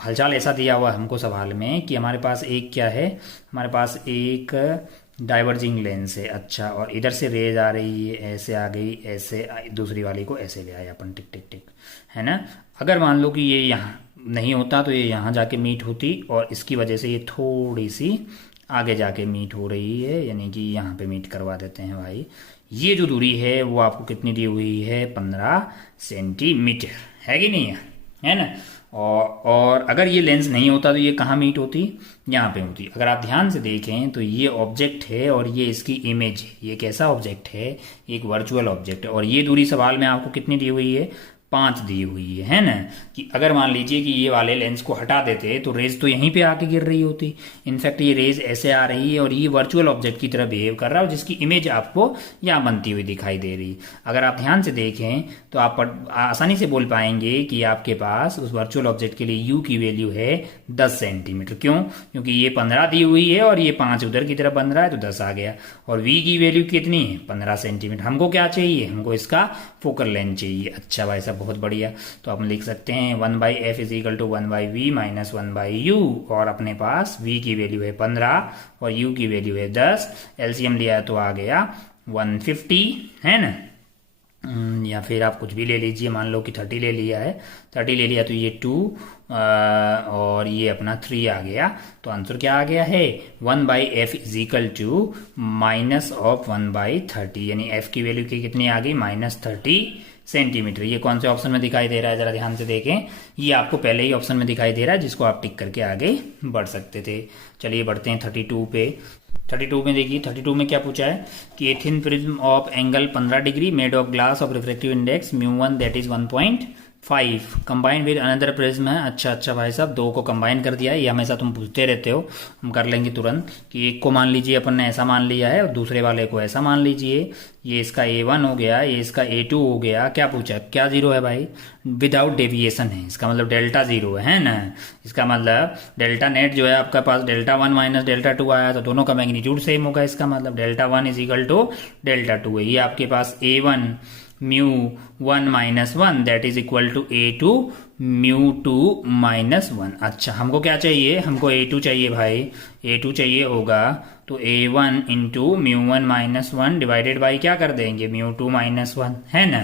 हलचाल ऐसा दिया हुआ हमको सवाल में कि हमारे पास एक क्या है, हमारे पास एक डाइवर्जिंग लेंस है। अच्छा, और इधर से रेज आ रही है, ऐसे आ गई, ऐसे दूसरी वाली को ऐसे ले आए अपन, टिक टिक टिक, है ना। अगर मान लो कि ये यहाँ नहीं होता तो ये यहाँ जाके मीट होती, और इसकी वजह से ये थोड़ी सी आगे जाके मीट हो रही है, यानी कि यहाँ पे मीट करवा देते हैं भाई। ये जो दूरी है वो आपको कितनी दी हुई है 15 सेंटीमीटर, है कि नहीं है ना। और अगर ये लेंस नहीं होता तो ये कहाँ मीट होती, यहाँ पे होती। अगर आप ध्यान से देखें तो ये ऑब्जेक्ट है और ये इसकी इमेज है। ये कैसा ऑब्जेक्ट है, एक वर्चुअल ऑब्जेक्ट है। और ये दूरी सवाल में आपको कितनी दी हुई है 5 दी हुई है ना। कि अगर मान लीजिए कि ये वाले लेंस को हटा देते तो रेज तो यहीं पे आके गिर रही होती। इनफैक्ट ये रेज ऐसे आ रही है और ये वर्चुअल ऑब्जेक्ट की तरह बिहेव कर रहा है, जिसकी इमेज आपको यहाँ बनती हुई दिखाई दे रही। अगर आप ध्यान से देखें तो आप आसानी से बोल पाएंगे कि आपके पास उस वर्चुअल ऑब्जेक्ट के लिए यू की वैल्यू है 10 सेंटीमीटर। क्यों? क्योंकि ये 15 दी हुई है और ये 5 उधर की तरफ बन रहा है तो 10 आ गया। और वी की वैल्यू कितनी है 15 सेंटीमीटर। हमको क्या चाहिए, हमको इसका फोकल लेंथ चाहिए। अच्छा भाई साहब बहुत बढ़िया। तो आप लिख सकते हैं 1/f is equal to 1/v minus 1/u, और अपने पास v की वैल्यू है 15 और u की वैल्यू है 10। एलसीएम लिया तो आ गया 150, है ना। या फिर आप कुछ भी ले लीजिए, मान लो कि 30 ले लिया है, 30 ले लिया तो ये 2 और ये अपना 3 आ गया। तो आंसर क्या आ गया है 1/f is equal to minus of 1/30, यानी f की वैल्यू की कितनी आ गई -30 सेंटीमीटर। ये कौन से ऑप्शन में दिखाई दे रहा है जरा ध्यान से देखें। ये आपको पहले ही ऑप्शन में दिखाई दे रहा है, जिसको आप टिक करके आगे बढ़ सकते थे। चलिए बढ़ते हैं 32 पे। 32 में देखिए, 32 में क्या पूछा है कि a thin prism of angle 15 degree made of glass of refractive index μ1 that is 1.5 combine with another prism है। अच्छा भाई साहब, दो को कंबाइन कर दिया है। ये हमेशा तुम पूछते रहते हो, हम कर लेंगे तुरंत। कि एक को मान लीजिए अपन ने ऐसा मान लिया है और दूसरे वाले को ऐसा मान लीजिए। ये इसका A1 हो गया, ये इसका A2 हो गया। क्या पूछा, क्या जीरो है भाई, विदाउट डेविएशन है, इसका मतलब डेल्टा जीरो है ना। इसका मतलब डेल्टा नेट जो है आपका पास डेल्टा 1 माइनस डेल्टा 2 आया तो दोनों का मैग्नीट्यूड सेम होगा। इसका मतलब delta 1 is equal to delta 2 है। ये आपके पास A1 μ1 minus 1 that is equal to A2 μ2 minus 1। अच्छा, हमको क्या चाहिए, हमको A2 चाहिए भाई। A2 चाहिए होगा तो A1 into μ1 minus 1 divided by क्या कर देंगे μ2 माइनस 1, है ना।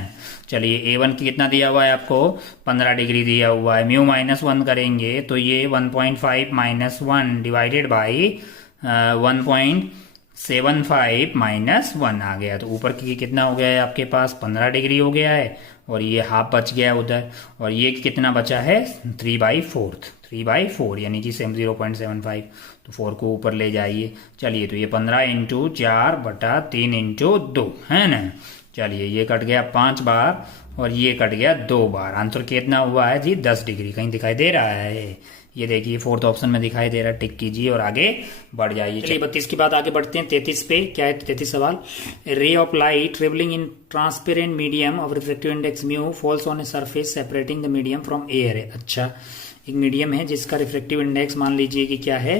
चलिए A1 की कितना दिया हुआ है आपको 15 डिग्री दिया हुआ है, म्यू माइनस 1 करेंगे तो ये 1.5 माइनस 1 डिवाइडेड बाई 1.75 माइनस 1 आ गया। तो ऊपर की कितना हो गया है आपके पास 15 डिग्री हो गया है और ये हाफ बच गया उधर, और ये कितना बचा है 3/4 यानी कि सेम 0.75। तो 4 को ऊपर ले जाइए। चलिए तो ये 15 इंटू 4/3 इंटू 2 है ना। चलिए ये कट गया 5 बार और ये कट गया 2 बार। आंसर कितना हुआ है जी 10 डिग्री। कहीं दिखाई दे रहा है, ये देखिए फोर्थ ऑप्शन में दिखाई दे रहा है। टिक कीजिए और आगे बढ़ जाइए। चलिए 32 के बाद आगे बढ़ते हैं 33 पे। क्या है 33 सवाल, रे of light travelling in transparent medium of reflective index mu falls on a surface separating the medium from air है। अच्छा, एक मीडियम है जिसका रिफ्लेक्टिव इंडेक्स मान लीजिए कि क्या है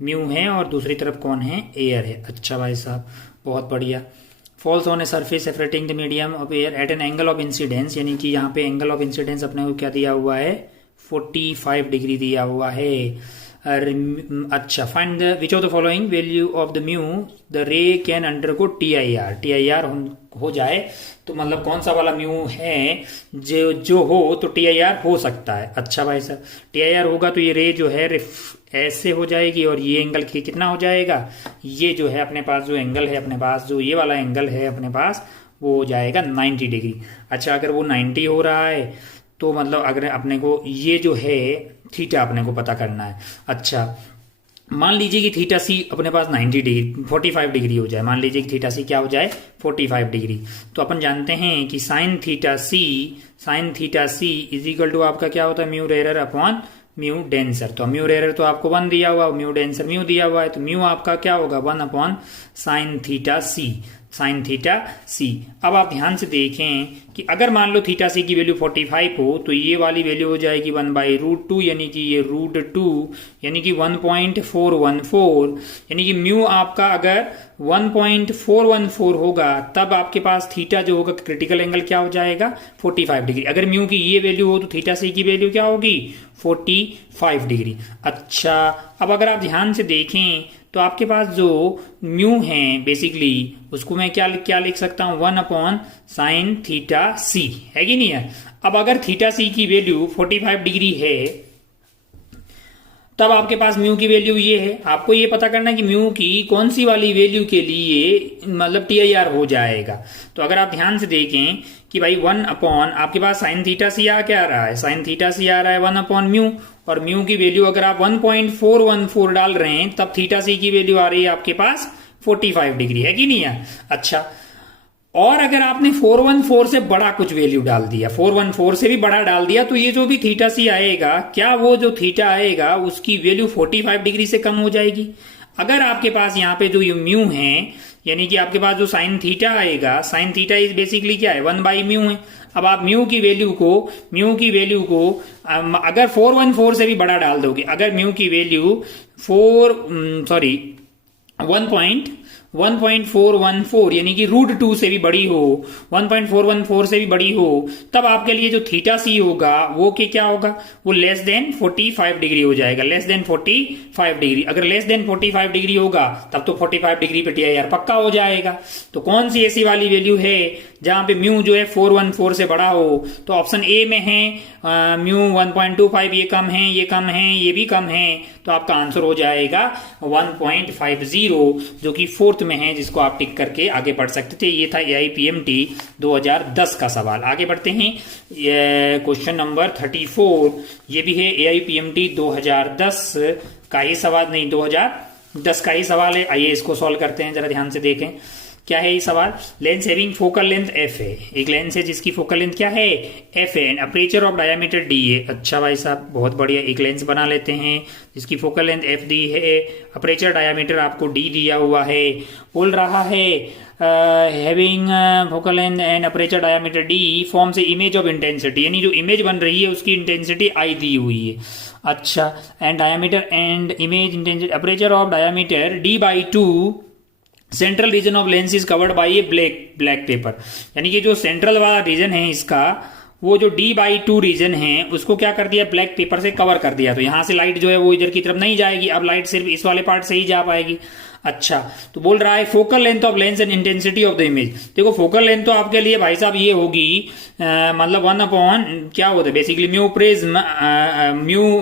म्यू है और दूसरी तरफ कौन है एयर है। अच्छा भाई साहब बहुत बढ़िया। Falls on a surface separating the medium of air at an angle of incidence, यानी कि यहाँ पे एंगल ऑफ इंसिडेंस अपने को क्या दिया हुआ है, 45 डिग्री दिया हुआ है। अच्छा, find the which of the following value of the mu the रे कैन अंडरगो TIR। TIR हो जाए तो मतलब कौन सा वाला म्यू है जो हो तो TIR हो सकता है। अच्छा भाई साहब, TIR होगा तो ये रे जो है ऐसे हो जाएगी और ये एंगल कितना हो जाएगा, ये जो है अपने पास जो एंगल है अपने पास जो ये वाला एंगल है अपने पास वो हो जाएगा 90 डिग्री। अच्छा, अगर वो 90 हो रहा है तो मतलब अगर अपने को ये जो है थीटा अपने को पता करना है। अच्छा, मान लीजिए कि थीटा सी अपने पास 90 डिग्री 45 डिग्री हो जाए, मान लीजिए कि थीटा सी क्या हो जाए 45 डिग्री, तो अपन जानते हैं कि sine theta C is equal to आपका क्या होता है, mu rarer upon mu denser. तो म्यू रेरर तो आपको 1 दिया हुआ, म्यू डेंसर म्यू दिया हुआ है, तो म्यू आपका क्या होगा 1 अपॉन साइन थीटा सी। अब आप ध्यान से देखें कि अगर मान लो थीटा सी की वैल्यू 45 हो तो ये वाली वैल्यू हो जाएगी 1/√2, यानी कि ये √2 यानी कि 1.414, यानी कि म्यू आपका अगर 1.414 होगा तब आपके पास थीटा जो होगा क्रिटिकल एंगल क्या हो जाएगा 45 डिग्री। अगर म्यू की ये वैल्यू हो तो थीटा सी की वैल्यू क्या होगी 45 डिग्री। अच्छा, अब अगर आप ध्यान से देखें तो आपके पास जो म्यू है बेसिकली उसको मैं क्या लिख सकता हूं 1 अपॉन साइन थीटा सी, है कि नहीं है। अब अगर थीटा सी की वैल्यू 45 डिग्री है तब आपके पास म्यू की वैल्यू ये है, आपको ये पता करना है कि म्यू की कौन सी वाली वैल्यू के लिए मतलब TIR हो जाएगा। तो अगर आप ध्यान से देखें कि भाई 1 अपॉन आपके पास साइन थीटा सी क्या आ रहा है, साइन थीटा सी आ रहा है 1 अपॉन म्यू, और म्यू की वैल्यू अगर आप 1.414 डाल रहे हैं तब थीटा सी की वैल्यू आ रही है आपके पास 45 डिग्री, है कि नहीं है। अच्छा, और अगर आपने 414 से बड़ा कुछ वैल्यू डाल दिया, 414 से भी बड़ा डाल दिया, तो ये जो भी थीटा सी आएगा क्या वो जो थीटा आएगा उसकी वैल्यू 45 डिग्री से कम हो जाएगी। अगर आपके पास यहाँ पे जो म्यू है यानी कि आपके पास जो साइन थीटा आएगा, साइन थीटा इज बेसिकली क्या है 1/म्यू है। अब आप म्यू की वैल्यू को अगर 414 से भी बड़ा डाल दोगे, अगर म्यू की वैल्यू 1.414 यानी कि √2 से भी बड़ी हो, 1.414 से भी बड़ी हो, तब आपके लिए जो थीटा सी होगा वो क्या होगा, वो लेस देन 45 डिग्री हो जाएगा, लेस देन 45 डिग्री। अगर लेस देन 45 डिग्री होगा तब तो 45 डिग्री पे TIR पक्का हो जाएगा। तो कौन सी ऐसी वाली वैल्यू है जहां पे म्यू जो है 414 से बड़ा हो, तो ऑप्शन ए में है म्यू 1.25, ये कम है, ये कम है, ये भी कम है, तो आपका आंसर हो जाएगा 1.50 जो कि 4th में है, जिसको आप टिक करके आगे बढ़ सकते थे। ये था AIPMT 2010 का सवाल। आगे बढ़ते हैं, क्वेश्चन नंबर 34, ये भी है AIPMT 2010 का ही सवाल, नहीं 2010 का ही सवाल है। आइए इसको सॉल्व करते हैं, जरा ध्यान से देखें क्या है ये सवाल। Lens having focal length f है, एक लेंस है जिसकी फोकल लेंथ क्या है f है, and aperture of diameter d है। अच्छा भाई साहब, बहुत बढ़िया, एक लेंस बना लेते हैं जिसकी फोकल लेंथ f दी है, अपर्चर डायमीटर आपको d दिया हुआ है। बोल रहा है having focal length and aperture diameter d forms a image of intensity, यानी जो इमेज बन रही है उसकी इंटेंसिटी I दी हुई है। अच्छा, and diameter and image intensity aperture of diameter d/2 central region of lens is covered by A black pepper, यानी कि जो सेंट्रल वाला रीजन है इसका, वो जो d/2 रीजन है उसको क्या कर दिया, ब्लैक पेपर से कवर कर दिया। तो यहां से लाइट जो है वो इधर की तरफ नहीं जाएगी, अब लाइट सिर्फ इस वाले पार्ट से ही जा पाएगी। अच्छा, तो बोल रहा है focal length of lens and intensity of the image. देखो फोकल लेंथ तो आपके लिए भाई साहब ये होगी मतलब 1 अपॉन क्या होता है basically mu prism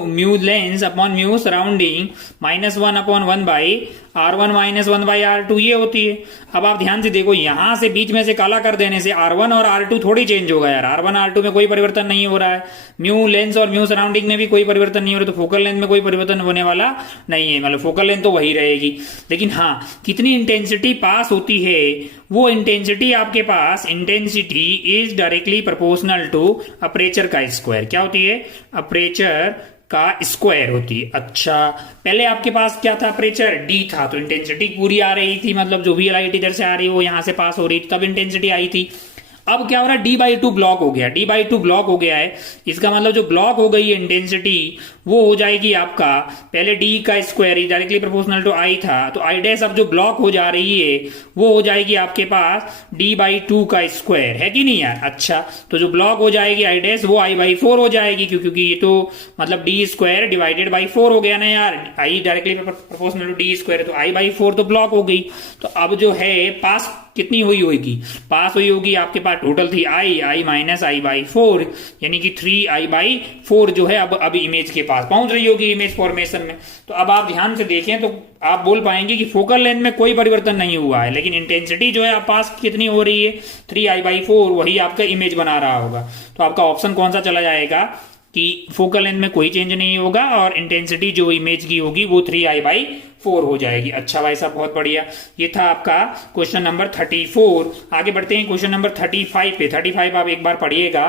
mu lens upon mu surrounding -1 upon 1/R1 - 1/R2 ये होती है। अब आप ध्यान से देखो, यहां से बीच में से काला कर देने से R1 और R2 थोड़ी चेंज होगा यार, R1 R2 में कोई परिवर्तन नहीं हो रहा है, म्यू लेंस और म्यू सराउंडिंग में भी कोई परिवर्तन नहीं हो रहा, तो फोकल लेंथ में कोई परिवर्तन होने वाला नहीं है, मतलब फोकल लेंथ तो वही रहेगी। लेकिन हाँ, कितनी इंटेंसिटी पास होती है, वो इंटेंसिटी आपके पास intensity is directly proportional to aperture का स्क्वायर। क्या होती है, अपर्चर का स्क्वायर होती है। अच्छा, पहले आपके पास क्या था, अपर्चर D था, तो इंटेंसिटी पूरी आ रही थी, मतलब जो भी लाइट इधर से आ रही है वो यहां से पास हो रही थी, तब इंटेंसिटी आई थी। अब क्या हो रहा है, d/2 ब्लॉक हो गया, d/2 ब्लॉक हो गया है। इसका मतलब जो ब्लॉक हो गई है इंटेंसिटी वो हो जाएगी आपका, पहले d का square directly proportional to i था, तो i डैश अब जो ब्लॉक हो जा रही है वो हो जाएगी आपके पास d/2 का स्क्वायर, है कि नहीं यार। अच्छा, तो जो ब्लॉक हो जाएगी i डैश वो i/4 हो जाएगी, क्योंकि ये तो मतलब d स्क्वायर डिवाइडेड बाई 4 हो गया ना यार, i directly proportional to d square, तो i/4 तो ब्लॉक हो गई। तो अब जो है पास कितनी हुई होगी, पास हुई होगी आपके पास टोटल थी i माइनस i/4, यानी कि 3i/4 जो है अब इमेज के पास पहुंच रही होगी इमेज फॉर्मेशन में। तो अब आप ध्यान से देखें तो आप बोल पाएंगे कि फोकल लेंथ में कोई परिवर्तन नहीं हुआ है, लेकिन इंटेंसिटी जो है आप पास कितनी हो रही है, 3i/4, वही आपका इमेज बना रहा होगा। तो आपका ऑप्शन कौन सा चला जाएगा कि फोकल लेंथ में कोई चेंज नहीं होगा और इंटेंसिटी जो इमेज की होगी वो 3i/4 हो जाएगी। अच्छा भाई साहब, बहुत बढ़िया। ये था आपका क्वेश्चन नंबर 34। आगे बढ़ते हैं क्वेश्चन नंबर 35 पे। 35 आप एक बार पढ़िएगा,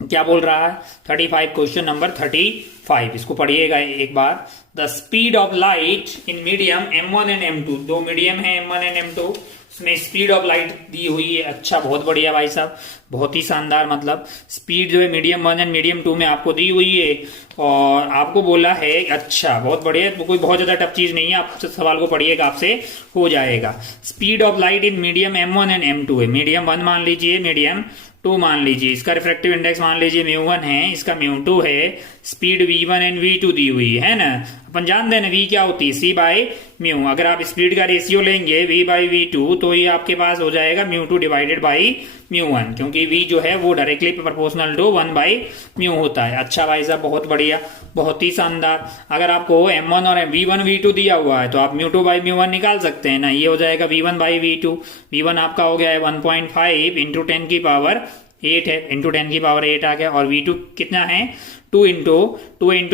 क्या बोल रहा है 35, क्वेश्चन नंबर 35, इसको पढ़िएगा एक बार। The speed of light in medium m1 and m2, दो मीडियम है m1 एंड m2, उसमें स्पीड ऑफ लाइट दी हुई है। अच्छा, बहुत बढ़िया भाई साहब, बहुत ही शानदार। मतलब स्पीड जो है मीडियम 1 एंड मीडियम 2 में आपको दी हुई है और आपको बोला है, अच्छा बहुत बढ़िया, तो कोई बहुत ज्यादा टफ चीज नहीं है, आप सवाल को पढ़िएगा आपसे हो जाएगा। Speed of light in medium m1 and m2 है, मीडियम 1 मान लीजिए, मीडियम 2 मान लीजिए, इसका रिफ्रैक्टिव इंडेक्स मान लीजिए μ1 है, इसका μ2 है, स्पीड v1 एंड v2 दी हुई है ना। अपन जानते हैं ना v क्या होती है, c/μ। अगर आप स्पीड का रेशियो लेंगे v/v2 तो ये आपके पास हो जाएगा μ2 डिवाइडेड बाई μ1, क्योंकि v जो है वो डायरेक्टली प्रोपोर्शनल टू 1/μ होता है। अच्छा भाई साहब, बहुत बढ़िया, बहुत ही शानदार। अगर आपको m1 और v1 v2 दिया हुआ है तो आप μ2/μ1 निकाल सकते हैं ना, ये हो जाएगा v1/v2। v1 आपका हो गया है 1.5 इंटू 10 की पावर 8 है, इंटू 10 की पावर 8 आ गया, और v2 कितना है 2 इंटू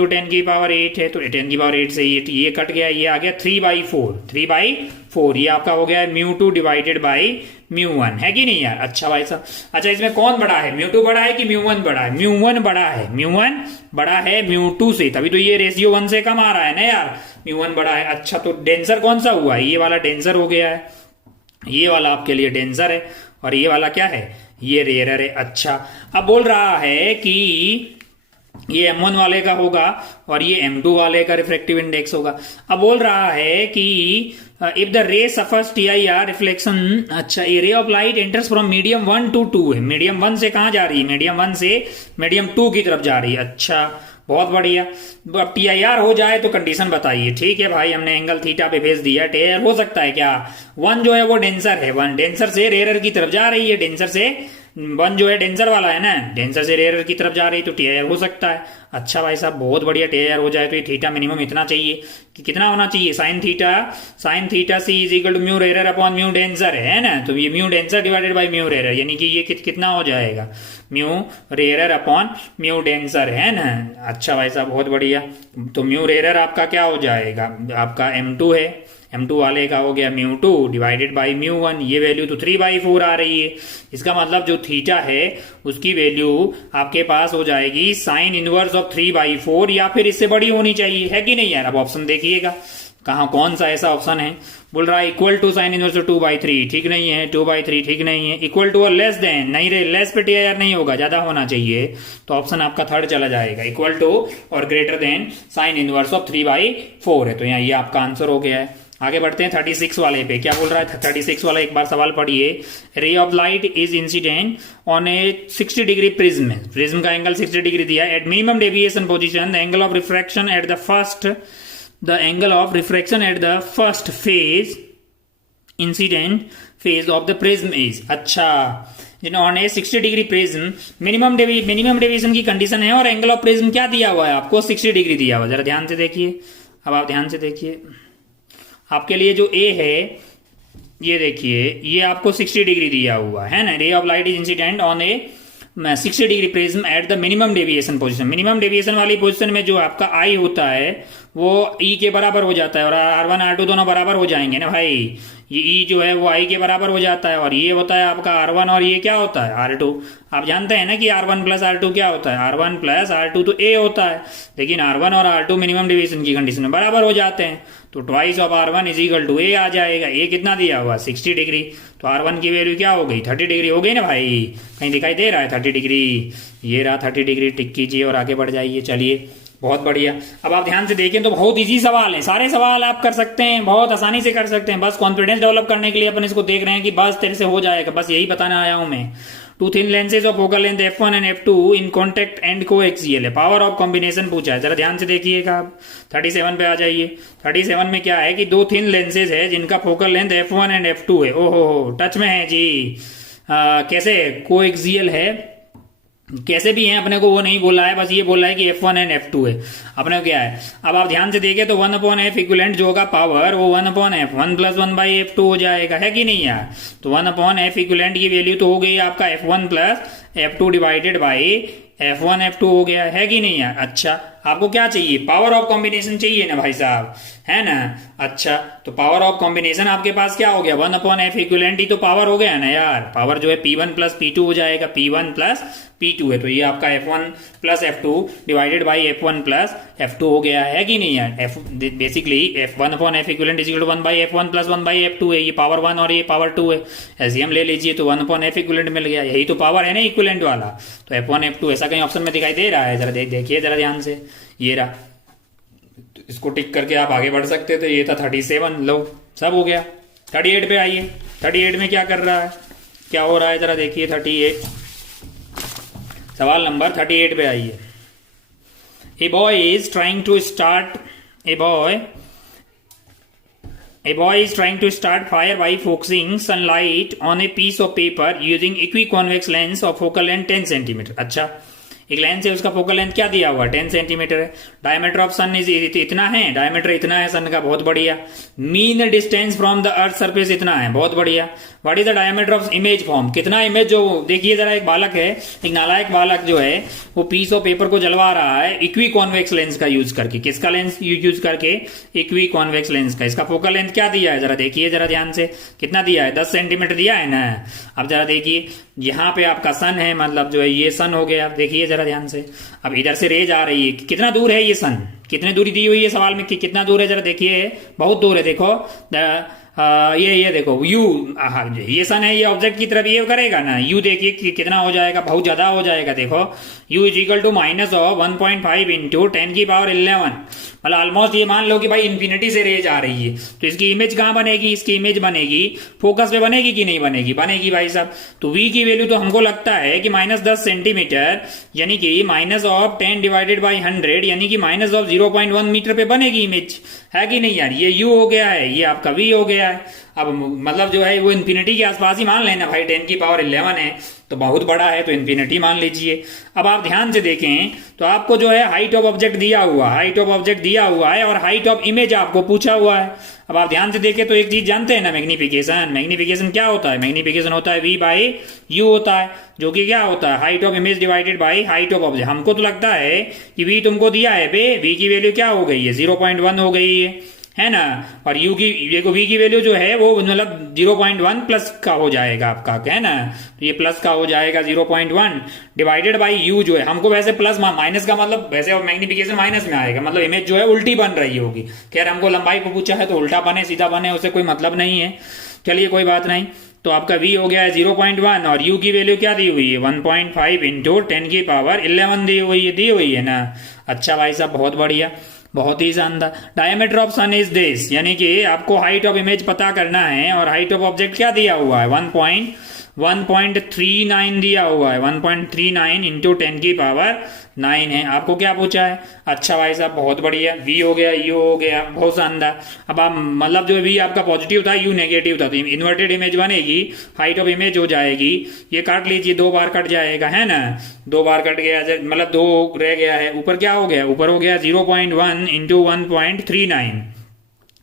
10 की पावर 8 है, तो 10 की पावर 8 से ये कट गया, ये आ गया 3/4, ये आपका हो गया μ2 डिवाइडेड बाई μ1, है कि नहीं यार। अच्छा भाई साहब, अच्छा इसमें कौन बड़ा है, μ2 बड़ा है कि μ1 बड़ा है, μ1 बड़ा है, μ1 बड़ा है μ2 से, तभी तो ये रेशियो 1 से कम आ रहा है ना यार, μ1 बड़ा है। अच्छा, तो डेंसर कौन सा हुआ, ये वाला डेंसर हो गया है, ये वाला आपके लिए डेंसर है, और ये वाला क्या है, ये रेयरर है। अच्छा, अब बोल रहा है कि ये m1 वाले का होगा और ये m2 वाले का रिफ्रैक्टिव इंडेक्स होगा। अब बोल रहा है कि इफ द रे सफर्स TIR रिफ्लेक्शन, अच्छा ये रे of light enters from medium 1 to 2 है, मीडियम 1 से कहां जा रही है, मीडियम 1 से मीडियम 2 की तरफ जा रही है। अच्छा, बहुत बढ़िया। अब TIR हो जाए तो कंडीशन बताइए। ठीक है भाई, हमने एंगल थीटा पे भेज दिया, TIR हो सकता है क्या, 1 जो है वो डेंसर है, 1 डेंसर से रेयरर की तरफ जा रही है, डेंसर से 1 जो है डेंसर वाला है ना, डेंसर से रेयरर की तरफ जा रही है, तो TIR हो सकता है। अच्छा भाई साहब, बहुत बढ़िया, TIR हो जाए तो ये थीटा मिनिमम इतना चाहिए कि कितना होना चाहिए, sine theta c is equal to mu rarer upon mu denser है ना, तो ये mu denser divided by mu rarer, यानी कि ये कितना हो जाएगा, mu rarer upon mu denser है ना। अच्छा भाई साहब, बहुत बढ़िया। तो म्यू रेयरर आपका क्या हो जाएगा, आपका m2 है, m2 वाले का हो गया μ2 डिवाइडेड बाई μ1, ये वैल्यू तो 3/4 आ रही है। इसका मतलब जो थीटा है उसकी वैल्यू आपके पास हो जाएगी साइन इनवर्स ऑफ 3/4, या फिर इससे बड़ी होनी चाहिए, है कि नहीं यार। अब ऑप्शन देखिएगा कहाँ कौन सा ऐसा ऑप्शन है, बोल रहा है इक्वल टू साइन इनवर्स 2/3, ठीक नहीं है, 2/3 ठीक नहीं है, इक्वल टू और लेस देन, नहीं रे, लेस पे TIR नहीं होगा, ज्यादा होना चाहिए, तो ऑप्शन आपका थर्ड चला जाएगा, इक्वल टू और greater than sine inverse of 3/4 है, तो यहाँ ये आपका आंसर हो गया है। आगे बढ़ते हैं 36 वाले पे, क्या बोल रहा है 36 वाला, एक बार सवाल पढ़िए। Ray of light is incident on a 60 degree prism, prism का एंगल 60 डिग्री दिया, at minimum deviation position the angle of refraction at the first face incident face of the prism is, अच्छा on a 60 degree prism minimum deviation की condition है और angle of prism क्या दिया हुआ है आपको, 60 डिग्री दिया हुआ। जरा ध्यान से देखिए, अब आप ध्यान से देखिए, आपके लिए जो ए है ये देखिए, ये आपको 60 डिग्री दिया हुआ है ना, रे of light is incident on a 60 degree prism at the minimum deviation position, minimum deviation वाली पोजीशन में जो आपका आई होता है वो ई के बराबर हो जाता है, और R1 R2 दोनों बराबर हो जाएंगे ना भाई। ये ई जो है वो आई के बराबर हो जाता है, और ये होता है आपका R1, और ये क्या होता है R2। आप जानते हैं ना कि R1 प्लस R2 क्या होता है, R1 प्लस R2 तो ए होता है, लेकिन R1 और R2 मिनिमम डिवीजन की कंडीशन में बराबर हो जाते हैं, तो twice of R1 is equal to A आ जाएगा। ए कितना दिया हुआ 60 डिग्री, तो R1 की वैल्यू क्या हो गई 30 डिग्री हो गई ना भाई। कहीं दिखाई दे रहा है 30 डिग्री, ये रहा 30 डिग्री, टिक कीजिए और आगे बढ़ जाइए। चलिए बहुत बढ़िया। अब आप ध्यान से देखें तो बहुत इजी सवाल है, सारे सवाल आप कर सकते हैं, बहुत आसानी से कर सकते हैं। बस कॉन्फिडेंस डेवलप करने के लिए अपन इसको देख रहे हैं कि बस तेरे से हो जाएगा, बस यही बताना आया हूं मैं। Two thin lenses of focal length f1 and f2 in contact and coaxial है, पावर ऑफ कॉम्बिनेशन पूछा है, जरा ध्यान से देखिएगा। आप 37 पे आ जाइए। 37 में क्या है कि दो थिन लेंसेज है जिनका focal length f1 and f2 है। ओहो टच में है जी। कैसे कोएक्सियल है, कैसे भी हैं अपने को वो नहीं बोला है, बस ये बोला है कि F1 एंड F2 है। अपने को क्या है, अब आप ध्यान से देखें तो 1/f इक्विवेलेंट जो होगा पावर वो 1/f 1 प्लस 1/f2 हो जाएगा, है कि नहीं यार। तो 1/f इक्विवेलेंट की वैल्यू तो हो गई आपका F1 plus F2 divided by F1 F2 हो गया, है कि नहीं यार। अच्छा आपको क्या चाहिए, पावर ऑफ कॉम्बिनेशन चाहिए ना भाई साहब, है ना। अच्छा तो पावर ऑफ कॉम्बिनेशन आपके पास क्या हो गया 1/f इक्विवेलेंट ही तो पावर हो गया ना यार। पावर जो है P1 प्लस P2 हो जाएगा, P1 प्लस P2 है, तो ये आपका F1 plus F2 divided by F1 plus F2 हो गया, है कि नहीं यार। Basically F1/f equivalent is equal to 1/f1 plus 1/f2 है, ये पावर 1 और ये पावर 2 है। एलसीएम ले लीजिए तो 1/f इक्विवेलेंट मिल गया, यही तो पावर है ना इक्विवेलेंट वाला। तो F1 F2 ऐसा कहीं ऑप्शन में दिखाई दे रहा है, जरा देखिए जरा ध्यान से, ये रहा। इसको टिक करके आप आगे बढ़ सकते थे। ये था 37, लो सब हो गया। 38 पे आइए। 38 में क्या कर रहा है, क्या हो रहा है जरा देखिए। 38 सवाल नंबर 38 पे आइए। A boy is trying to start A boy is trying to start fire by focusing sunlight on a piece of paper using equiconvex lens of focal length 10 cm। अच्छा एक लेंस है, उसका फोकल लेंथ क्या दिया हुआ 10 centimetre है। Diameter of sun is इतना है, डायमीटर इतना है सन का, बहुत बढ़िया। Mean distance from the earth surface इतना है, बहुत बढ़िया। What is the diameter of image form, कितना इमेज जो देखिए जरा। एक बालक है, एक नालायक बालक जो है वो पीस ऑफ पेपर को जलवा रहा है इक्वी कॉन्वेक्स लेंस का यूज करके। किसका लेंस यूज करके, इक्वी कॉन्वेक्स लेंस का। इसका फोकल लेंथ क्या दिया है जरा देखिए जरा ध्यान से, कितना दिया है 10 सेंटीमीटर दिया है ना। अब जरा देखिए यहाँ पे आपका सन है, मतलब जो है ये सन हो गया। देखिए जरा ध्यान से, अब इधर से रेज आ रही है, कितना दूर है ये सन, कितनी दूरी दी हुई है सवाल में कि कितना दूर है जरा देखिए, बहुत दूर है। देखो ये देखो यू, ये सन है, ये ऑब्जेक्ट की तरफ ये करेगा ना, यू देखिए कि कितना हो जाएगा, बहुत ज्यादा हो जाएगा। देखो u is equal to minus of 1.5 into 10⁻11, मतलब ऑलमोस्ट ये मान लो कि भाई इन्फिनिटी से रेज आ रही है। तो इसकी इमेज कहाँ बनेगी, इसकी इमेज बनेगी फोकस पे बनेगी कि नहीं बनेगी, बनेगी भाई साहब। तो v की वैल्यू तो हमको लगता है कि -10 सेंटीमीटर, यानी कि माइनस ऑफ 10 डिवाइडेड बाई 100, यानी कि माइनस ऑफ 0.1 मीटर पे बनेगी इमेज, है कि नहीं यार। ये u हो गया है, ये आपका v हो गया है। अब मतलब जो है वो इन्फिनिटी के आसपास ही मान लेना भाई, 10⁻11 है तो बहुत बड़ा है, तो इन्फिनिटी मान लीजिए। अब आप ध्यान से देखें तो आपको जो है हाइट ऑफ ऑब्जेक्ट दिया हुआ है, और हाइट ऑफ इमेज आपको पूछा हुआ है। अब आप ध्यान से देखें तो एक चीज जानते हैं ना, मैग्निफिकेशन क्या होता है, मैग्निफिकेशन होता है v बाई u होता है, जो कि क्या होता है height of image divided by height of object. हमको तो लगता है कि v तुमको दिया है बे, v की वैल्यू क्या हो गई है 0.1 हो गई है ना। और u की देखो v की वैल्यू जो है वो मतलब 0.1 प्लस का हो जाएगा आपका, है ना। तो ये प्लस का हो जाएगा 0.1 डिवाइडेड बाई u जो है, हमको वैसे प्लस माइनस का मतलब वैसे मैग्निफिकेशन माइनस में आएगा, मतलब इमेज जो है उल्टी बन रही होगी। खैर हमको लंबाई को पूछा है तो उल्टा बने सीधा बने उससे कोई मतलब नहीं है, चलिए कोई बात नहीं। तो आपका v हो गया है 0.1 और u की वैल्यू क्या दी हुई है 1.5 इंटू 10⁻11 दी हुई है ना। अच्छा भाई साहब बहुत बढ़िया, बहुत ही शानदार। Diameter of sun is this, यानी कि आपको हाइट ऑफ इमेज पता करना है, और हाइट ऑफ ऑब्जेक्ट क्या दिया हुआ है 1.39 दिया हुआ है, 1.39 इंटू 10⁻9 है। आपको क्या पूछा है। अच्छा भाई साहब बहुत बढ़िया, v हो गया, u हो गया, बहुत शानदार। अब आप मतलब जो v आपका पॉजिटिव था, u नेगेटिव था, तो इन्वर्टेड इमेज बनेगी, हाइट ऑफ इमेज हो जाएगी। ये काट लीजिए, 2 बार कट जाएगा, है ना, 2 बार कट गया, मतलब 2 रह गया है। ऊपर क्या हो गया, ऊपर हो गया 0.1 इंटू 1.39,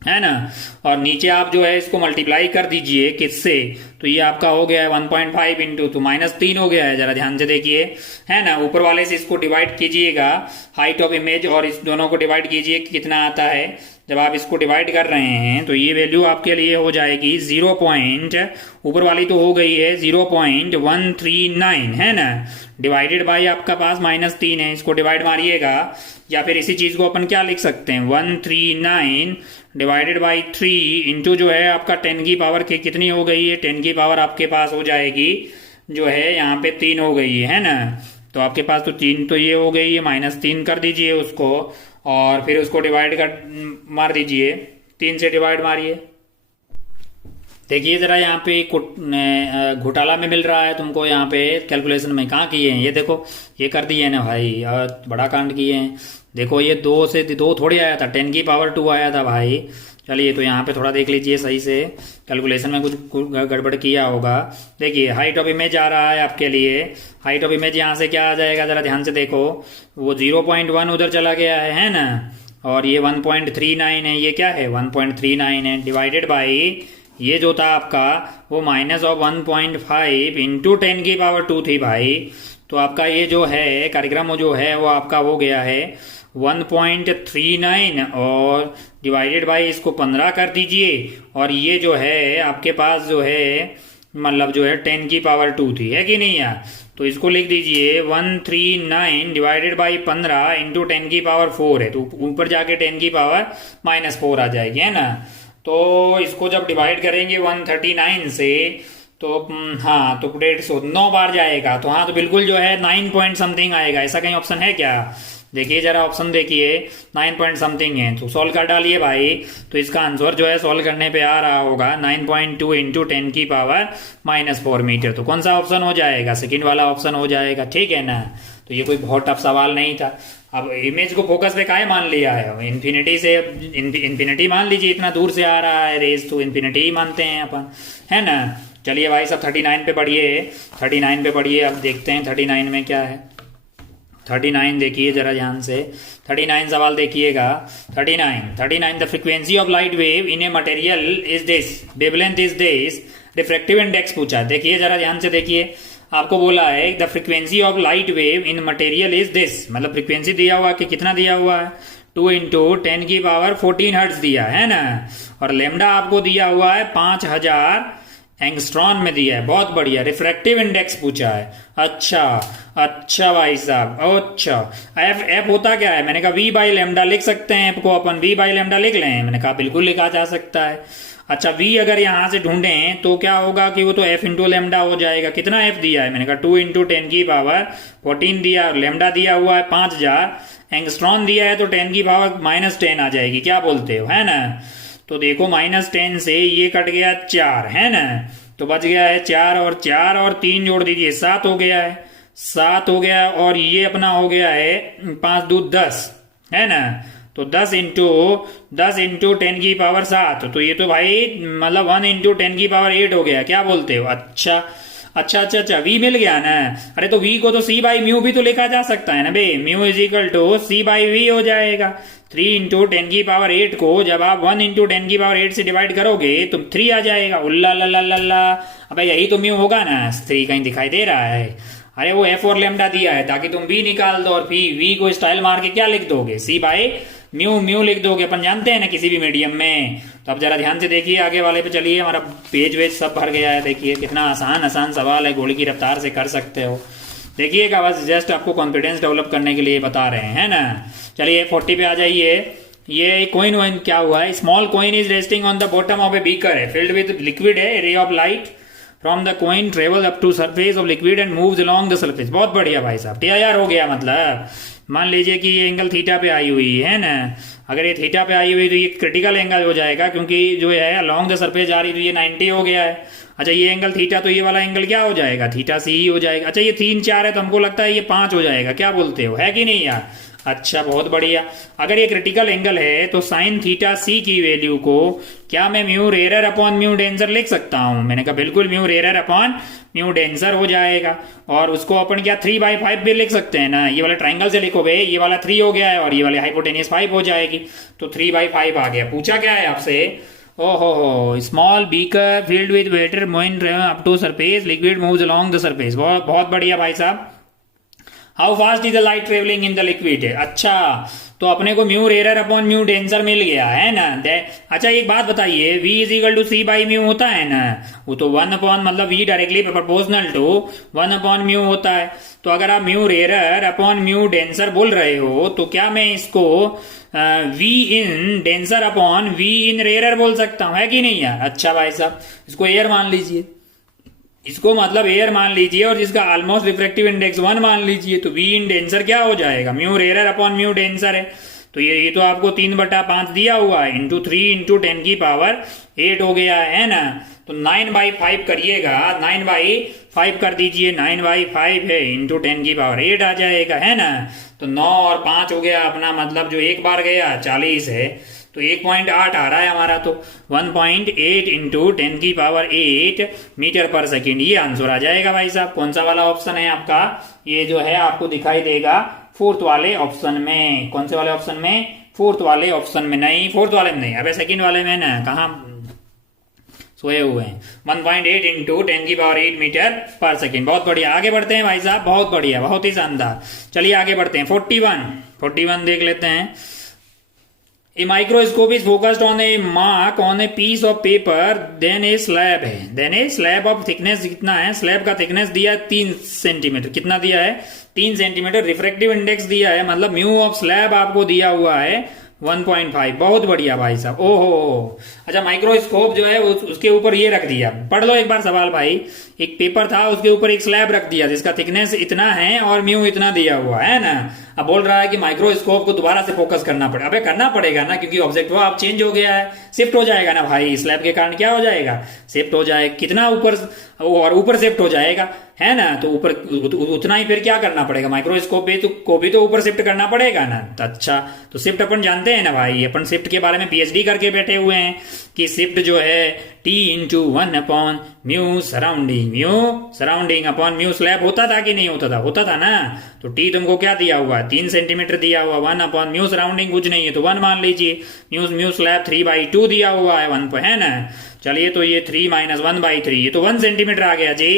है ना। और नीचे आप जो है इसको मल्टीप्लाई कर दीजिए किससे, तो ये आपका हो गया है 1.5 इंटू, तो -3 हो गया है, जरा ध्यान से देखिए, है ना। ऊपर वाले से इसको डिवाइड कीजिएगा, हाइट ऑफ इमेज, और इस दोनों को डिवाइड कीजिए कि कितना आता है। जब आप इसको डिवाइड कर रहे हैं तो ये वैल्यू आपके लिए हो जाएगी 0 पॉइंट, ऊपर वाली तो हो गई है 0.139, है ना, डिवाइडेड बाई आपका पास -3 है, इसको डिवाइड मारिएगा, या फिर इसी चीज को अपन क्या लिख सकते हैं 139 डिवाइडेड बाई 3 इंटू जो है आपका 10 की पावर के कितनी हो गई है, 10 की पावर आपके पास हो जाएगी जो है यहाँ पे 3 हो गई है ना। तो आपके पास तो 3 तो ये हो गई है, -3 कर दीजिए उसको, और फिर उसको डिवाइड कर मार दीजिए, 3 से डिवाइड मारिए। देखिए जरा यहाँ पे घोटाला में मिल रहा है तुमको, यहाँ पे कैलकुलेशन में कहाँ किए हैं, ये देखो ये कर दिए ना भाई, और बड़ा कांड किए हैं। देखो ये 2 से 2 थोड़ी आया था, 10 की पावर 2 आया था भाई। चलिए तो यहाँ पे थोड़ा देख लीजिए सही से, कैलकुलेशन में कुछ गड़बड़ किया होगा। देखिए हाइट ऑफ इमेज आ रहा है आपके लिए, हाइट ऑफ इमेज यहाँ से क्या आ जाएगा, जरा ध्यान से देखो, वो 0.1 उधर चला गया है ना, और ये 1.39 है, ये क्या है 1.39 है, डिवाइडेड बाई ये जो था आपका वो -1.5 इंटू 10 की पावर 2 थी भाई। तो आपका ये जो है कार्यक्रम जो है वो आपका हो गया है 1.39, और डिवाइडेड बाई इसको 15 कर दीजिए, और ये जो है आपके पास जो है मतलब जो है 10 की पावर 2 थी, है कि नहीं यार। तो इसको लिख दीजिए 139 डिवाइडेड बाई 15 इंटू 10 की पावर 4 है, तो ऊपर जाके 10 की पावर -4 आ जाएगी, है ना। तो इसको जब डिवाइड करेंगे 139 से, तो हाँ तो 9 बार जाएगा, तो हाँ तो बिल्कुल जो है 9 पॉइंट समथिंग आएगा। ऐसा कहीं ऑप्शन है क्या, देखिए जरा ऑप्शन देखिए, 9 पॉइंट समथिंग है, तो सॉल्व कर डालिए भाई। तो इसका आंसर जो है सॉल्व करने पे आ रहा होगा 9.2 इंटू 10 की पावर -4 मीटर। तो कौन सा ऑप्शन हो जाएगा, सेकंड वाला ऑप्शन हो जाएगा, ठीक है ना। तो ये कोई बहुत टफ सवाल नहीं था। अब इमेज को फोकस पे काहे मान लिया है, इन्फिनिटी से इन्फिनिटी मान लीजिए, इतना दूर से आ रहा है रेस, तो इन्फिनिटी ही मानते हैं अपन, है ना। चलिए भाई सब 39 पे पढ़िए, 39 पे पढ़िए। अब देखते हैं 39 में क्या है। 39 देखिए जरा ध्यान से, 39 सवाल देखिएगा। 39 the frequency of light wave in a material is this, wavelength is this, refractive index पूछा। देखिए जरा ध्यान से देखिए, आपको बोला है the frequency of light wave in material is this, मतलब फ्रीक्वेंसी दिया हुआ कि कितना दिया हुआ है 2 इंटू 10 की पावर 14 हर्ट्ज दिया है ना, और लेमडा आपको दिया हुआ है 5000 एंगस्ट्रॉन में दिया है। बहुत बढ़िया, रिफ्रैक्टिव इंडेक्स पूछा है। अच्छा भाई साहब, अच्छा एफ होता क्या है, मैंने कहा वी बाई लेमडा लिख सकते हैं, एफ को अपन वी बाई लेमडा लिख लें, मैंने कहा बिल्कुल लिखा जा सकता है। अच्छा v अगर यहां से ढूंढें तो क्या होगा कि वो तो f इंटू लेमडा हो जाएगा। कितना f दिया है, मैंने कहा 2 इंटू 10 की पावर 14 दिया, और लेमडा दिया हुआ है 5000, एंगस्ट्रॉन दिया है तो 10 की पावर -10 आ जाएगी, क्या बोलते हो, है ना। तो देखो -10 से ये कट गया 4, है ना, तो बच गया है 4 और 3 जोड़ दीजिए 7 हो गया है, 7 हो गया, और ये अपना हो गया है 5 दूध 10, है ना। तो 10 इंटू 10 की पावर 7, तो ये तो भाई मतलब 1 इंटू 10 की पावर 8 हो गया, क्या बोलते हो। अच्छा v मिल गया ना। अरे तो v को तो c बाई म्यू भी तो लिखा जा सकता है ना बे, mu is equal to c by V हो जाएगा। 3 इंटू 10 की पावर 8 को जब आप 1 इंटू 10 की पावर 8 से डिवाइड करोगे तो 3 आ जाएगा। उल्ला ला ला ला, अबे यही तो म्यू होगा ना, 3 कहीं दिखाई दे रहा है। अरे वो एफ और लेमडा दिया है ताकि तुम v निकाल दो, और v को स्टाइल मार के क्या लिख दोगे, c बाई म्यू लिख दोगे, अपन जानते हैं ना किसी भी मीडियम में। तो अब जरा ध्यान से देखिए, आगे वाले पे चलिए, हमारा पेज वेज सब भर गया है। देखिए कितना आसान सवाल है, गोली की रफ्तार से कर सकते हो। देखिएगा, बस जस्ट आपको कॉन्फिडेंस डेवलप करने के लिए बता रहे हैं ना। चलिए 40 पे आ जाइए। ये कोइन वोइन क्या हुआ है, small coin is resting on the bottom of a beaker है, फिल्ड विद लिक्विड है, ray of light from the coin travel up to surface of liquid and moves along the surface. बहुत बढ़िया भाई साहब, TIR हो गया। मतलब मान लीजिए कि ये एंगल थीटा पे आई हुई है ना, अगर ये थीटा पे आई हुई तो ये क्रिटिकल एंगल हो जाएगा, क्योंकि जो है अलोंग द सरफेस जा रही तो ये 90 हो गया है। अच्छा ये एंगल थीटा, तो ये वाला एंगल क्या हो जाएगा, थीटा सी ही हो जाएगा। अच्छा ये 3 4 है तो हमको लगता है ये 5 हो जाएगा, क्या बोलते हो, है कि नहीं यार। अच्छा, बहुत बढ़िया। अगर ये क्रिटिकल एंगल है तो साइन थीटा सी की वैल्यू को क्या मैं mu rarer upon mu denser लिख सकता हूं? मैंने कहा बिल्कुल, mu rarer upon mu denser हो जाएगा। और उसको अपन क्या 3/5 भी लिख सकते हैं ना। ये वाला ट्राइंगल से लिखोगे, ये वाला 3 हो गया है और ये वाले हाइपोटेनियस 5 हो जाएगी, तो 3/5 आ गया। पूछा क्या है आपसे? ओहो, small beaker filled with water moving up to surface, liquid moves along the surface. बहुत बहुत बढ़िया भाई साहब। How fast is the light travelling in the liquid? अच्छा, तो अपने को mu rarer upon mu denser मिल गया है ना। अच्छा, एक बात बताइए, v is equal to C by mu होता है ना, वो तो 1 अपॉन मतलब v directly proportional to 1 upon mu होता है। तो अगर आप mu rarer upon mu denser बोल रहे हो तो क्या मैं इसको v in denser upon v in rarer बोल सकता हूं, है कि नहीं यार? अच्छा भाई साहब, इसको एयर मान लीजिए, इसको मतलब एयर मान लीजिए और जिसका ऑलमोस्ट रिफ्रैक्टिव इंडेक्स 1 मान लीजिए, तो v इन डेंसर क्या हो जाएगा? Mu rarer upon mu denser है, तो ये तो आपको 3/5 दिया हुआ है, इंटू 3 इंटू 10 की पावर 8 हो गया है ना। तो 9/5 करिएगा, 9/5 कर दीजिए, 9/5 है इंटू 10 की पावर 8 आ जाएगा, है ना। तो 9 और 5 हो गया अपना, मतलब जो एक बार गया 40 है, तो 1.8 आ रहा है हमारा। तो 1.8 इंटू 10 की पावर 8 मीटर पर सेकेंड, ये आंसर आ जाएगा भाई साहब। कौन सा वाला ऑप्शन है आपका? ये जो है आपको दिखाई देगा 4th वाले ऑप्शन में। कौन से वाले ऑप्शन में? 4th वाले ऑप्शन में नहीं, 4th वाले में नहीं, अबे 2nd वाले में ना, कहा सोए हुए हैं। 1.8 इंटू 10 की पावर 8 मीटर पर सेकेंड। बहुत बढ़िया, आगे बढ़ते हैं भाई साहब, बहुत बढ़िया, बहुत ही शानदार। चलिए आगे बढ़ते हैं। 41 देख लेते हैं। A microscope is focused on a mark on a piece of paper, then a slab है, then a slab of thickness कितना है? स्लैब का थिकनेस दिया है 3 सेंटीमीटर। कितना दिया है? 3 सेंटीमीटर। रिफ्रैक्टिव इंडेक्स दिया है, मतलब म्यू ऑफ स्लैब आपको दिया हुआ है 1.5। बहुत बढ़िया भाई साहब। ओहो, अच्छा, माइक्रोस्कोप जो है उसके ऊपर ये रख दिया। पढ़ लो एक बार सवाल भाई। एक पेपर था, उसके ऊपर एक स्लैब रख दिया जिसका थिकनेस इतना है और म्यू इतना दिया हुआ है ना। अब बोल रहा है कि माइक्रोस्कोप को दोबारा से फोकस करना पड़ेगा। अबे करना पड़ेगा ना, क्योंकि ऑब्जेक्ट वो आप चेंज हो गया है, शिफ्ट हो जाएगा ना भाई। स्लैब के कारण क्या हो जाएगा? शिफ्ट हो जाएगा। कितना ऊपर, और ऊपर शिफ्ट हो जाएगा, है ना। तो ऊपर उतना ही फिर क्या करना पड़ेगा? माइक्रोस्कोप को भी तो ऊपर शिफ्ट करना पड़ेगा ना। तो अच्छा, तो शिफ्ट अपन जानते हैं ना भाई, अपन शिफ्ट के बारे में पीएचडी करके बैठे हुए हैं कि शिफ्ट जो है T into 1 upon mu surrounding upon mu slab होता था कि नहीं होता था? होता था ना। तो T तुमको क्या दिया हुआ? 3 सेंटीमीटर दिया हुआ, 1 अपॉन म्यू सराउंडिंग कुछ नहीं है तो 1 मान लीजिए। म्यू स्लैब 3/2 दिया हुआ है 1 पर, है ना। चलिए, तो ये 3 माइनस 1/3, ये तो 1 सेंटीमीटर आ गया जी।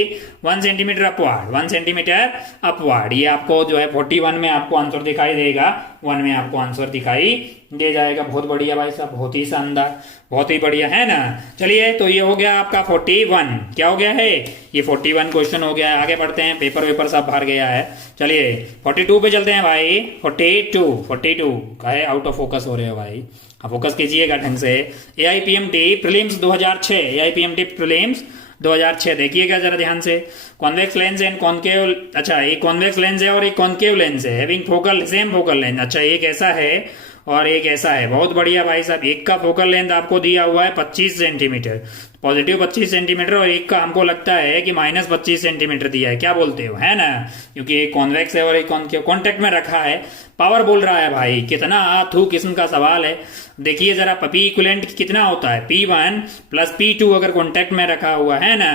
1 सेंटीमीटर अपवार्ड, 1 सेंटीमीटर अपवार्ड। ये आपको जो है 41 में आपको आंसर दिखाई देगा, 1 में आपको आंसर दिखाई दे जाएगा। बहुत बढ़िया भाई साहब, बहुत ही शानदार, बहुत ही बढ़िया, है ना। चलिए, तो ये हो गया आपका 41। क्या हो गया है? ये 41 क्वेश्चन हो गया है। आगे बढ़ते हैं, पेपर सब भर गया है। चलिए 42 पे चलते हैं भाई। 42 का है, आउट ऑफ फोकस हो रहे हो भाई, फोकस कीजिएगा ढंग से। AIPMT प्रीलिम्स 2006, AIPMT प्रीलिम्स 2006 देखिएगा जरा ध्यान से। कॉन्वेक्स लेंस एंड कॉन्केव, अच्छा एक कॉन्वेक्स लेंस है और एक कॉन्केव लेंस है, having focal same focal length. अच्छा, एक ऐसा है और एक ऐसा है। बहुत बढ़िया भाई साहब। एक का फोकल लेंथ आपको दिया हुआ है 25 सेंटीमीटर, पॉजिटिव 25 सेंटीमीटर, और एक का हमको लगता है कि माइनस 25 सेंटीमीटर दिया है। क्या बोलते हो, है ना, क्योंकि एक कॉन्वेक्स है और एक कॉन्केव, कॉन्टेक्ट में रखा है। पावर बोल रहा है भाई, कितना आथू किस्म का सवाल है। देखिए जरा, पी इक्विवेलेंट कितना होता है? P1 प्लस P2 अगर कॉन्टेक्ट में रखा हुआ है ना।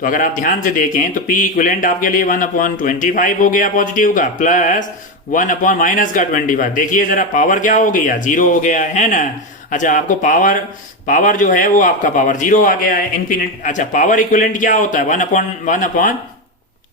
तो अगर आप ध्यान से देखें तो P इक्विवेलेंट आपके लिए 1/25 हो गया पॉजिटिव का, प्लस 1/- का 25। देखिए जरा, पावर क्या हो गया? 0 हो गया है ना। अच्छा, आपको पावर जो है वो आपका पावर 0 आ गया है, इन्फिनिट। अच्छा, पावर इक्विवेलेंट क्या होता है? 1/1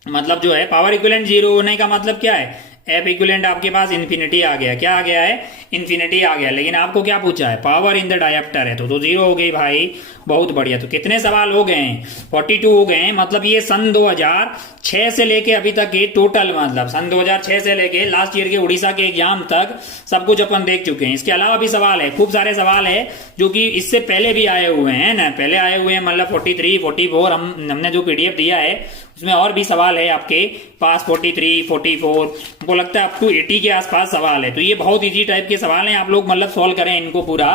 मतलब जो है पावर इक्विवेलेंट 0 होने का मतलब क्या है? एफ इक्विवेलेंट आपके पास इन्फिनिटी आ गया। क्या आ गया है? इन्फिनिटी आ गया। लेकिन आपको क्या पूछा है? पावर इन द डायप्टर है, तो 0 हो गई भाई। बहुत बढ़िया। तो कितने सवाल हो गए हैं? 42 हो गए हैं। मतलब ये सन 2006 से लेके अभी तक के टोटल, मतलब सन 2006 से लेके लास्ट ईयर के उड़ीसा के एग्जाम तक सब कुछ अपन देख चुके हैं। इसके अलावा भी सवाल है, खूब सारे सवाल है जो कि इससे पहले भी आए हुए हैं ना, पहले आए हुए हैं। मतलब 43, 44 हमने जो PDF दिया है इसमें और भी सवाल है आपके पास 43, 44, हमको लगता है अप टू 80 के आसपास सवाल है। तो ये बहुत इजी टाइप के सवाल हैं, आप लोग मतलब सॉल्व करें इनको पूरा,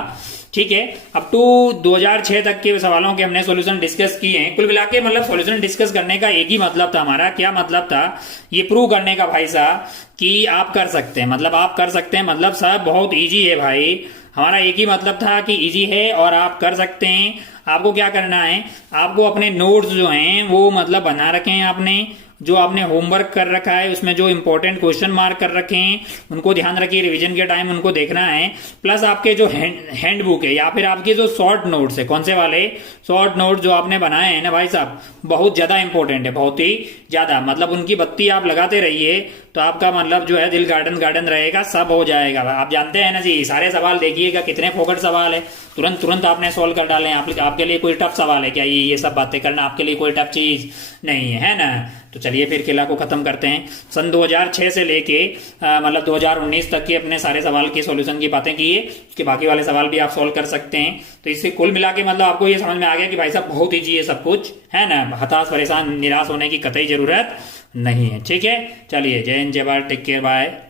ठीक है। अप टू 2006 तक के सवालों के हमने सॉल्यूशन डिस्कस किए हैं। कुल मिला के मतलब सॉल्यूशन डिस्कस करने का एक ही मतलब था हमारा, क्या मतलब था, ये प्रूव करने का भाई साहब कि आप कर सकते हैं, मतलब आप कर सकते हैं, मतलब साहब बहुत इजी है भाई। हमारा एक ही मतलब था कि इजी है और आप कर सकते हैं। आपको क्या करना है, आपको अपने नोट्स जो हैं वो मतलब बना रखे हैं आपने, जो आपने होमवर्क कर रखा है उसमें जो इंपॉर्टेंट क्वेश्चन मार्क कर रखे हैं उनको ध्यान रखिए, रिवीजन के टाइम उनको देखना है। प्लस आपके जो हैंड बुक है या फिर आपके जो शॉर्ट नोट्स है, कौन से वाले शॉर्ट नोट जो आपने बनाए हैं ना भाई साहब, बहुत ज्यादा इंपॉर्टेंट है, बहुत ही ज्यादा, मतलब उनकी बत्ती आप लगाते रहिए तो आपका मतलब जो है दिल गार्डन गार्डन रहेगा, सब हो जाएगा। आप जानते हैं ना जी, सारे सवाल देखिएगा कितने फोकट सवाल है, तुरंत तुरंत आपने सोल्व कर डाले। आपके लिए कोई टफ सवाल है क्या ये सब बातें करना आपके लिए कोई टफ चीज नहीं है ना। तो चलिए फिर खेला को खत्म करते हैं। सन 2006 से लेके मतलब 2019 तक के अपने सारे सवाल की सॉल्यूशन की बातें की है, उसके बाकी वाले सवाल भी आप सोल्व कर सकते हैं। तो इससे कुल मिला के मतलब आपको ये समझ में आ गया कि भाई साहब बहुत ईजी है सब कुछ, है ना, हताश परेशान निराश होने की कतई जरूरत नहीं है, ठीक है। चलिए जय हिंद, जय भारत, टेक केयर, बाय।